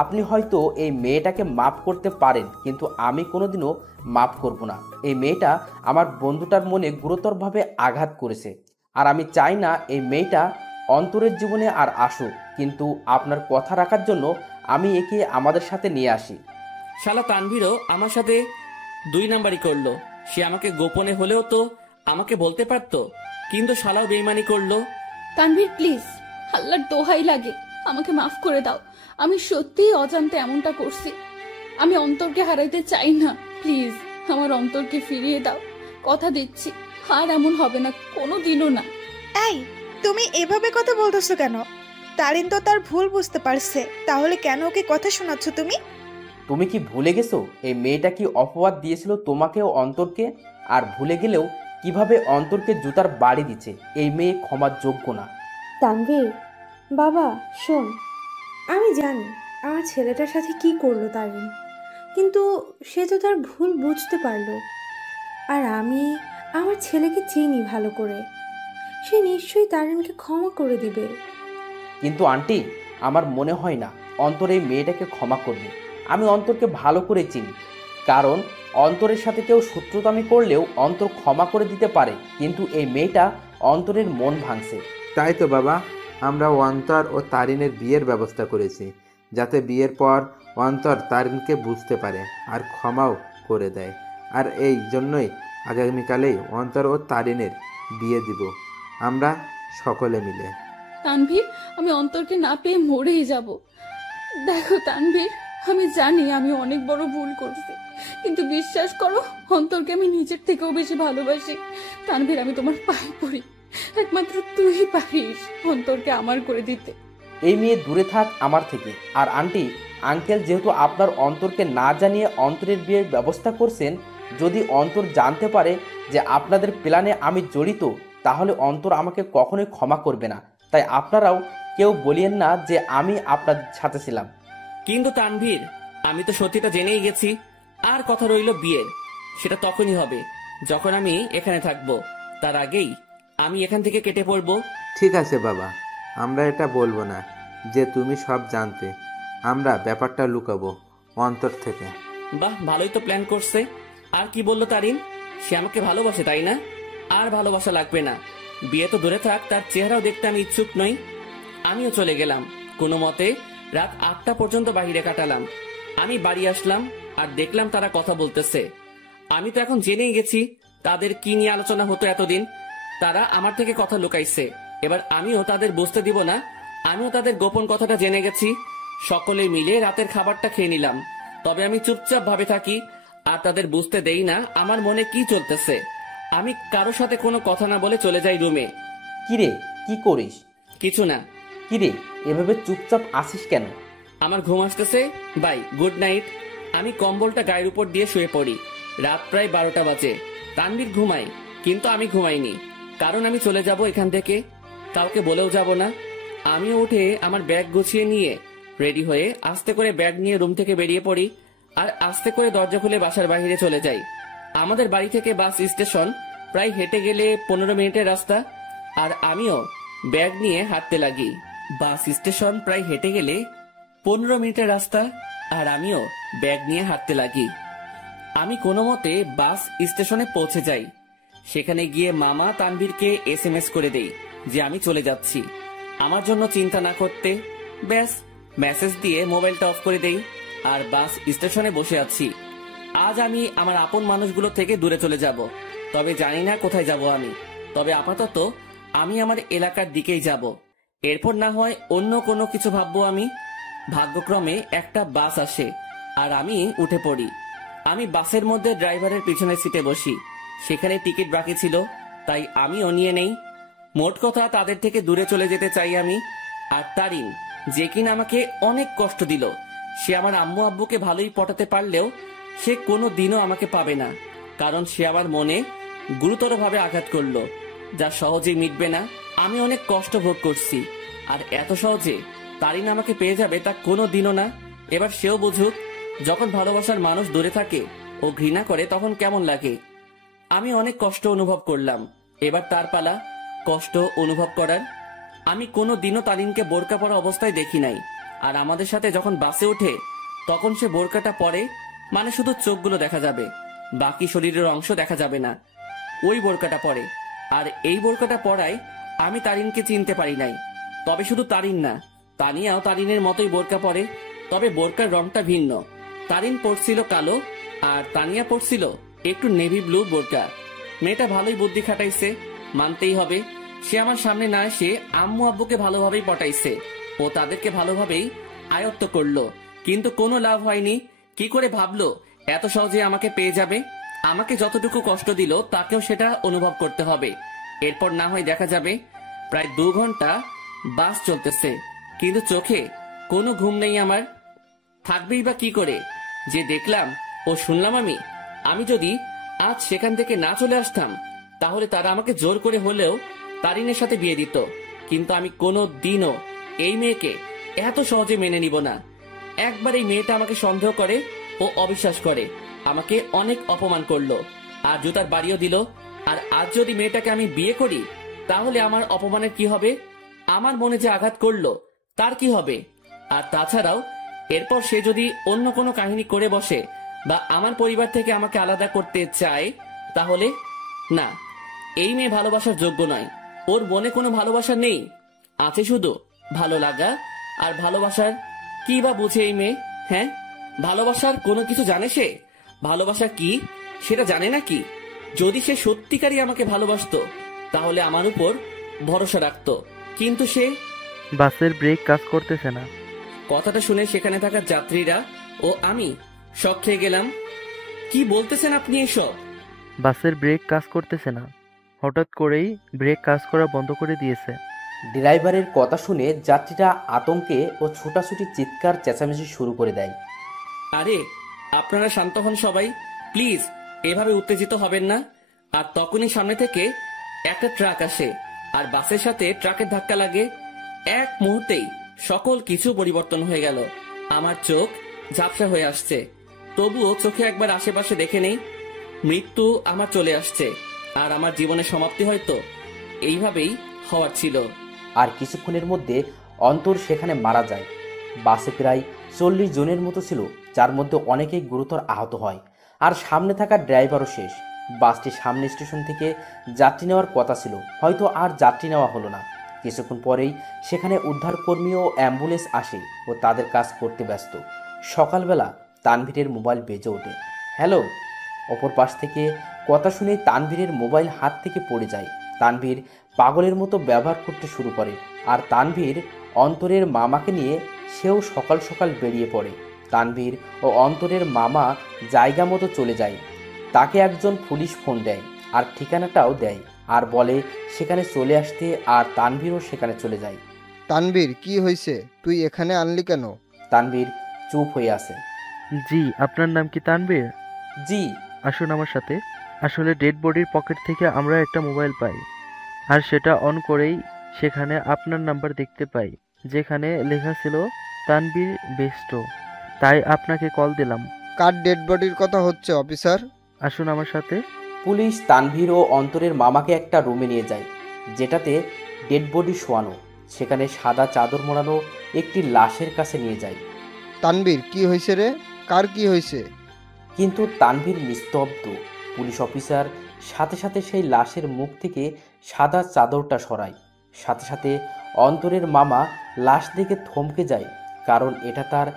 আপনি হয়তো এই মেয়েটাকে মাফ করতে পারেন, কিন্তু আমি কোনোদিনও মাফ করব না। এই মেয়েটা আমার বন্ধুটার মনে গুরুতরভাবে আঘাত করেছে, আর আমি চাই না এই মেয়েটা অন্তরের জীবনে আর আসুক। কিন্তু আপনার কথা রাখার জন্য আমি একে আমাদের সাথে নিয়ে আসি। শালা তানভীরও আমার সাথে 2 নাম্বারই করলো। সে আমাকে গোপনে হলেও তো আমাকে বলতে পারতো, কিন্তু শালাও বেইমানি করলো। তানভীর প্লিজ, আল্লাহর দোহাই লাগে, আমাকে মাফ করে দাও। আমি সত্যিই অজান্তে এমনটা করছি। আমি অন্তরকে হারাইতে চাই না। প্লিজ আমার অন্তরকে ফিরিয়ে দাও। কথা দিচ্ছি আর এমন হবে না, কোনোদিনও না। এই, তুমি এভাবে কথা বলতেছো কেন? তারিন তো তার ভুল বুঝতে পারছে, তাহলে কেন ওকে কথা শোনাচ্ছ তুমি? তুমি কি ভুলে গেছো এই মেয়েটা কি অপবাদ দিয়েছিল তোমাকে ও অন্তরকে? আর ভুলে গেলেও কিভাবে অন্তরকে জুতার বাড়ি দিচ্ছে। এই মেয়ে ক্ষমার যোগ্য না। তানভীর বাবা শোন, আমি জানি আমার ছেলেটার সাথে কি করলো তারিন, কিন্তু সে তো তার ভুল বুঝতে পারলো। আর আমি আমার ছেলেকে চিনি ভালো করে, সে নিশ্চয়ই তারিনকে ক্ষমা করে দিবে। কিন্তু আন্টি, আমার মনে হয় না অন্তর এই মেয়েটাকে ক্ষমা করবে। আমি অন্তরকে ভালো করে চিনি, কারণ অন্তরের সাথে কেউ শত্রুতামি করলেও অন্তর ক্ষমা করে দিতে পারে, কিন্তু এই মেয়েটা অন্তরের মন ভাঙছে। তাই তো বাবা, আমরা অন্তর ও তারিনের বিয়ের ব্যবস্থা করেছি, যাতে বিয়ের পর অন্তর তারিনকে বুঝতে পারে আর ক্ষমাও করে দেয়। আর এই জন্যই আগামীকালেই অন্তর ও তারিনের বিয়ে দিব আমরা সকলে মিলে। তানভীর, আমি অন্তরকে না পেয়ে মরেই যাব। দেখো তানভীর, আমি জানি আমি অনেক বড় ভুল করছি, কিন্তু বিশ্বাস করো অন্তরকে আমি নিজের থেকেও বেশি ভালোবাসি। তানভীর, আমি তোমার পায়ে পড়ি, একমাত্র তুই পারিস অন্তরকে আমার করে দিতে। এই মেয়ে দূরে থাক আমার থেকে। আর আন্টি আঙ্কেল যেহেতু আপনার অন্তরকে না জানিয়ে অন্তরের বিয়ের ব্যবস্থা করছেন, যদি অন্তর জানতে পারে যে আপনাদের প্ল্যানে আমি জড়িত, তাহলে অন্তর আমাকে কখনোই ক্ষমা করবে না। তাই আপনারাও কেউ বলিয়েন না যে আমি আপনাদের সাথে ছিলাম। কিন্তু তানভীর, আমি তো সত্যিটা জেনেই গেছি। আর কথা রইল বিয়ের, সেটা তখনই হবে যখন আমি এখানে থাকবো। তার আগেই আমি এখান থেকে কেটে পড়বো। ঠিক আছে বাবা, আমরা এটা বলবো না যে তুমি সব জানতে। আমরা ব্যাপারটা লুকাবো অন্তর থেকে। বাহ, ভালোই তো প্ল্যান করছে। আর কি বললো তারিন? সে আমাকে ভালোবাসে, তাই না? আর ভালোবাসা লাগবে না, বিয়ে তো দূরে থাক, তার চেহারাও দেখতে আমি ইচ্ছুক নই। আমিও চলে গেলাম। কোনো মতে রাত 8টা পর্যন্ত বাইরে কাটালাম। আমি বাড়ি আসলাম আর দেখলাম তারা কথা বলতেছে। আমি তো এখন জেনেই গেছি তাদের কি নিয়ে আলোচনা হতো এতদিন। তারা আমার থেকে কথা লুকাইছে, এবার আমিও তাদের বুঝতে দিব না আমিও তাদের গোপন কথাটা জেনে গেছি। সকলে মিলে রাতের খাবারটা খেয়ে নিলাম, তবে আমি চুপচাপ ভাবে থাকি আর তাদের বুঝতে দেই না আমার মনে কি চলতেছে। আমি কারো সাথে কোনো কথা না বলে চলে যাই রুমে। কিরে, কি করিস? কিছু না। কিরে, এভাবে চুপচাপ আসিস কেন? আমার ঘুম আসতেছে। Bye, good night. আমি কম্বলটা গায়ের উপর দিয়ে শুয়ে পড়ি। রাত প্রায় 12টা বাজে। তানভীর ঘুমাই, কিন্তু আমি ঘুমাইনি, কারণ আমি চলে যাব এখান থেকে, কাউকে বলেও যাব না। আমিও উঠে আমার ব্যাগ গুছিয়ে নিয়ে রেডি হয়ে আস্তে করে ব্যাগ নিয়ে রুম থেকে বেরিয়ে পড়ি আর আস্তে করে দরজা খুলে বাসার বাইরে চলে যাই। আমাদের বাড়ি থেকে বাস স্টেশন প্রায় হেঁটে গেলে 15 মিনিটের রাস্তা, আর আমিও ব্যাগ নিয়ে হাঁটতে লাগি। বাস স্টেশন প্রায় হেঁটে গেলে 15 মিনিটের রাস্তা, আর আমিও ব্যাগ নিয়ে হাঁটতে লাগি। আমি কোনো মতে বাস স্টেশনে পৌঁছে যাই। সেখানে গিয়ে মামা তানভীরকে SMS করে দেই যে আমি চলে যাচ্ছি, আমার জন্য চিন্তা না করতে। ব্যাস, মেসেজ দিয়ে মোবাইলটা অফ করে দেই আর বাস স্টেশনে বসে আছি। আজ আমি আমার আপন মানুষগুলো থেকে দূরে চলে যাব, তবে জানি না কোথায় যাব আমি। তবে আপাতত আমি আমার এলাকার দিকেই যাব, এরপর না হয় অন্য কোনো কিছু ভাববো আমি। ভাগ্যক্রমে একটা বাস আসে আর আমি উঠে পড়ি। আমি বাসের মধ্যে ড্রাইভারের পিছনের সিটে বসি। সেখানে টিকিট বাকি ছিল, তাই আমিও নিয়ে নেই। মোট কথা তাদের থেকে দূরে চলে যেতে চাই আমি। আর তারিন, যে কিনা আমাকে অনেক কষ্ট দিল, সে আমার আম্মু আব্বুকে ভালোই পটাতে পারলেও সে কোনো দিনও আমাকে পাবে না, কারণ সে আমার মনে গুরুতরভাবে আঘাত করলো, যা সহজেই মিটবে না। আমি অনেক কষ্ট ভোগ করছি, আর এত সহজে তারিন আমাকে পেয়ে যাবে তা কোনো দিনও না। এবার সেও বুঝুক, যখন ভালোবাসার মানুষ দূরে থাকে ও ঘৃণা করে তখন কেমন লাগে। আমি অনেক কষ্ট অনুভব করলাম, এবার তার পালা কষ্ট অনুভব করার। আমি কোনো দিনও তারিনকে বোরকা পরা অবস্থায় দেখি নাই, আর আমাদের সাথে যখন বাসে ওঠে তখন সে বোরকাটা পরে, মানে শুধু চোখগুলো দেখা যাবে, বাকি শরীরের অংশ দেখা যাবে না। ওই বোরকাটা পরে, আর এই বোরকাটা পরায় আমি তারিনকে চিনতে পারি নাই। তবে শুধু তারিন না, তানিয়াও তারিনের মতোই বোরকা পরে, তবে বোরকার রংটা ভিন্ন। তারিন পরছিল কালো, আর তানিয়া পরছিল একটু নেভি ব্লু বোরকা। মেয়েটা ভালোই বুদ্ধি খাটাইছে, মানতেই হবে। সে আমার সামনে না এসে আম্মু আব্বুকে ভালোভাবেই পটাইছে ও তাদেরকে ভালোভাবেই আয়ত্ত করলো, কিন্তু কোনো লাভ হয়নি। কি করে ভাবলো এত সহজে আমাকে পেয়ে যাবে? আমাকে যতটুকু কষ্ট দিল তাকেও সেটা অনুভব করতে হবে। এরপর না হয় দেখা যাবে। প্রায় 2 ঘন্টা বাস চলতেছে, কিন্তু চোখে কোনো ঘুম নেই আমার। থাকবেই বা কি করে? যে দেখলাম ও শুনলাম আমি যদি আজ সেখান থেকে না চলে আসতাম তাহলে তারা আমাকে জোর করে হলেও তারিনের সাথে বিয়ে দিত। কিন্তু আমি কোনো দিনও এই মেয়েকে এত সহজে মেনে নিব না। একবার এই মেয়েটা আমাকে সন্দেহ করে ও অবিশ্বাস করে, আমাকে অনেক অপমান করলো আর জুতার বাড়িও দিল। আর আজ যদি মেয়েটাকে আমি বিয়ে করি তাহলে আমার অপমানের কি হবে? আমার মনে যে আঘাত করলো তার কি হবে? আর তাছাড়াও এরপর সে যদি অন্য কোনো কাহিনী করে বসে বা আমার পরিবার থেকে আমাকে আলাদা করতে চায় তাহলে না, এই মেয়ে ভালোবাসার যোগ্য নয়। ওর মনে কোনো ভালোবাসা নেই, আছে শুধু ভালো লাগা। আর ভালোবাসার কি বা বুঝে এই মেয়ে? হ্যাঁ, ভালোবাসার কোনো কিছু জানে সে? ভালোবাসা কি সেটা জানে নাকি? যদি সে সত্যিকারই আমাকে ভালোবাসতো তাহলে আমার উপর ভরসা রাখতো, কিন্তু সে। বাসের ব্রেক কাজ করতেছে না। কথাটা শুনে সেখানে থাকা যাত্রীরা ও আমি শক খেয়ে গেলাম। কি বলতেছেন আপনি এসব? বাসের ব্রেক কাজ করতেছে না, হঠাৎ করেই ব্রেক কাজ করা বন্ধ করে দিয়েছে। ড্রাইভারের কথা শুনে যাত্রীরা আতঙ্কে ও ছোটাছুটি চিৎকার চেঁচামেচি শুরু করে দেয়। আরে আপনারা শান্ত হন সবাই, প্লিজ এভাবে উত্তেজিত হবেন না। আর তখনই সামনে থেকে একটা ট্রাক আসে আর বাসের সাথে ট্রাকের ধাক্কা লাগে। এক মুহূর্তেই সকল কিছু পরিবর্তন হয়ে গেল। আমার চোখ ঝাপসা হয়ে আসছে, তবুও চোখে একবার আশেপাশে দেখে নেই। মৃত্যু আমার চলে আসছে, আর আমার জীবনের সমাপ্তি হয়তো এইভাবেই হওয়ার ছিল। আর কিছুক্ষণের মধ্যে অন্তর সেখানে মারা যায়। বাসে প্রায় 40 জনের মতো ছিল, যার মধ্যে অনেকেই গুরুতর আহত হয়। আর সামনে থাকা ড্রাইভারও শেষ। বাসটি সামনে স্টেশন থেকে যাত্রী নেওয়ার কথা ছিল, হয়তো আর যাত্রী নেওয়া হলো না। কিছুক্ষণ পরেই সেখানে উদ্ধারকর্মী ও অ্যাম্বুলেন্স আসে ও তাদের কাজ করতে ব্যস্ত। সকালবেলা তানভীরের মোবাইল বেজে ওঠে। হ্যালো। অপর পাশ থেকে কথা শুনেই তানভীরের মোবাইল হাত থেকে পড়ে যায়। তানভীর পাগলের মতো ব্যবহার করতে শুরু করে, আর তানভীর অন্তরের মামাকে নিয়ে সেও সকাল সকাল বেরিয়ে পড়ে। তানভীর ও অন্তরের মামা জায়গা মতো চলে যায়। তাকে একজন পুলিশ ফোন দেয় আর ঠিকানাটাও দেয়, আর বলে সেখানে চলে আসতে, আর তানভীরও সেখানে চলে যায়। তানভীর, কি হয়েছে? তুই এখানে আনলি কেন? তানভীর চুপ হয়ে আছে। জি, আপনার নাম কি তানভীর? জি। আসুন আমার সাথে। আসলে ডেড বডির পকেট থেকে আমরা একটা মোবাইল পাই, আর সেটা অন করেই সেখানে আপনার নাম্বার দেখতে পাই, যেখানে লেখা ছিল তানভীর বেস্ট। তাই আপনাকে কল দিলাম। কার ডেড বডির কথা হচ্ছে অফিসার? আসুন আমার সাথে। পুলিশ তানভীর ও অন্তরের মামাকে একটা রুমে নিয়ে যায়, যেটাতে ডেড বডি শোয়ানো। সেখানে সাদা চাদর মোড়ানো একটি লাশের কাছে নিয়ে যায়। তানভীর, কি হয়েছে রে? কার কি হয়েছে? কিন্তু তানভীর নিস্তব্ধ। পুলিশ অফিসার সাথে সাথে সেই লাশের মুখ থেকে সাদা চাদরটা সরায়। সাথে সাথে অন্তরের মামা লাশ দেখে থমকে যায়, কারণ এটা তার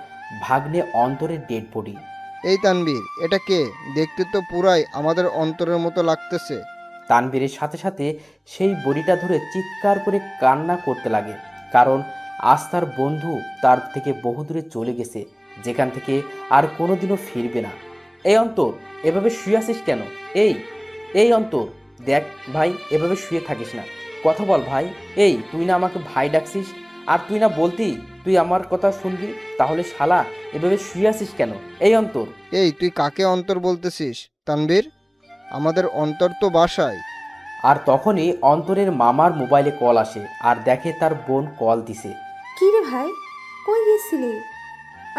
ভাগ্নে অন্তরের ডেড বডি। এই তানভীর, এটা কে? দেখতে তো পুরাই আমাদের অন্তরের মতো লাগতেছে। তানভীরের সাথে সাথে সেই বডিটা ধরে চিৎকার করে কান্না করতে লাগে, কারণ আজ তার বন্ধু তার থেকে বহু দূরে চলে গেছে, যেখান থেকে আর কোনোদিনও ফিরবে না। এই অন্তর, এভাবে শুয়ে আছিস কেন? এই অন্তর, দেখ ভাই, এভাবে শুয়ে থাকিস না, কথা বল ভাই। এই তুই না আমাকে ভাই ডাকছিস, আর তুই না বলতি তুই আমার কথা শুনবি, তাহলে শালা এভাবে শুয়ে আছিস কেন? এই অন্তর। এই তুই কাকে অন্তর বলতেছিস? তানভীর, আমাদের অন্তর তো বাসায়। আর তখনই অন্তরের মামার মোবাইলে কল আসে আর দেখে তার বোন কল দিছে। কি রে ভাই, কই গেছিলি?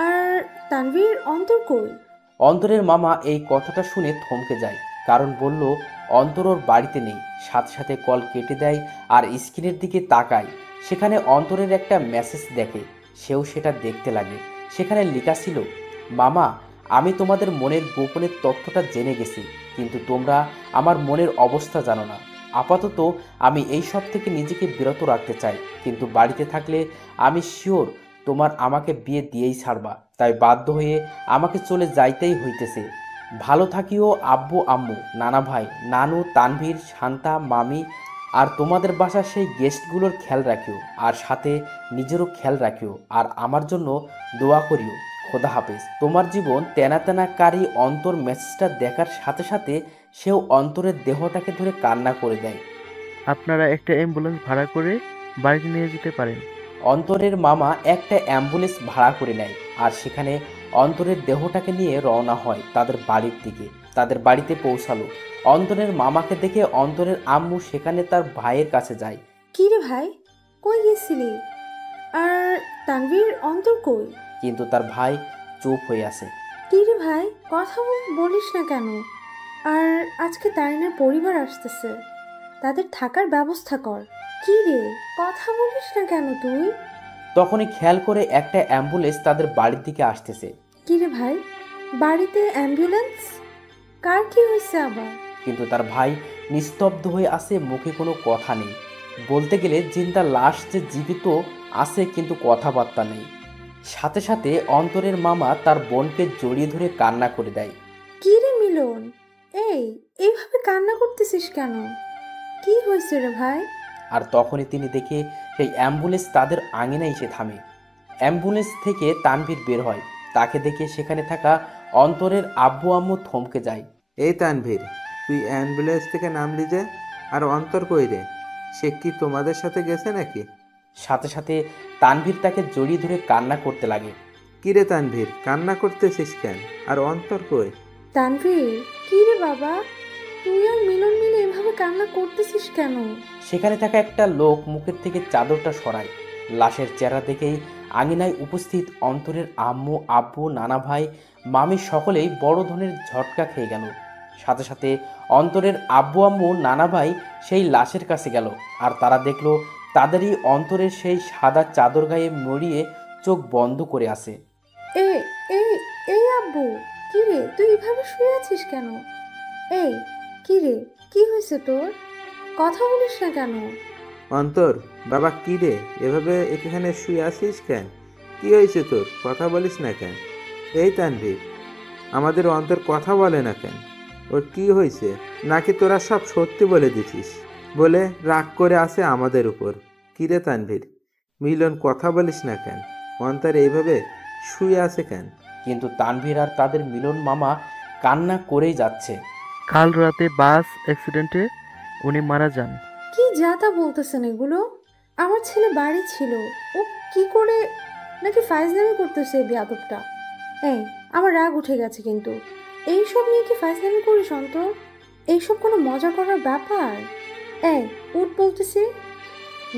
আর তানভীর, অন্তর কই? অন্তরের মামা এই কথাটা শুনে থমকে যায়, কারণ বলল অন্তর ওর বাড়িতে নেই। সাথে সাথে কল কেটে দেয় আর স্ক্রিনের দিকে তাকায়। সেখানে অন্তরের একটা মেসেজ দেখে, সেও সেটা দেখতে লাগে। সেখানে লেখা ছিল, মামা আমি তোমাদের মনের গোপনের তথ্যটা জেনে গেছি, কিন্তু তোমরা আমার মনের অবস্থা জানো না। আপাতত আমি এই সব থেকে নিজেকে বিরত রাখতে চাই, কিন্তু বাড়িতে থাকলে আমি শিওর তোমার আমাকে বিয়ে দিয়েই ছাড়বা, তাই বাধ্য হয়ে আমাকে চলে যাইতেই হইতেছে। ভালো থাকিও আব্বু আম্মু, নানা ভাই, নানু, তানভীর, শান্তা, মামি আর তোমাদের বাসার সেই গেস্টগুলোর খেয়াল রাখিও, আর সাথে নিজেরও খেয়াল রাখিও, আর আমার জন্য দোয়া করিও। খোদা হাফেজ। তোমার জীবন তেনা তেনা কারি। অন্তর মেসেজটা দেখার সাথে সাথে সেও অন্তরের দেহটাকে ধরে কান্না করে দেয়। আপনারা একটা অ্যাম্বুলেন্স ভাড়া করে বাড়িতে নিয়ে যেতে পারেন। অন্তরের মামা একটা অ্যাম্বুলেন্স ভাড়া করে নেয় আর সেখানে অন্তরের দেহটাকে নিয়ে রওনা হয় তাদের বাড়ির দিকে। তাদের বাড়িতে পৌঁছালো। অন্তরের মামাকে দেখে অন্তরের আম্মু সেখানে তার ভাইয়ের কাছে যায়। কি রে ভাই, কই গেছিলি? আর তানভীর, অন্তর কই? কিন্তু তার ভাই চুপ হয়ে আছে। কি রে ভাই, কথা বলিস না কেন? আর আজকে তারিনের পরিবার আসতেছে, তাদের থাকার ব্যবস্থা কর। কি রে, কথা বলিস না কেন তুই? তখনই খেয়াল করে একটা অ্যাম্বুলেন্স তাদের বাড়ির দিকে আসতেছে। কি রে ভাই, বাড়িতে অ্যাম্বুলেন্স? কার কি হয়েছে আবার? কিন্তু তার ভাই নিস্তব্ধ হয়ে আছে, মুখে কোনো কথা নেই। বলতে গেলে জিন্দা লাশ যে জীবিত আছে, কিন্তু কথাবার্তা নেই। সাথে সাথে অন্তরের মামা তার বোনকে জড়িয়ে ধরে কান্না করে দেয়। কি রে মিলন, এইভাবে কান্না করতেছিস কেন? কি হয়েছে রে ভাই? আর তখনই তিনি দেখে সেই অ্যাম্বুলেন্স তাদের আঙিনায় এসে থামে। অ্যাম্বুলেন্স থেকে তানভীর বের হয়। তাকে দেখে সেখানে থাকা অন্তরের আব্বু আম্মু থমকে যায়। এই তানভীর, তুই অ্যাম্বুলেন্স থেকে নামলি যে? আর অন্তর কই রে? সে কি তোমাদের সাথে গেছে নাকি? সাথে সাথে তানভীর তাকে জড়িয়ে ধরে কান্না করতে লাগে। কি রে তানভীর, কান্না করতেছিস কেন? আর অন্তর কই? তানভীর, কি রে বাবা, তুই আর মিলন মিলে এভাবে কান্না করতেছিস কেন? সেখানে থাকা একটা লোক মুখের থেকে চাদরটা সরায়। লাশের চেহারা দেখেই আঙিনায় উপস্থিত অন্তরের আম্মু, আব্বু, নানা ভাই, মামি সকলেই বড় ধরনের ঝটকা খেয়ে গেল। সাথে সাথে অন্তরের আব্বু আম্মু, নানা ভাই সেই লাশের কাছে গেল, আর তারা দেখলো তাদেরই অন্তরের সেই সাদা চাদর গায়ে মরিয়ে চোখ বন্ধ করে আছে। এই আব্বু, কি রে, তুই এভাবে শুয়ে আছিস কেন? কি রে, কি হয়েছে তোর? কথা বলিস না কেন? অন্তর, বাবা কি রে, এভাবে এখানে শুয়ে আছিস কেন? কি হয়েছে তোর? কথা বলিস না কেন? এই তানভীর, আমাদের অন্তর কথা বলে না কেন? ওর কি হয়েছে? নাকি তোরা সব সত্যি বলে দিছিস বলে রাগ করে আছে আমাদের উপর? কি রে তানভীর, মিলন কথা বলিস না কেন? অন্তর এইভাবে শুয়ে আছে কেন? কিন্তু তানভীর আর তাদের মিলন মামা কান্না করেই যাচ্ছে। কাল রাতে বাস অ্যাক্সিডেন্টে উনি মারা যান। কি যাতা বলতেছেন এগুলো? আমার ছেলে বাড়ি ছিল, ও কি করে নাকি ফাইজলামি করতেছে এই বেয়াদবটা। আমার রাগ উঠে গেছে, কিন্তু এইসব নিয়ে কি ফাইজলামি করিস অন্তর? এইসব কোনো মজা করার ব্যাপার? উঠ বলতেছি,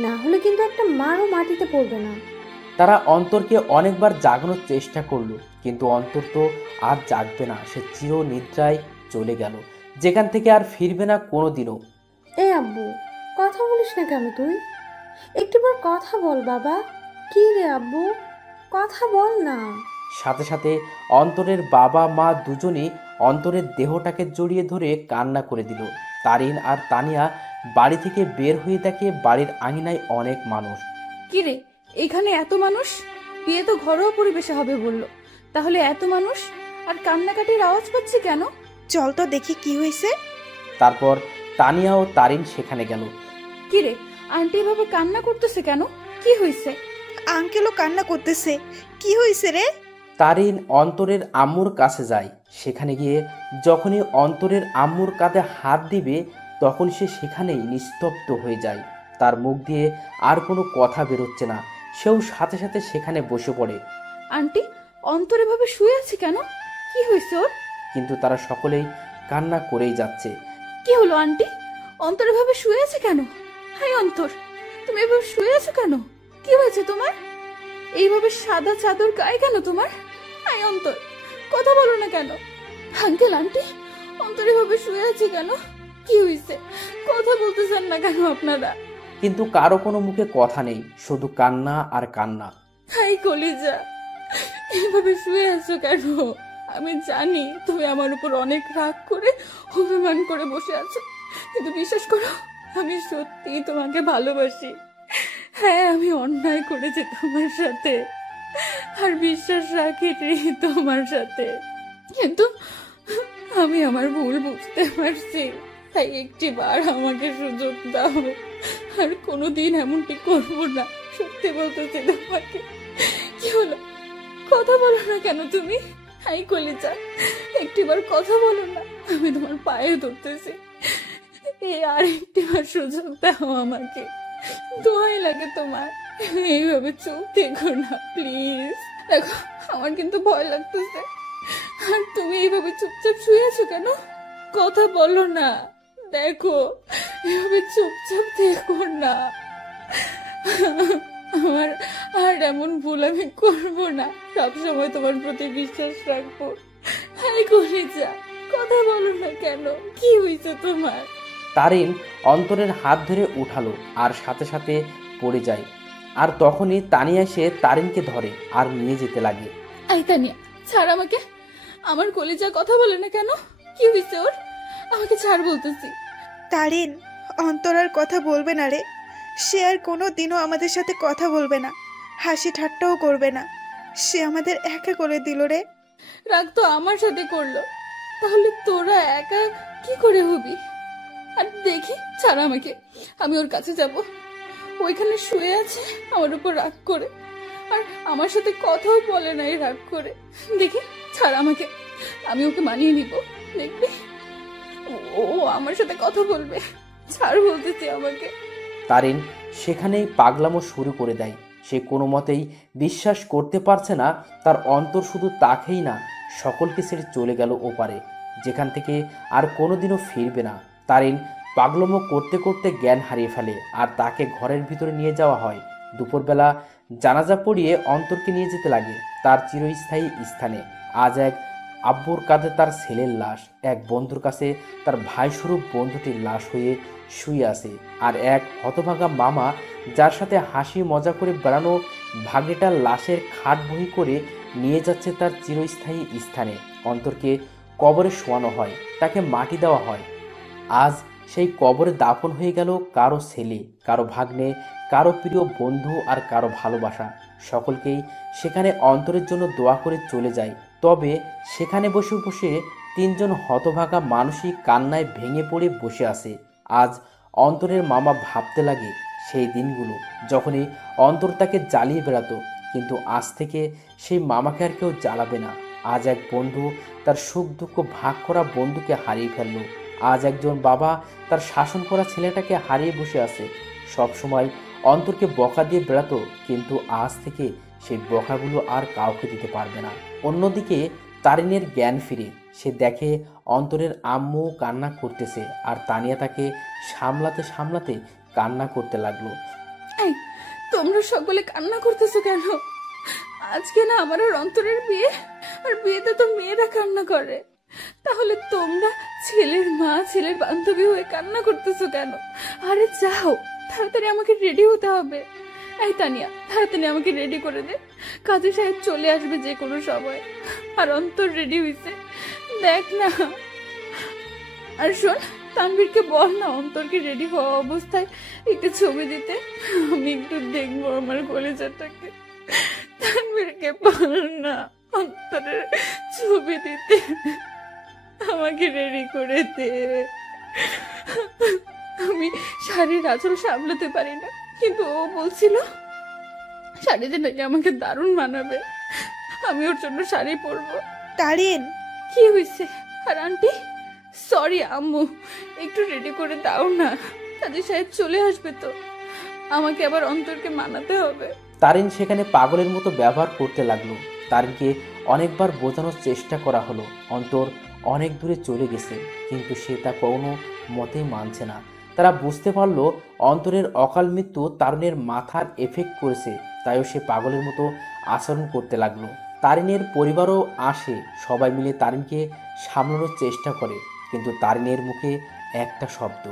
না হলে কিন্তু একটা মারও মাটিতে পড়বে না। তারা অন্তরকে অনেকবার জাগানোর চেষ্টা করলো, কিন্তু অন্তর তো আর জাগবে না। সে চির নিদ্রায় চলে গেল, যেখান থেকে আর ফিরবে না কোনোদিনও। আব্বু, কথা বলিস না কেন তুই? একটিবার কথা বল বাবা। কি রে আব্বু, কথা বল না। সাথে সাথে অন্তরের বাবা মা দুজনেই অন্তরের দেহটাকে জড়িয়ে ধরে কান্না করে দিল। তারিন আর তানিয়া বাড়ি থেকে বের হয়ে দেখে বাড়ির আঙিনায় অনেক মানুষ। কি রে, এখানে এত মানুষ? বিয়ে তো ঘরোয়া পরিবেশে হবে বললো, তাহলে এত মানুষ আর কান্নাকাটির আওয়াজ পাচ্ছি কেন? চল তো দেখি কি হয়েছে। তারপর তানিয়া ও তারিন সেখানে গেল। কি রে, আন্টি এভাবে কান্না করতেছে কেন? কি হয়েছে? আঙ্কেলও কান্না করতেছে। কি হয়েছে রে? তারিন অন্তরের আম্মুর কাছে যায়। সেখানে গিয়ে যখনই অন্তরের আম্মুর কাঁধে হাত দিবে, তখন সে সেখানেই নিস্তব্ধ হয়ে যায়। তার মুখ দিয়ে আর কোনো কথা বেরোচ্ছে না। সেও সাথে সাথে সেখানে বসে পড়ে। আন্টি, অন্তর এভাবে শুয়ে আছে কেন? কি হয়েছে ওর? কিন্তু তারা সকলেই কান্না করেই যাচ্ছে। কি হলো আন্টি? ও অন্তর এভাবে শুয়ে আছে কেন? হাই অন্তর, তুমি এভাবে শুয়ে আছো কেন? কি হয়েছে তোমার? এইভাবে সাদা চাদর গায়ে কেন তোমার? হাই অন্তর, কথা বলো না কেন? আঙ্কেল আন্টি, অন্তর এভাবে শুয়ে আছে কেন? কি হয়েছে? কথা বলতেছেন না কেন আপনারা? কিন্তু কারো কোনো মুখে কথা নেই, শুধু কান্না আর কান্না। হাই কলিজা, এইভাবে শুয়ে আছো কেন? আমি জানি তুমি আমার উপর অনেক রাগ করে অভিমান করে বসে আছো, কিন্তু বিশ্বাস করো আমি সত্যি তোমাকে ভালোবাসি। হ্যাঁ, আমি অন্যায় করেছি তোমার সাথে, আর বিশ্বাস রাখিনি তোমার সাথে, কিন্তু আমি আমার ভুল বুঝতে পারছি। তাই একটিবার আমাকে সুযোগ দাও, আর কোনোদিন এমনটি করবো না। সত্যি বলতেছি তোমাকে। কি হলো, কথা বলো না কেন তুমি? হাই কলিজা, একটিবার কথা বলো না, আমি তোমার পায়ে ধরতেছি। এই আর একটিবার সুযোগ দাও আমাকে, দোয়াই লাগে তোমার। এইভাবে চুপ থেকো না প্লিজ। দেখো আমার কিন্তু ভয় লাগতেছে, আর তুমি এইভাবে চুপচাপ শুয়ে আছো কেন? কথা বলো না। দেখো এভাবে চুপচাপ থেকো না। আমার আর এমন ভুল আমি করবো না, সবসময় তোমার প্রতি বিশ্বাস রাখবো। হাই কলিজা, কথা বলো না কেন? কি হয়েছে তোমার? তারিন অন্তরের হাত ধরে উঠালো আর সাথে সাথে পড়ে যায়। আর তখনই তানিয়া এসে তারিনকে ধরে আর নিয়ে যেতে লাগে। আই তানিয়া, ছাড় আমাকে। আমার কলিজা কথা বলে না কেন? কি হয়েছে ওর? আমাকে ছাড় বলতেছি। তারিন, অন্তর আর কথা বলবে না রে। সে আর কোনো দিনও আমাদের সাথে কথা বলবে না, হাসি ঠাট্টাও করবে না। সে আমাদের একা করে দিল রে। রাগ তো আমার সাথে করলো, তাহলে তোরা একা কি করে হবি? আর দেখি, ছাড় আমাকে, আমি ওর কাছে যাব। ওইখানে শুয়ে আছে আমার উপর রাগ করে, আর আমার সাথে কথাও বলে নাই রাগ করে। দেখি, ছাড় আমাকে, আমি ওকে মানিয়ে নিব। দেখবি ও আমার সাথে কথা বলবে। ছাড় বলতেছি আমাকে। তারিন সেখানেই পাগলামো শুরু করে দেয়। সে কোনো মতেই বিশ্বাস করতে পারছে না তার অন্তর শুধু তাকেই না, সকলকে ছেড়ে চলে গেল ওপারে, যেখান থেকে আর কোনোদিনও ফিরবে না। তারিন পাগলামো করতে করতে জ্ঞান হারিয়ে ফেলে, আর তাকে ঘরের ভিতরে নিয়ে যাওয়া হয়। দুপুরবেলা জানাজা পড়িয়ে অন্তরকে নিয়ে যেতে লাগে তার চিরস্থায়ী স্থানে। আজ এক আব্বুর কাঁধে তার ছেলের লাশ, এক বন্ধুর কাছে তার ভাইস্বরূপ বন্ধুটির লাশ হয়ে শুয়ে আছে, আর এক হতভাগা মামা যার সাথে হাসি মজা করে বেড়ানো ভাগ্নেটার লাশের খাট বহি করে নিয়ে যাচ্ছে তার চিরস্থায়ী স্থানে। অন্তরকে কবরে শোয়ানো হয়, তাকে মাটি দেওয়া হয়। আজ সেই কবরে দাফন হয়ে গেল কারো ছেলে, কারো ভাগ্নে, কারো প্রিয় বন্ধু, আর কারো ভালোবাসা। সকলকেই সেখানে অন্তরের জন্য দোয়া করে চলে যায়। তবে সেখানে বসে বসে তিনজন হতভাগা মানসিক কান্নায় ভেঙে পড়ে বসে আছে। আজ অন্তরের মামা ভাবতে লাগে সেই দিনগুলো যখনই অন্তর তাকে জ্বালিয়ে বেড়াতো, কিন্তু আজ থেকে সেই মামাকে আর কেউ জ্বালাবে না। আজ এক বন্ধু তার সুখ দুঃখ ভাগ করা বন্ধুকে হারিয়ে ফেলল। আজ একজন বাবা তার শাসন করা ছেলেটাকে হারিয়ে বসে আছে। সব সময় অন্তরকে বকা দিয়ে বেড়াতো, কিন্তু আজ থেকে সেই বকাগুলো আর কাউকে দিতে পারবে না। অন্যদিকে তারিনের জ্ঞান ফিরে সে দেখে অন্তরের আম্মু কান্না করতেছে, আর তানিয়া তাকে সামলাতে সামলাতে কান্না করতে লাগলো। এই, তোমরা সকলে কান্না করতেছো কেন? আজকে না আমার আর অন্তরের বিয়ে, আর বিয়েতে তো মেয়েরা কান্না করে। তাহলে তোমরা ছেলের মা, ছেলের বান্ধবী হয়ে কান্না করতেছো কেন? আরে যাও, তাড়াতাড়ি আমাকে রেডি হতে হবে। এই তানিয়া, তাড়াতাড়ি আমাকে রেডি করে দে, কাজী সাহেব চলে আসবে যে কোনো সময়। আর অন্তর রেডি হইছে, দেখ না। আর শোন, তানভীরকে বল না অন্তরকে রেডি হওয়া অবস্থায় একটু ছবি দিতে, আমি একটু দেখবো আমার কলেজাটাকে। তানভীরকে বল না অন্তরের ছবি দিতে, আমাকে রেডি করে দে। আমি শাড়ির আঁচল সামলাতে পারি না, কিন্তু ও বলছিল শাড়িতে নাকি আমাকে দারুণ মানাবে, আমি ওর জন্য শাড়ি পরবো। তারিন, কি হয়েছে? আর আন্টি, সরি আম্মু, একটু রেডি করে দাও না, কাজী সাহেব চলে আসবে তো, আমাকে আবার অন্তরকে মানাতে হবে। তারিন সেখানে পাগলের মতো ব্যবহার করতে লাগলো। তারিনকে অনেকবার বোঝানোর চেষ্টা করা হলো অন্তর অনেক দূরে চলে গেছে, কিন্তু সে তা কোনো মতেই মানছে না। তারা বুঝতে পারলো অন্তরের অকাল মৃত্যু তারুণের মাথার এফেক্ট করেছে, তাইও সে পাগলের মতো আচরণ করতে লাগলো। তারিনের পরিবারও আসে, সবাই মিলে তারিনকে সামলানোর চেষ্টা করে, কিন্তু তারিনের মুখে একটা শব্দ,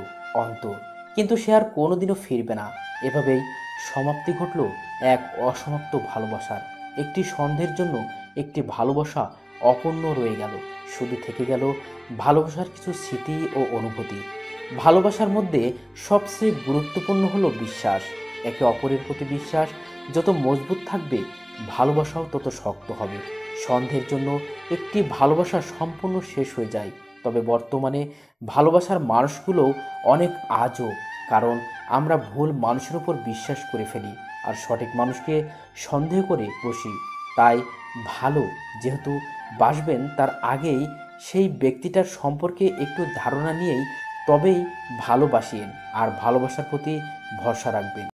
অন্তর। কিন্তু সে আর কোনোদিনও ফিরবে না। এভাবেই সমাপ্তি ঘটল এক অসমাপ্ত ভালোবাসার। একটি সন্ধ্যের জন্য একটি ভালোবাসা অপূর্ণ রয়ে গেল, শুধু থেকে গেল ভালোবাসার কিছু স্মৃতি ও অনুভূতি। ভালোবাসার মধ্যে সবচেয়ে গুরুত্বপূর্ণ হলো বিশ্বাস। একে অপরের প্রতি বিশ্বাস যত মজবুত থাকবে, ভালোবাসাও তত শক্ত হবে। সন্ধ্যের জন্য একটি ভালোবাসা সম্পূর্ণ শেষ হয়ে যায়, তবে বর্তমানে ভালোবাসার মানুষগুলোও অনেক আজব, কারণ আমরা ভুল মানুষের উপর বিশ্বাস করে ফেলি আর সঠিক মানুষকে সন্দেহ করে বসি। তাই ভালো যেহেতু বাসবেন, তার আগেই সেই ব্যক্তিটার সম্পর্কে একটু ধারণা নিয়েই তবেই ভালোবাসিয়েন আর ভালোবাসার প্রতি ভরসা রাখবেন।